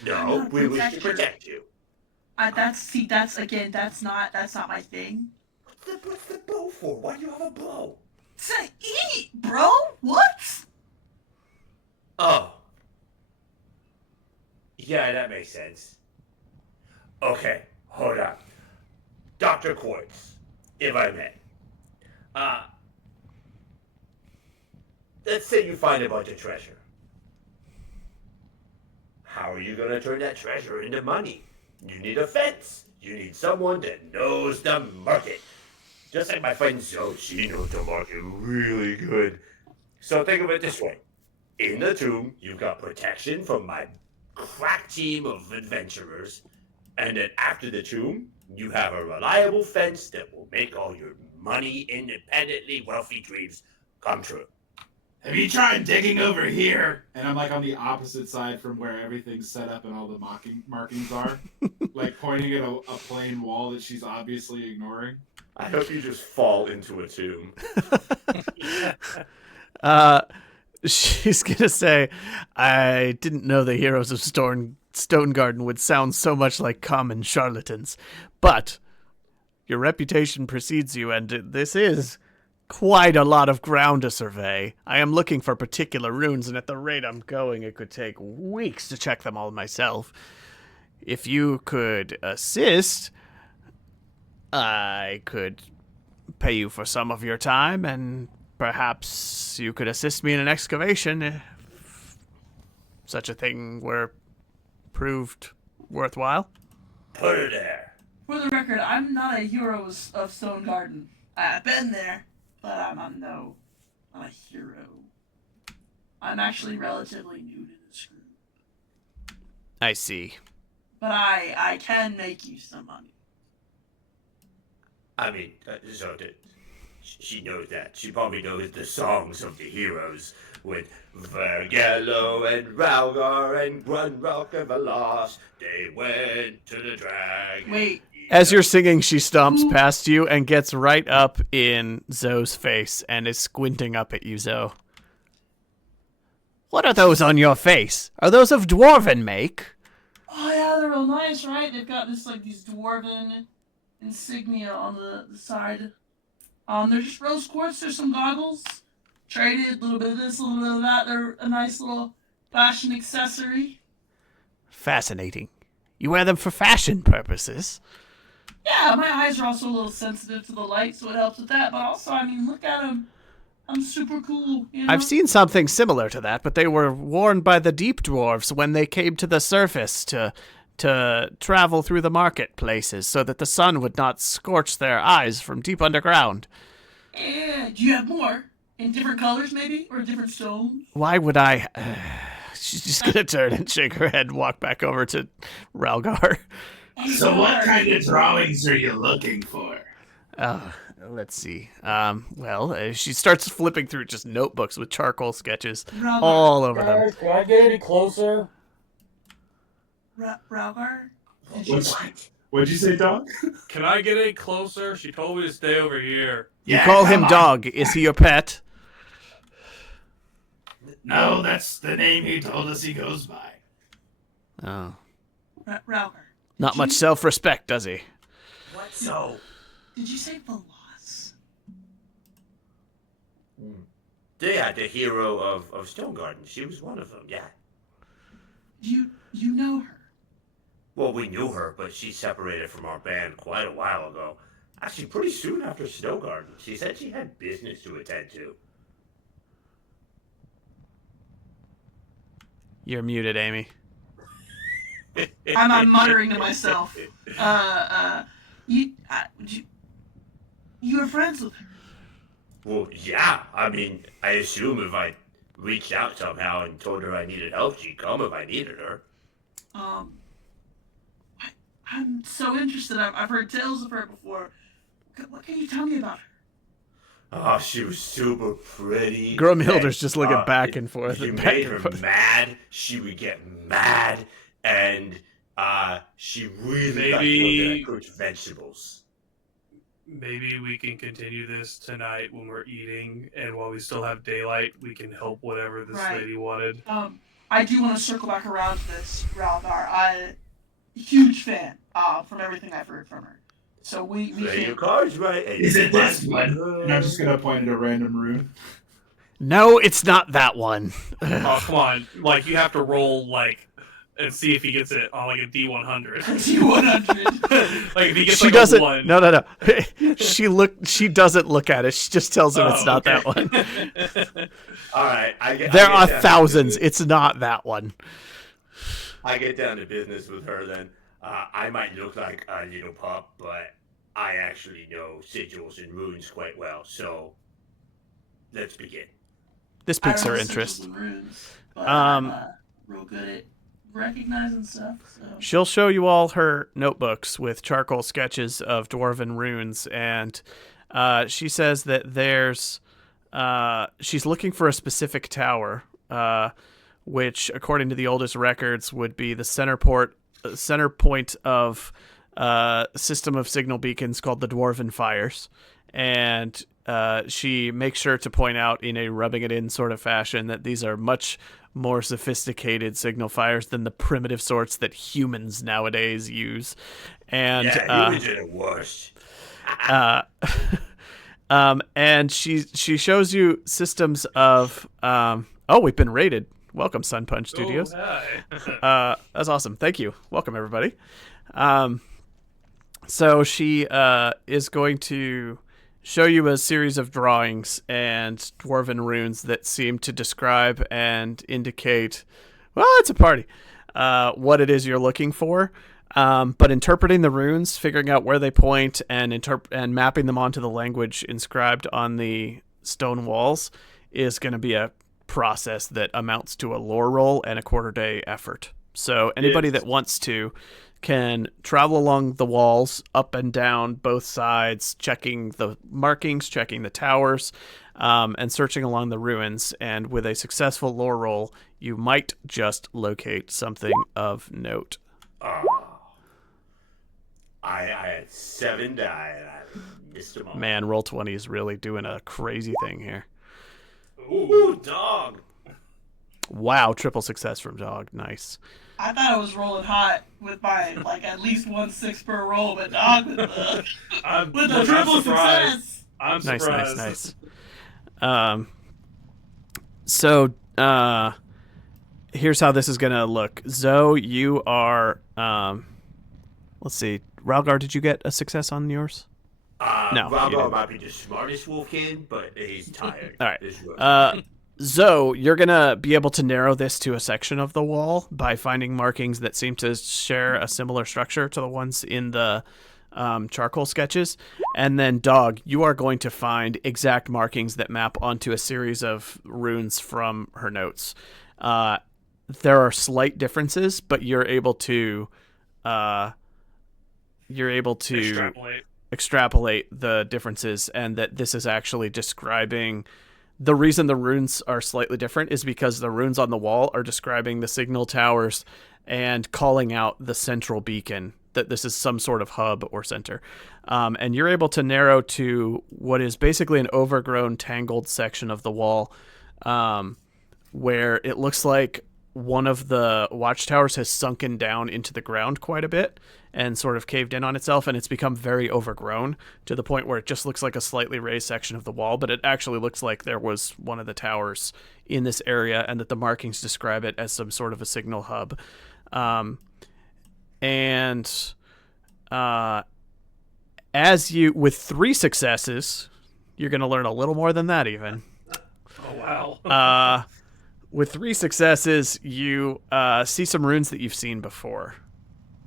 No, we wish to protect you. That's not my thing. What's the bow for? Why do you have a bow? To eat, bro. What? Oh. Yeah, that makes sense. Okay, hold on. Dr. Quartz, if I may. Let's say you find a bunch of treasure. How are you gonna turn that treasure into money? You need a fence. You need someone that knows the market. Just like my friend Zoe, she knows the market really good. So think of it this way. In the tomb, you've got protection from my crack team of adventurers. And then after the tomb, you have a reliable fence that will make all your money independently wealthy dreams come true. Have you tried digging over here? And I'm like on the opposite side from where everything's set up and all the markings are. Like pointing at a plain wall that she's obviously ignoring. I hope you just fall into a tomb. She's gonna say, I didn't know the heroes of Stone Garden would sound so much like common charlatans, but your reputation precedes you, and this is quite a lot of ground to survey. I am looking for particular runes, and at the rate I'm going, it could take weeks to check them all myself. If you could assist, I could pay you for some of your time, and perhaps you could assist me in an excavation if such a thing were proved worthwhile. Put her there. For the record, I'm not a hero of Stone Garden. I've been there, but I'm not a hero. I'm actually relatively new to this group. I see. But I can make you some money. I mean, she knows that. She probably knows the songs of the heroes with Vergello and Ralgar and Grunrock and Veloz. They went to the dragon. Wait. As you're singing, she stomps past you and gets right up in Zoe's face and is squinting up at you, Zoe. What are those on your face? Are those of dwarven make? Oh yeah, they're real nice, right? They've got these dwarven insignia on the side. They're just rose quartz. There's some goggles. Traded, a little bit of this, a little bit of that. They're a nice little fashion accessory. Fascinating. You wear them for fashion purposes. Yeah, my eyes are also a little sensitive to the light, so it helps with that. But also, I mean, look at them. I'm super cool, you know? I've seen something similar to that, but they were worn by the deep dwarves when they came to the surface to travel through the marketplaces so that the sun would not scorch their eyes from deep underground. Yeah, do you have more? In different colors, maybe? Or different stones? Why would I... She's just going to turn and shake her head and walk back over to Ralgar. So what kind of drawings are you looking for? Let's see. She starts flipping through just notebooks with charcoal sketches Ralgar. all over them. Can I get any closer? Ralgar? What'd you say, dog? Can I get any closer? She told me to stay over here. You call him Dog. Is he your pet? No, that's the name he told us he goes by. Oh. Ralgar. Not much self-respect, does he? What? So, Did you say Veloz? Yeah, the hero of Stone Garden. She was one of them, yeah. You know her. Well, we knew her, but she separated from our band quite a while ago. Actually, pretty soon after Snow Garden. She said she had business to attend to. You're muted, Amy. I'm muttering to myself. You were friends with her. Well, yeah. I mean, I assume if I reached out somehow and told her I needed help, she'd come if I needed her. I'm so interested. I've heard tales of her before. What can you tell me about her? Oh, she was super pretty. Grumhilder's just looking back and forth. You and back made and her forth. mad. She would get mad, and she really liked Maybe- looking at cooked vegetables. Maybe we can continue this tonight when we're eating, and while we still have daylight, we can help whatever this Right. lady wanted. I do want to circle back around to this, Ralgar. Huge fan. From everything I've heard from her. So we Play your can. cards right. And Is it this one? And I'm just gonna point at a random rune. No, it's not that one. Oh, come on. Like, you have to roll, like, and see if he gets it on, like, a D100. D100. Like, if he gets, She like, doesn't. a 1. No. She doesn't look at it. She just tells him it's not that one. All right, There are thousands. It's not that one. I get down to business with her then. I might look like a little pup, but I actually know sigils and runes quite well. So let's begin. This I piques don't her know interest. sigils and runes, but Um, I'm real good at recognizing stuff. So. She'll show you all her notebooks with charcoal sketches of dwarven runes, and she says that there's she's looking for a specific tower, which, according to the oldest records, would be the center point of a system of signal beacons called the Dwarven Fires, and she makes sure to point out in a rubbing it in sort of fashion that these are much more sophisticated signal fires than the primitive sorts that humans nowadays use. And Yeah, humans are the worst. and she shows you systems of we've been raided. Welcome, Sun Punch Studios. Oh, hi. That's awesome. Thank you. Welcome, everybody. So she is going to show you a series of drawings and dwarven runes that seem to describe and indicate, well, it's a party, what it is you're looking for. But interpreting the runes, figuring out where they point, and mapping them onto the language inscribed on the stone walls is going to be a process that amounts to a lore roll and a quarter-day effort. So anybody that wants to can travel along the walls, up and down both sides, checking the markings, checking the towers, and searching along the ruins. And with a successful lore roll, you might just locate something of note. I had 7 die and I missed them all. Man, Roll20 is really doing a crazy thing here. Ooh, dog. Wow, triple success from Dog. Nice. I thought I was rolling hot with my at least 1/6 per roll, but dog with the triple success. I'm Nice, surprised. nice. So here's how this is gonna look. Zoe, you are let's see. Ralgar, did you get a success on yours? No, you Ralgar didn't. might be the smartest wolf kid, but he's tired. All right. This rough. Zoe, you're gonna be able to narrow this to a section of the wall by finding markings that seem to share a similar structure to the ones in the charcoal sketches. And then, Dog, you are going to find exact markings that map onto a series of runes from her notes. There are slight differences, but you're able to extrapolate the differences, and that this is actually describing the reason the runes are slightly different is because the runes on the wall are describing the signal towers and calling out the central beacon, that this is some sort of hub or center. And you're able to narrow to what is basically an overgrown, tangled section of the wall, where it looks like one of the watchtowers has sunken down into the ground quite a bit and sort of caved in on itself, and it's become very overgrown to the point where it just looks like a slightly raised section of the wall, but it actually looks like there was one of the towers in this area, and that the markings describe it as some sort of a signal hub. As you, with 3 successes, you're going to learn a little more than that even. Oh, wow. With 3 successes, you see some runes that you've seen before.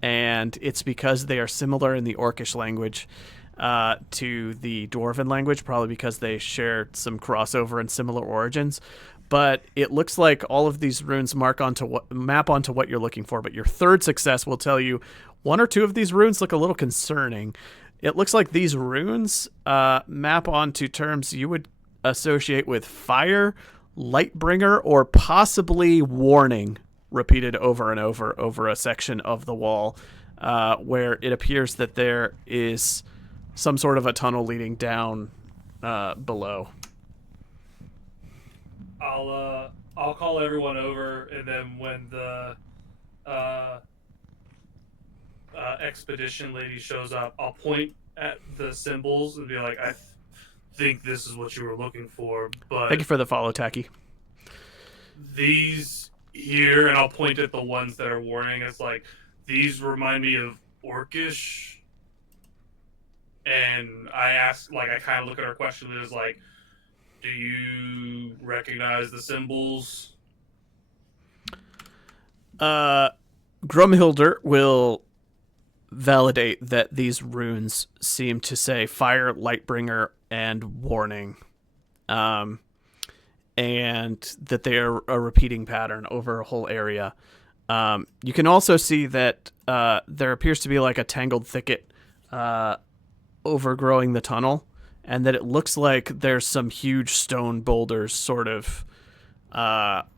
And it's because they are similar in the Orcish language to the Dwarven language, probably because they share some crossover and similar origins. But it looks like all of these runes map onto what you're looking for. But your 3rd success will tell you 1 or 2 of these runes look a little concerning. It looks like these runes map onto terms you would associate with fire, Lightbringer, or possibly warning, repeated over and over a section of the wall, where it appears that there is some sort of a tunnel leading down below. I'll call everyone over, and then when the expedition lady shows up, I'll point at the symbols and be like, I think this is what you were looking for, but Thank you for the follow, Tacky. these here, and I'll point at the ones that are warning us, like, these remind me of Orcish. And I ask, like, I kind of look at our question as, like, do you recognize the symbols? Grumhilder will validate that these runes seem to say fire, Lightbringer, and warning. And that they are a repeating pattern over a whole area. You can also see that there appears to be like a tangled thicket overgrowing the tunnel, and that it looks like there's some huge stone boulders sort of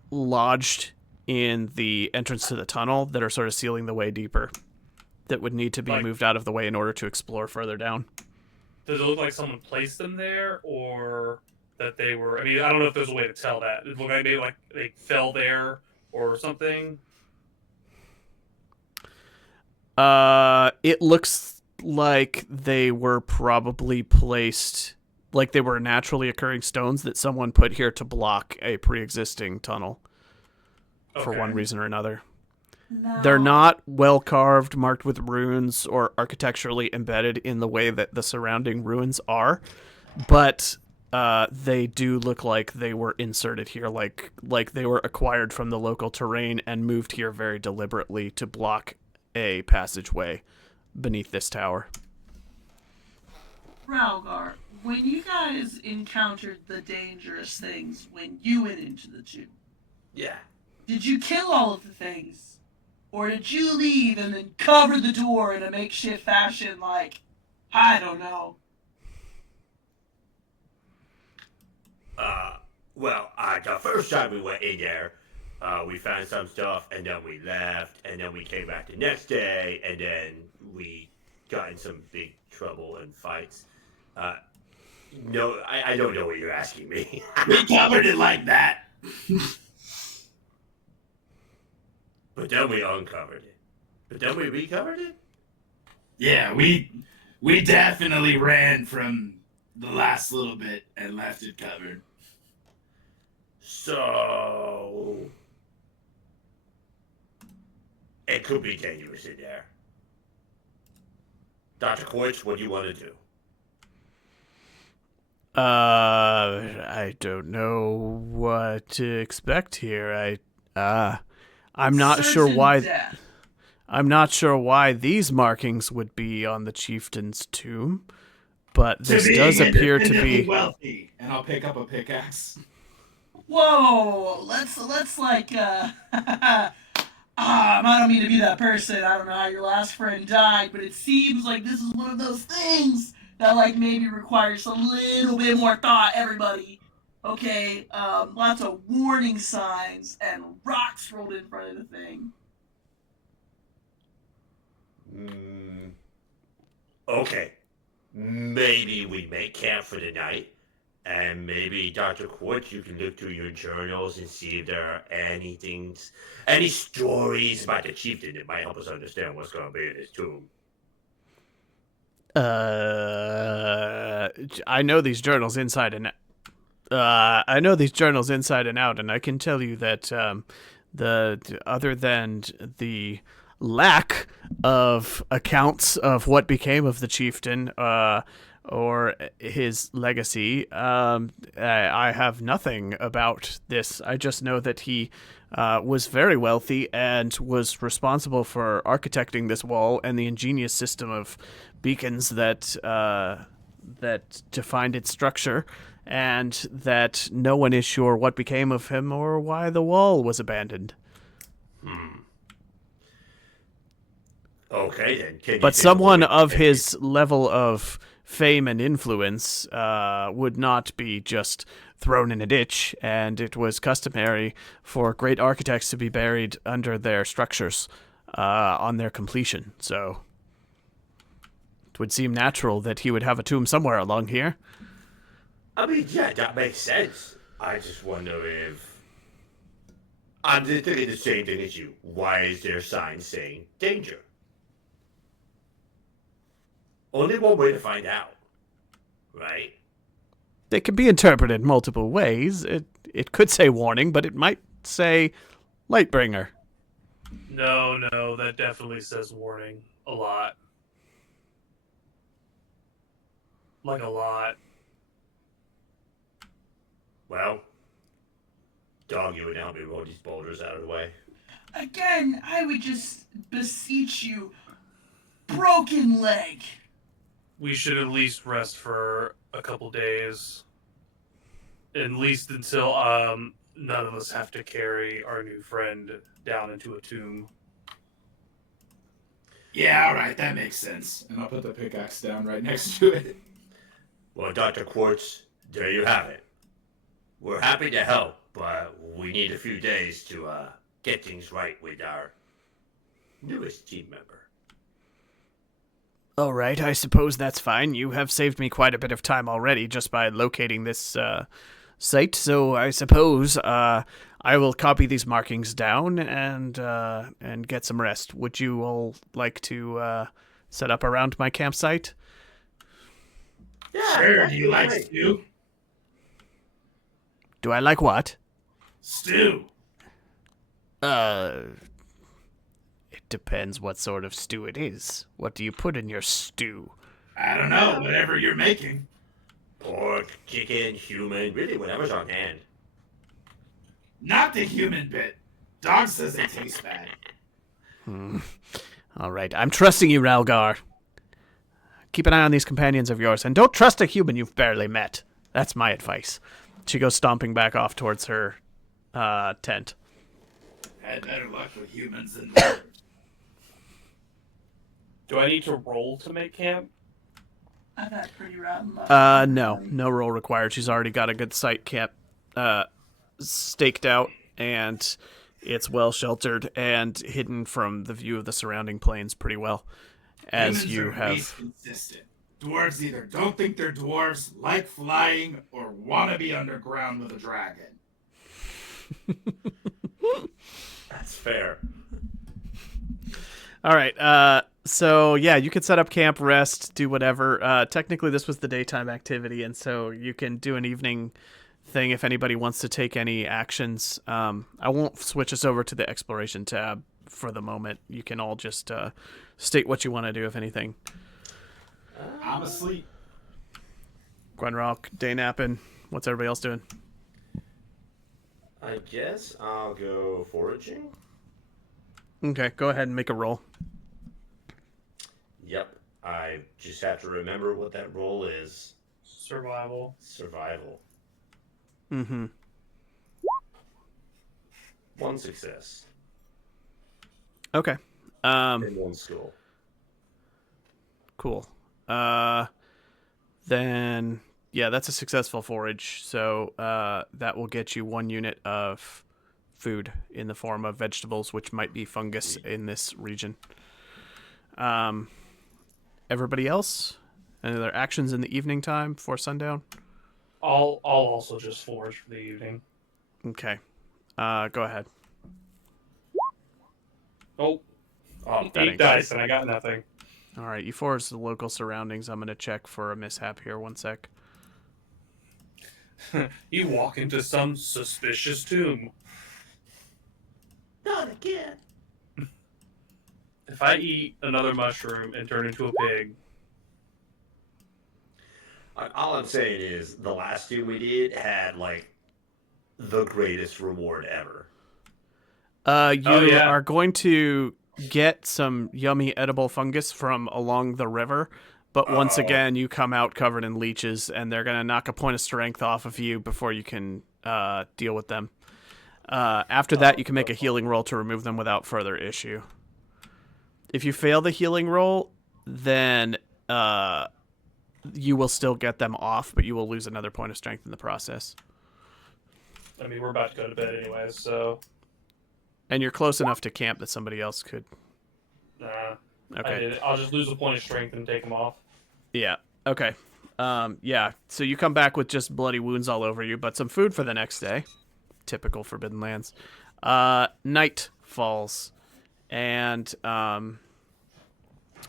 lodged in the entrance to the tunnel that are sort of sealing the way deeper, that would need to be moved out of the way in order to explore further down. Does it look like someone placed them there, or that they were... I mean, I don't know if there's a way to tell that. It looked like maybe like they fell there or something. It looks like they were probably placed, like they were naturally occurring stones that someone put here to block a pre-existing tunnel for one reason or another. No. They're not well carved, marked with runes, or architecturally embedded in the way that the surrounding ruins are, but they do look like they were inserted here, like they were acquired from the local terrain and moved here very deliberately to block a passageway beneath this tower. Ralgar, when you guys encountered the dangerous things when you went into the tomb, Yeah. did you kill all of the things? Or did you leave and then cover the door in a makeshift fashion like, I don't know? Well, the first time we went in there, we found some stuff, and then we left, and then we came back the next day, and then we got in some big trouble and fights. No, I don't know what you're asking me. We covered it like that. But then we uncovered it. But then we recovered it? Yeah, we definitely ran from the last little bit and left it covered. So... it could be dangerous in there. Dr. Quartz, what do you want to do? I don't know what to expect here. I'm not sure Certain why. death. I'm not sure why these markings would be on the chieftain's tomb, but this does appear to be wealthy. And I'll pick up a pickaxe. Whoa, let's like, I don't mean to be that person. I don't know how your last friend died, but it seems like this is one of those things that like maybe requires a little bit more thought, everybody. Okay, lots of warning signs and rocks rolled in front of the thing. Okay. Maybe we make camp for the night, And maybe Dr. Quartz, you can look through your journals and see if there are any stories about the chieftain that might help us understand what's going to be in his tomb. I know these journals inside and out, and I can tell you that other than the lack of accounts of what became of the chieftain or his legacy, I have nothing about this. I just know that he was very wealthy and was responsible for architecting this wall and the ingenious system of beacons that defined its structure, and that no one is sure what became of him or why the wall was abandoned. Okay, then. But someone of his level of fame and influence would not be just thrown in a ditch, and it was customary for great architects to be buried under their structures on their completion. So it would seem natural that he would have a tomb somewhere along here. I mean, yeah, that makes sense. I just wonder if... I'm just thinking the same thing as you. Why is there signs saying danger? Only one way to find out, right? They can be interpreted multiple ways. It could say warning, but it might say Lightbringer. No, that definitely says warning. A lot. Like a lot. Well, dog, you would help me roll these boulders out of the way. Again, I would just beseech you, broken leg. We should at least rest for a couple days. At least until none of us have to carry our new friend down into a tomb. Yeah, all right, that makes sense. And I'll put the pickaxe down right next to it. Well, Dr. Quartz, there you have it. We're happy to help, but we need a few days to get things right with our newest team member. All right, I suppose that's fine. You have saved me quite a bit of time already just by locating this site, so I suppose I will copy these markings down and get some rest. Would you all like to set up around my campsite? Yeah, Sure, do you like great. stew? Do I like what? Stew. It depends what sort of stew it is. What do you put in your stew? I don't know, whatever you're making. Pork, chicken, human, really whatever's on hand. Not the human bit. Dog says it tastes bad. All right, I'm trusting you, Ralgar. Keep an eye on these companions of yours, and don't trust a human you've barely met. That's my advice. She goes stomping back off towards her tent. Had better luck with humans than birds. Do I need to roll to make camp? I've had pretty rotten luck. No roll required. She's already got a good site camp staked out, and it's well sheltered and hidden from the view of the surrounding plains pretty well. As Humans you are least have, consistent. Dwarves either don't think they're dwarves, like flying, or want to be underground with a dragon. That's fair. all right. So yeah, you could set up camp, rest, do whatever. Technically, this was the daytime activity, and so you can do an evening thing if anybody wants to take any actions. I won't switch us over to the exploration tab for the moment. You can all just state what you want to do, if anything. I'm asleep. Gwenrock, day napping. What's everybody else doing? I guess I'll go foraging. Okay, go ahead and make a roll. Yep. I just have to remember what that roll is. Survival. Survival. Mm-hmm. 1 success. Okay. In 1 school. Cool. Then yeah, that's a successful forage. So that will get you 1 unit of food in the form of vegetables, which might be fungus in this region. Everybody else? Any other actions in the evening time before sundown? I'll also just forage for the evening. Okay. Go ahead. Oh, That 8 ain't dice, and I got nothing. All right, you forage the local surroundings. I'm gonna check for a mishap here. 1 sec. You walk into some suspicious tomb. Not again. If I eat another mushroom and turn into a pig, All I'm saying is the last two we did had like the greatest reward ever. You Oh, yeah. are going to get some yummy edible fungus from along the river, but once Uh-oh. again, you come out covered in leeches, and they're gonna knock a point of strength off of you before you can deal with them. After that, you can make a healing roll to remove them without further issue. If you fail the healing roll, then you will still get them off, but you will lose another point of strength in the process. I mean, we're about to go to bed anyways, so And you're close enough to camp that somebody else could. nah. Okay. I did it. I'll just lose a point of strength and take them off. Yeah. Okay. Yeah. So you come back with just bloody wounds all over you, but some food for the next day. Typical Forbidden Lands. Night falls, and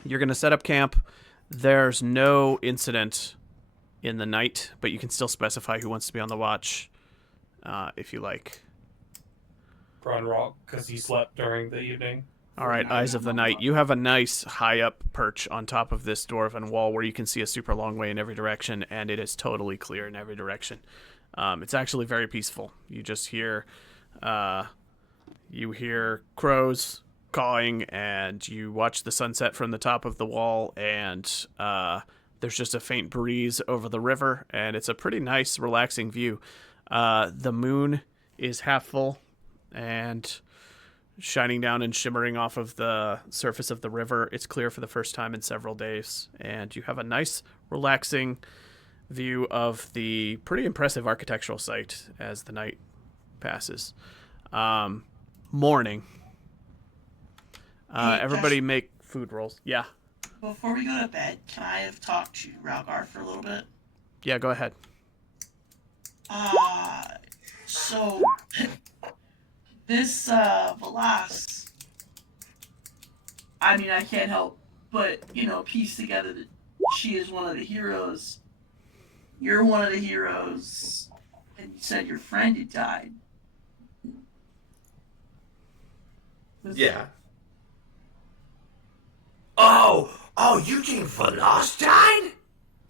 you're gonna set up camp. There's no incident in the night, but you can still specify who wants to be on the watch, if you like. Run Rock, because he slept during the evening. All right, Eyes of the Night. You have a nice high up perch on top of this dwarven wall where you can see a super long way in every direction, and it is totally clear in every direction. It's actually very peaceful. You just hear, crows cawing, and you watch the sunset from the top of the wall, and there's just a faint breeze over the river, and it's a pretty nice, relaxing view. The moon is half full, and shining down and shimmering off of the surface of the river. It's clear for the first time in several days, and you have a nice, relaxing view of the pretty impressive architectural site as the night passes. Morning. Hey, Everybody Josh. make food rolls. Yeah. Before we go to bed, can I have talked to Ralgar for a little bit? Yeah, go ahead. So this Velas, I mean, I can't help but, piece together that she is one of the heroes. You're one of the heroes, and you said your friend had died. Yeah. Oh, you think Velas died?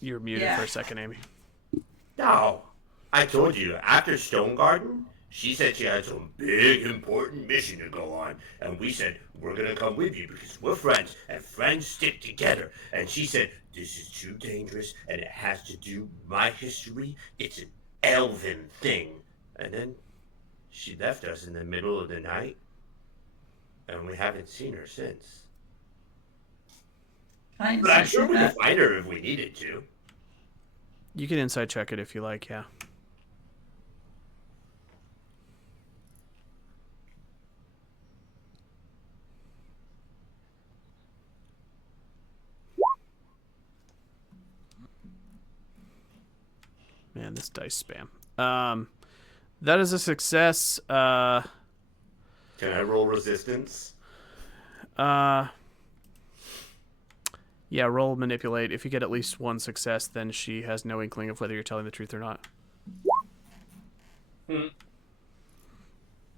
You're muted Yeah. for a second, Amy. No. I told you, after Stone Garden, she said she had some big, important mission to go on. And we said, we're going to come with you because we're friends, and friends stick together. And she said, this is too dangerous, and it has to do with my history. It's an elven thing. And then she left us in the middle of the night, and we haven't seen her since. Can I But I'm insight sure check we could that? find her if we needed to. You can inside check it if you like, yeah. Man, this dice spam. That is a success. Can I roll resistance? Yeah, roll manipulate. If you get at least one success, then she has no inkling of whether you're telling the truth or not.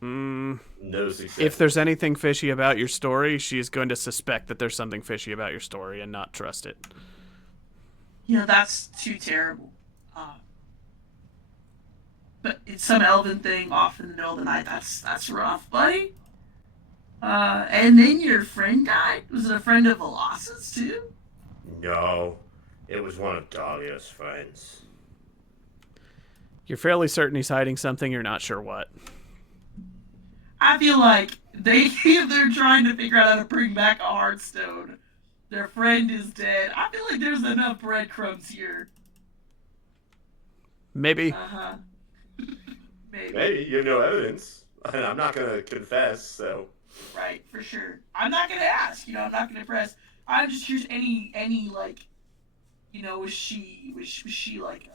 No success. If there's anything fishy about your story, she is going to suspect that there's something fishy about your story and not trust it. That's too terrible. But it's some elven thing off in the middle of the night. That's rough, buddy. And then your friend died? Was it a friend of Velas's too? No, it was one of Dahlia's friends. You're fairly certain he's hiding something, you're not sure what. I feel like if they're trying to figure out how to bring back a Hearthstone, their friend is dead. I feel like there's enough breadcrumbs here. Maybe. Uh-huh. Maybe. Maybe you have no evidence. I'm not gonna confess, so. Right, for sure. I'm not gonna ask, I'm not gonna press. I'm just curious, any like, was she like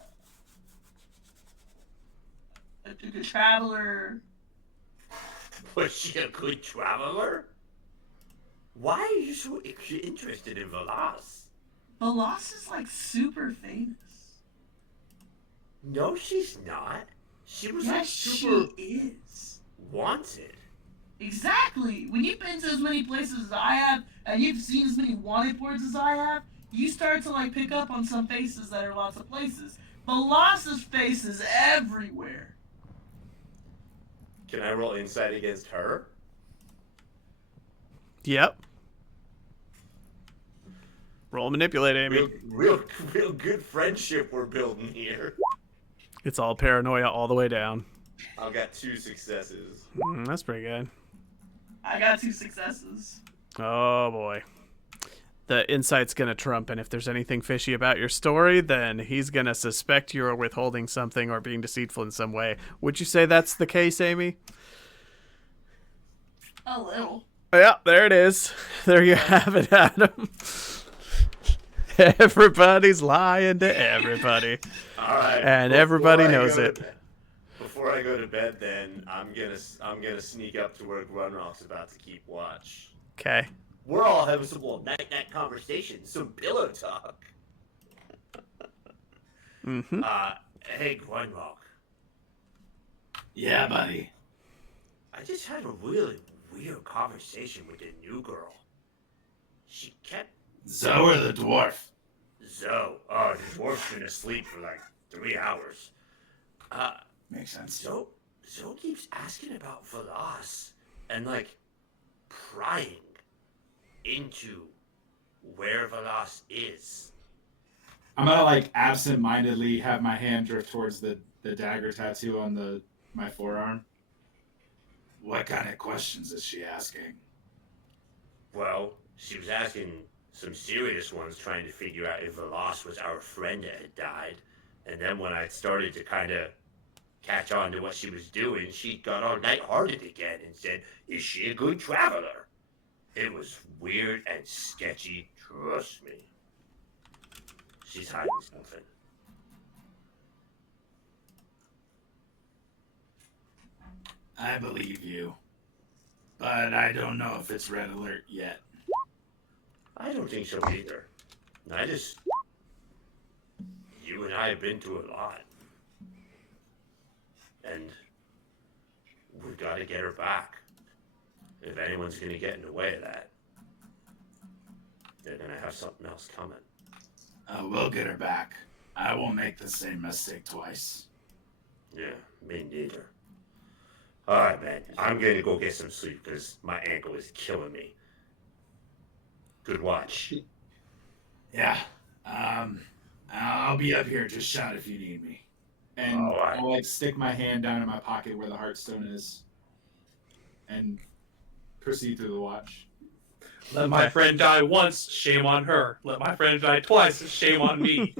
a good traveler. Was she a good traveler? Why are you so interested in Velas? Velas is like super famous. No, she's not. She was like Yes, super she is. wanted. Exactly. When you've been to as many places as I have, and you've seen as many wanted boards as I have, you start to like pick up on some faces that are lots of places. Velas's face is everywhere. Can I roll insight against her? Yep. Roll manipulate, Amy. Real good friendship we're building here. It's all paranoia all the way down. I've got 2 successes. That's pretty good. I got 2 successes. Oh boy. The insight's gonna trump, and if there's anything fishy about your story, then he's gonna suspect you're withholding something or being deceitful in some way. Would you say that's the case, Amy? A little. Yeah, there it is. There you have it, Adam. Everybody's lying to everybody. All right. And before everybody I knows go to it. bed- Before I go to bed, then I'm gonna sneak up to where Grunrock's about to keep watch. Okay. We're all having some little night-night conversation, some pillow talk. Mm-hmm. Hey, Grunrock. Yeah, buddy. I just had a really weird conversation with a new girl. She kept Zoe or the dwarf? Zoe. Oh, the dwarf's been asleep for like 3 hours. Makes sense. Zoe keeps asking about Velas and like prying into where Velas is. I'm gonna like absent-mindedly have my hand drift towards the dagger tattoo on my forearm. What kind of questions is she asking? Well, she was asking some serious ones, trying to figure out if Velas was our friend that had died. And then when I started to kind of catch on to what she was doing, she got all lighthearted again and said, "Is she a good traveler?" It was weird and sketchy, trust me. She's hiding something. I believe you. But I don't know if it's red alert yet. I don't think so either. You and I have been through a lot. And we've got to get her back. If anyone's going to get in the way of that, they're going to have something else coming. We'll get her back. I won't make the same mistake twice. Yeah, me neither. Alright, man. I'm going to go get some sleep because my ankle is killing me. Good watch. Yeah. I'll be up here. Just shout if you need me. And All right. I'll like stick my hand down in my pocket where the heartstone is, and proceed through the watch. Let my friend die once, shame on her. Let my friend die twice, shame on me.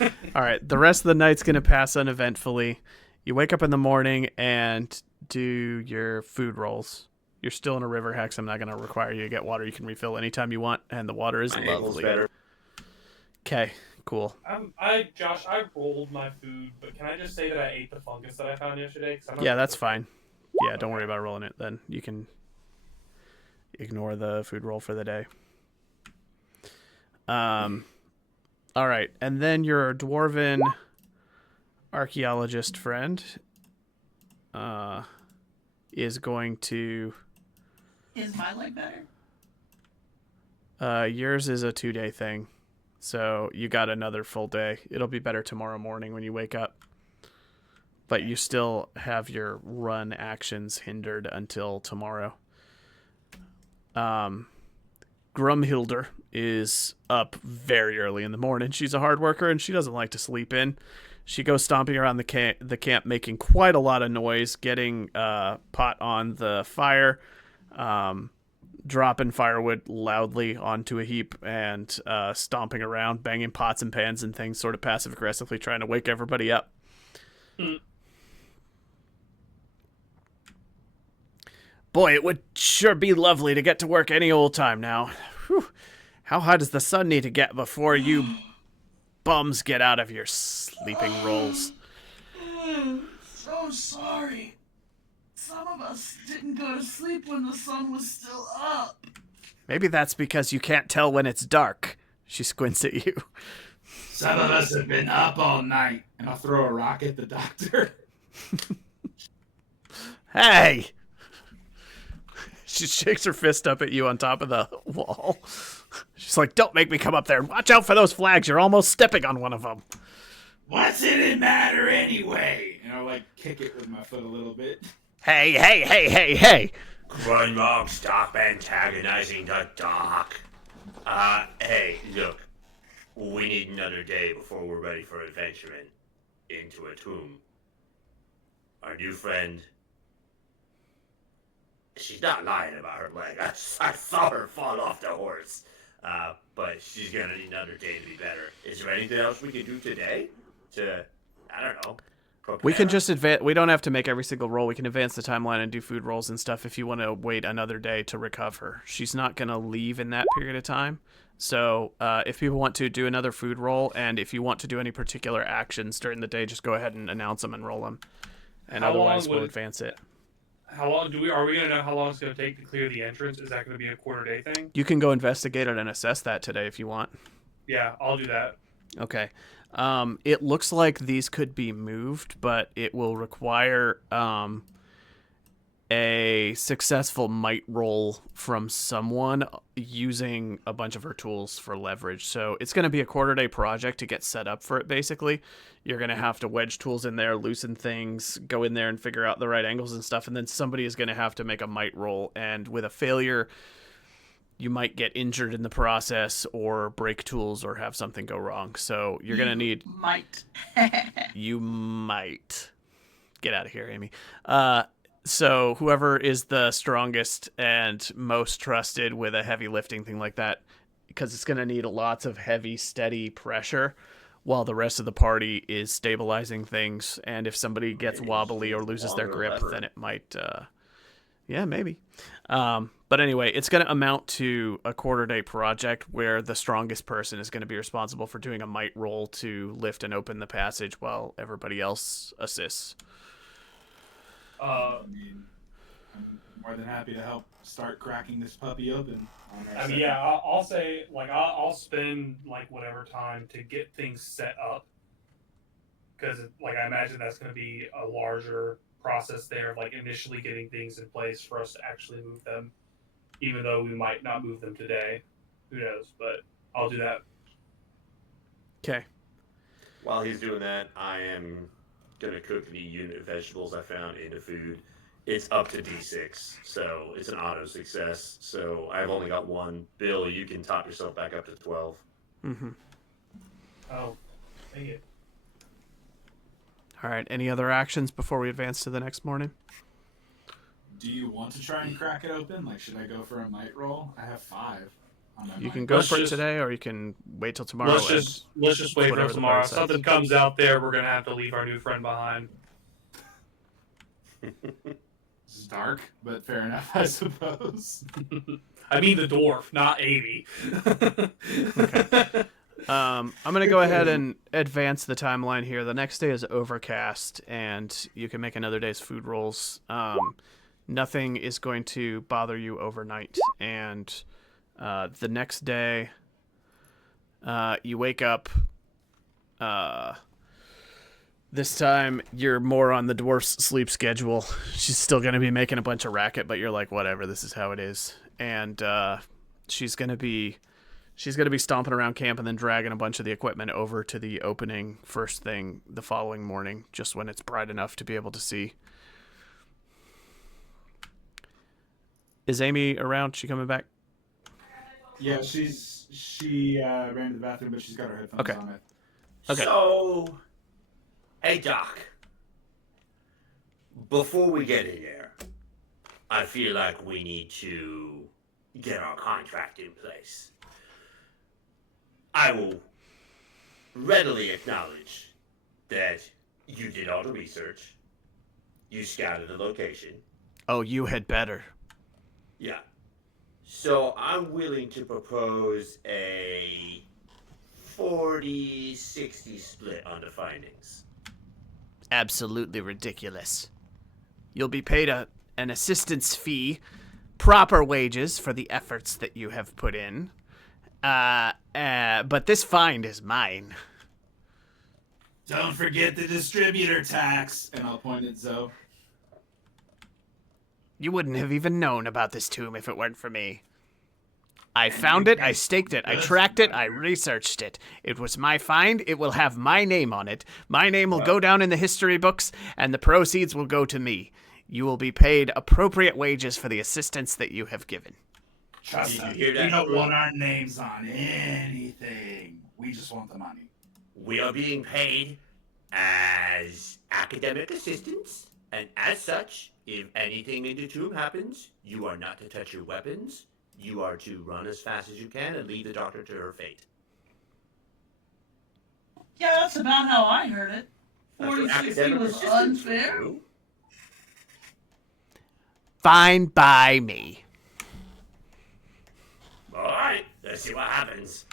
All right. The rest of the night's gonna pass uneventfully. You wake up in the morning and do your food rolls. You're still in a river hex. I'm not gonna require you to get water. You can refill anytime you want, and the water is My ankle's lovely. better. Okay. Cool. Josh, I rolled my food, but can I just say that I ate the fungus that I found yesterday? 'Cause I'm not Yeah, sure. that's fine. Yeah, don't worry about rolling it then. You can ignore the food roll for the day. All right. And then your dwarven archaeologist friend is going to... Is my leg better? yours is a 2-day thing. So you got another full day. It'll be better tomorrow morning when you wake up. But you still have your run actions hindered until tomorrow. Grumhilder is up very early in the morning. She's a hard worker and she doesn't like to sleep in. She goes stomping around the camp, making quite a lot of noise, getting pot on the fire, dropping firewood loudly onto a heap, and stomping around, banging pots and pans and things, sort of passive-aggressively trying to wake everybody up. Boy, it would sure be lovely to get to work any old time now. Whew. How high does the sun need to get before you bums get out of your sleeping rolls? so sorry. Some of us didn't go to sleep when the sun was still up. Maybe that's because you can't tell when it's dark. She squints at you. Some of us have been up all night. And I'll throw a rock at the doctor. Hey! She shakes her fist up at you on top of the wall. She's like, don't make me come up there. Watch out for those flags. You're almost stepping on one of them. What's it matter anyway? And I'll like kick it with my foot a little bit. Hey, hey, hey, hey, hey. Grunmog, stop antagonizing the doc. Hey, look. We need another day before we're ready for adventuring into a tomb. Our new friend... She's not lying about her leg. I saw her fall off the horse. But she's gonna need another day to be better. Is there anything else we can do today? I don't know. We can just advance. We don't have to make every single roll. We can advance the timeline and do food rolls and stuff if you want to wait another day to recover. She's not going to leave in that period of time. So if people want to do another food roll, and if you want to do any particular actions during the day, just go ahead and announce them and roll them. And How otherwise, long we'll would- advance it. How long are we gonna know how long it's gonna take to clear the entrance? Is that gonna be a quarter day thing? You can go investigate it and assess that today if you want. Yeah, I'll do that. Okay. It looks like these could be moved, but it will require a successful might roll from someone using a bunch of her tools for leverage. So it's going to be a quarter day project to get set up for it, basically. You're going to have to wedge tools in there, loosen things, go in there and figure out the right angles and stuff, and then somebody is going to have to make a might roll, and with a failure, you might get injured in the process or break tools or have something go wrong. So you're going to need... Might. You might. Get out of here, Amy. So whoever is the strongest and most trusted with a heavy lifting thing like that, because it's going to need lots of heavy, steady pressure while the rest of the party is stabilizing things. And if somebody gets wobbly or loses their grip, then it might... yeah, maybe. But anyway, it's going to amount to a quarter day project where the strongest person is going to be responsible for doing a might roll to lift and open the passage while everybody else assists. I mean, I'm more than happy to help start cracking this puppy open. I mean, yeah, I'll say, like, I'll spend, like, whatever time to get things set up. Because, like, I imagine that's going to be a larger process there of, like, initially getting things in place for us to actually move them. Even though we might not move them today. Who knows? But I'll do that. Okay. While he's doing that, I am gonna cook the unit of vegetables I found in the food. It's up to D6, so it's an auto success. So I've only got one. Bill, you can top yourself back up to 12. Mm-hmm. Oh, dang it. All right. Any other actions before we advance to the next morning? Do you want to try and crack it open? Like, should I go for a might roll? I have 5 on my You might. can go Let's for it just- today, or you can wait till tomorrow. Let's and- just wait for whatever the tomorrow. If party something decides. comes out there, we're going to have to leave our new friend behind. It's dark, but fair enough, I suppose. I mean the dwarf, not Amy. I'm going to go ahead and advance the timeline here. The next day is overcast, and you can make another day's food rolls. Nothing is going to bother you overnight. And the next day, you wake up. This time, you're more on the dwarf's sleep schedule. She's still going to be making a bunch of racket, but you're like, whatever, this is how it is. And she's going to be stomping around camp and then dragging a bunch of the equipment over to the opening first thing the following morning, just when it's bright enough to be able to see. Is Amy around? She coming back? Yeah, she ran to the bathroom, but she's got her headphones Okay. on it. Okay. So, hey Doc, before we get in there, I feel like we need to get our contract in place. I will readily acknowledge that you did all the research, you scouted the location. Oh, you had better. Yeah. So I'm willing to propose a 40-60 split on the findings. absolutely ridiculous. You'll be paid an assistance fee, proper wages for the efforts that you have put in. But this find is mine. Don't forget the distributor tax. And I'll point at Zoe. You wouldn't have even known about this tomb if it weren't for me. I found it, I staked it, I tracked it, I researched it. It was my find, it will have my name on it. My name will go down in the history books, and the proceeds will go to me. You will be paid appropriate wages for the assistance that you have given. Trust Did you us. hear that, We don't Will? want our names on anything. We just want the money. We are being paid as academic assistants, and as such, if anything in the tomb happens, you are not to touch your weapons. You are to run as fast as you can and leave the doctor to her fate. Yeah, that's about how I heard it. That's what 40-60 academic was assistants would unfair. do. Fine by me. All right, let's see what happens.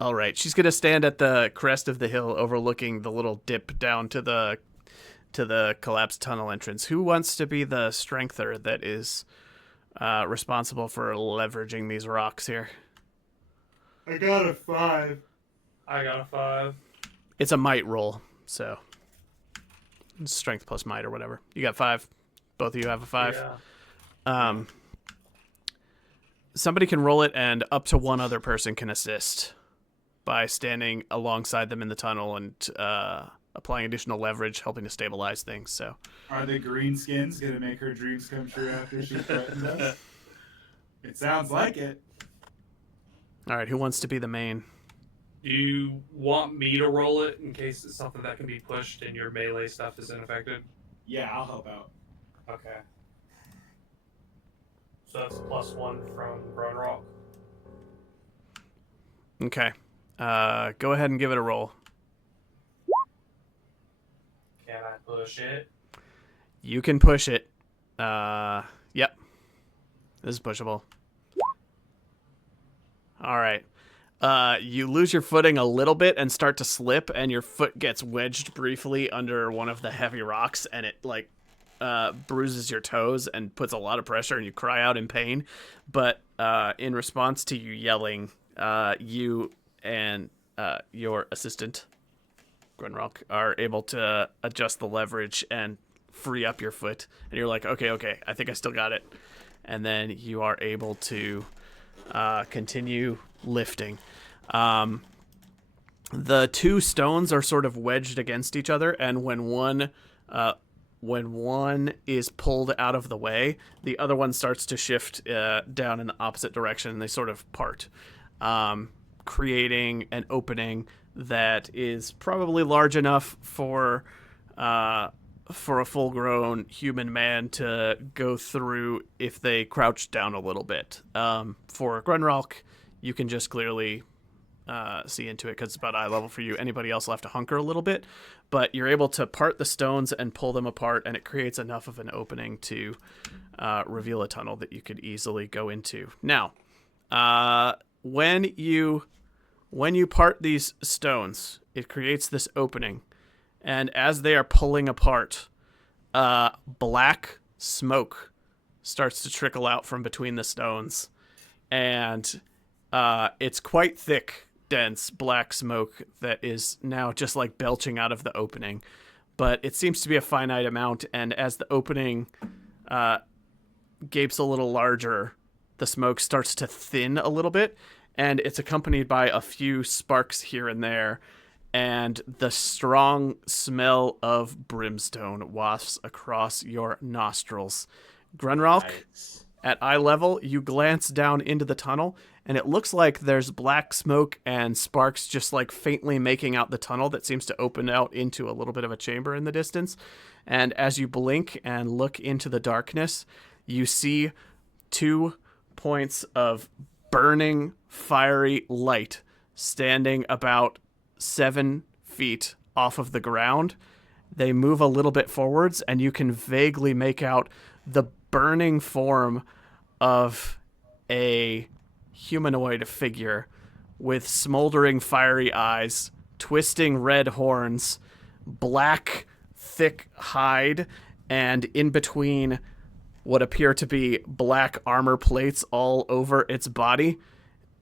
All right, she's gonna stand at the crest of the hill, overlooking the little dip down to the collapsed tunnel entrance. Who wants to be the strengther that is responsible for leveraging these rocks here? I got a 5. I got a 5. It's a might roll, so strength plus might or whatever. You got 5. Both of you have a 5. Yeah. Somebody can roll it, and up to one other person can assist by standing alongside them in the tunnel and applying additional leverage, helping to stabilize things. So, Are the greenskins gonna make her dreams come true after she threatens us? It sounds like it. all right, who wants to be the main? Do you want me to roll it in case it's something that can be pushed and your melee stuff is unaffected? Yeah, I'll help out. Okay. So that's +1 from Rock. Okay, go ahead and give it a roll. Can I push it? You can push it. Yep. This is pushable. All right. You lose your footing a little bit and start to slip, and your foot gets wedged briefly under one of the heavy rocks, and it bruises your toes and puts a lot of pressure, and you cry out in pain. But in response to you yelling, you and your assistant, Grunrock, are able to adjust the leverage and free up your foot. And you're like, okay, I think I still got it. And then you are able to continue lifting. The two stones are sort of wedged against each other, and when one is pulled out of the way, the other one starts to shift down in the opposite direction, and they sort of part, creating an opening that is probably large enough for a full-grown human man to go through if they crouched down a little bit. For Grunrock, you can just clearly see into it because it's about eye level for you. Anybody else will have to hunker a little bit, but you're able to part the stones and pull them apart, and it creates enough of an opening to reveal a tunnel that you could easily go into. Now, when you part these stones, it creates this opening, and as they are pulling apart, black smoke starts to trickle out from between the stones, and it's quite thick, dense black smoke that is now just like belching out of the opening. But it seems to be a finite amount, and as the opening gapes a little larger, the smoke starts to thin a little bit, and it's accompanied by a few sparks here and there, and the strong smell of brimstone wafts across your nostrils. Grunralk, Nice. at eye level, you glance down into the tunnel, and it looks like there's black smoke and sparks just like faintly making out the tunnel that seems to open out into a little bit of a chamber in the distance. And as you blink and look into the darkness, you see 2 points of burning, fiery light standing about 7 feet off of the ground. They move a little bit forwards, and you can vaguely make out the burning form of a humanoid figure with smoldering fiery eyes, twisting red horns, black thick hide, and in between what appear to be black armor plates all over its body.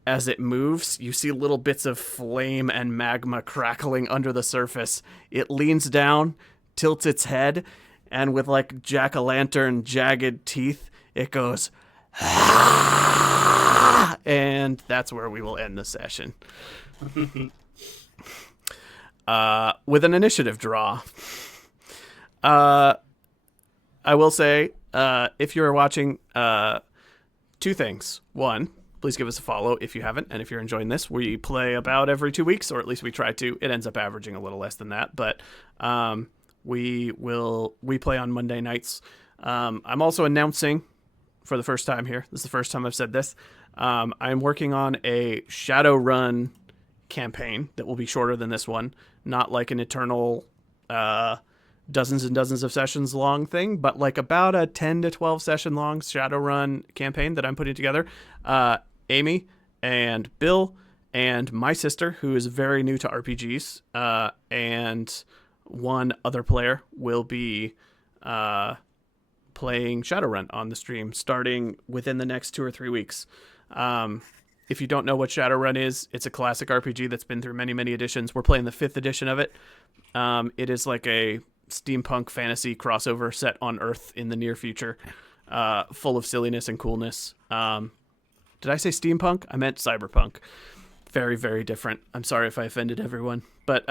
As it moves, you see little bits of flame and magma crackling under the surface. It leans down, tilts its head, and with like jack-o'-lantern jagged teeth, it goes, "Ah!" And that's where we will end the session. With an initiative draw. I will say, if you're watching, two things. One, please give us a follow if you haven't, and if you're enjoying this, we play about every 2 weeks, or at least we try to. It ends up averaging a little less than that, but we play on Monday nights. I'm also announcing for the first time here. This is the first time I've said this. I'm working on a Shadowrun campaign that will be shorter than this one, not like an eternal dozens and dozens of sessions long thing, but like about a 10 to 12 session long Shadowrun campaign that I'm putting together. Amy and Bill and my sister, who is very new to RPGs, and one other player will be playing Shadowrun on the stream starting within the next 2 or 3 weeks. If you don't know what Shadowrun is, it's a classic RPG that's been through many, many editions. We're playing the 5th edition of it. It is like a steampunk fantasy crossover set on Earth in the near future, full of silliness and coolness. Did I say steampunk? I meant cyberpunk. Very, very different. I'm sorry if I offended everyone. But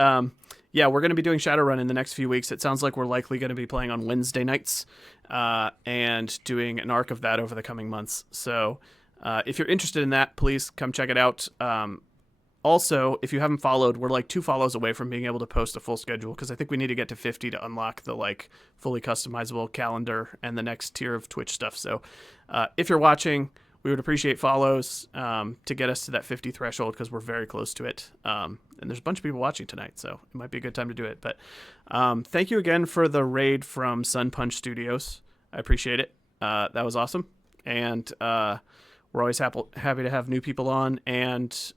yeah, we're going to be doing Shadowrun in the next few weeks. It sounds like we're likely going to be playing on Wednesday nights and doing an arc of that over the coming months. So if you're interested in that, please come check it out. Also, if you haven't followed, we're like 2 follows away from being able to post a full schedule, because I think we need to get to 50 to unlock the like fully customizable calendar and the next tier of Twitch stuff. So if you're watching, we would appreciate follows to get us to that 50 threshold, because we're very close to it. And there's a bunch of people watching tonight, so it might be a good time to do it. But thank you again for the raid from Sun Punch Studios. I appreciate it. That was awesome. And we're always happy to have new people on. And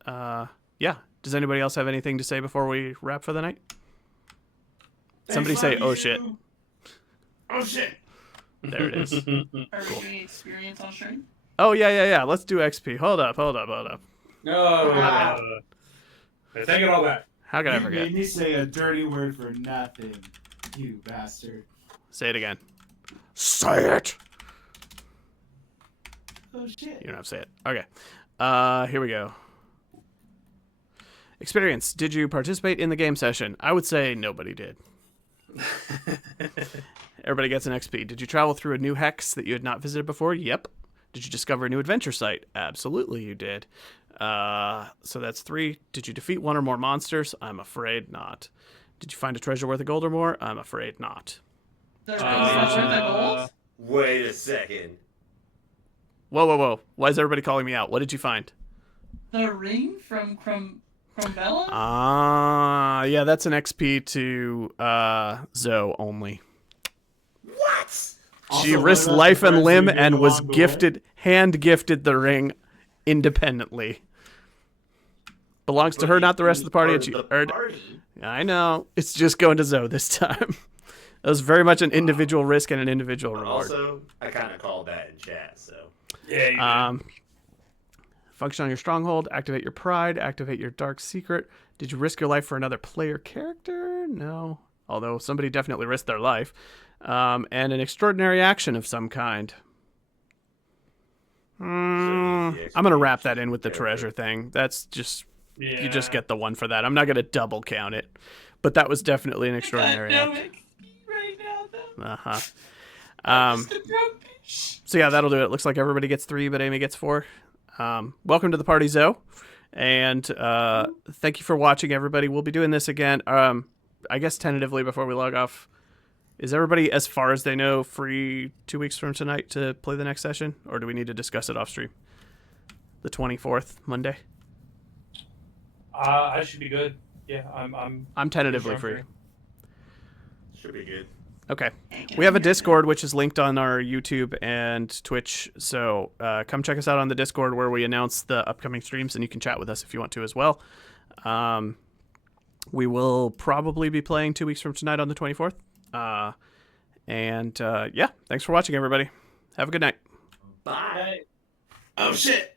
yeah, does anybody else have anything to say before we wrap for the night? Somebody say, "Oh shit." Oh shit. Are There it is. we doing experience on stream? Oh, yeah. Let's do XP. Hold up. No. Take it all back. How could I You forget? made me say a dirty word for nothing, you bastard. Say it again. Say it! Oh shit. You don't have to say it. Okay. Here we go. Experience. Did you participate in the game session? I would say nobody did. Everybody gets an XP. Did you travel through a new hex that you had not visited before? Yep. Did you discover a new adventure site? Absolutely you did. So that's 3. Did you defeat 1 or more monsters? I'm afraid not. Did you find a treasure worth of gold or more? I'm afraid not. There's the gold? Wait a second. Whoa. Why is everybody calling me out? What did you find? The ring from Bella? Yeah, that's an XP to Zoe only. What? She Also, risked what about life the and friends limb we did and was along the way? hand-gifted the ring independently. Belongs to her, not the rest of the party. And she earned. I know. It's just going to Zoe this time. It was very much an individual risk and an individual reward. Also, I kind of called that in chat, so. Yeah, you did. Function on your stronghold, activate your pride, activate your dark secret. Did you risk your life for another player character? No. Although somebody definitely risked their life. And an extraordinary action of some kind. I'm going to wrap that in with the treasure thing. That's just, you just get the one for that. I'm not going to double count it. But that was definitely an extraordinary I got no action. XP right now, though. Uh-huh. Just a broke bitch. So yeah, that'll do it. Looks like everybody gets 3, but Amy gets 4. Welcome to the party, Zoe. And thank you for watching, everybody. We'll be doing this again, I guess tentatively before we log off. Is everybody, as far as they know, free 2 weeks from tonight to play the next session? Or do we need to discuss it off stream? The 24th, Monday? I should be good. Yeah, I'm tentatively sure I'm free. Should be good. Okay. We have a Discord, which is linked on our YouTube and Twitch. So come check us out on the Discord, where we announce the upcoming streams, and you can chat with us if you want to as well. We will probably be playing 2 weeks from tonight on the 24th. And yeah, thanks for watching, everybody. Have a good night. Bye. Oh shit!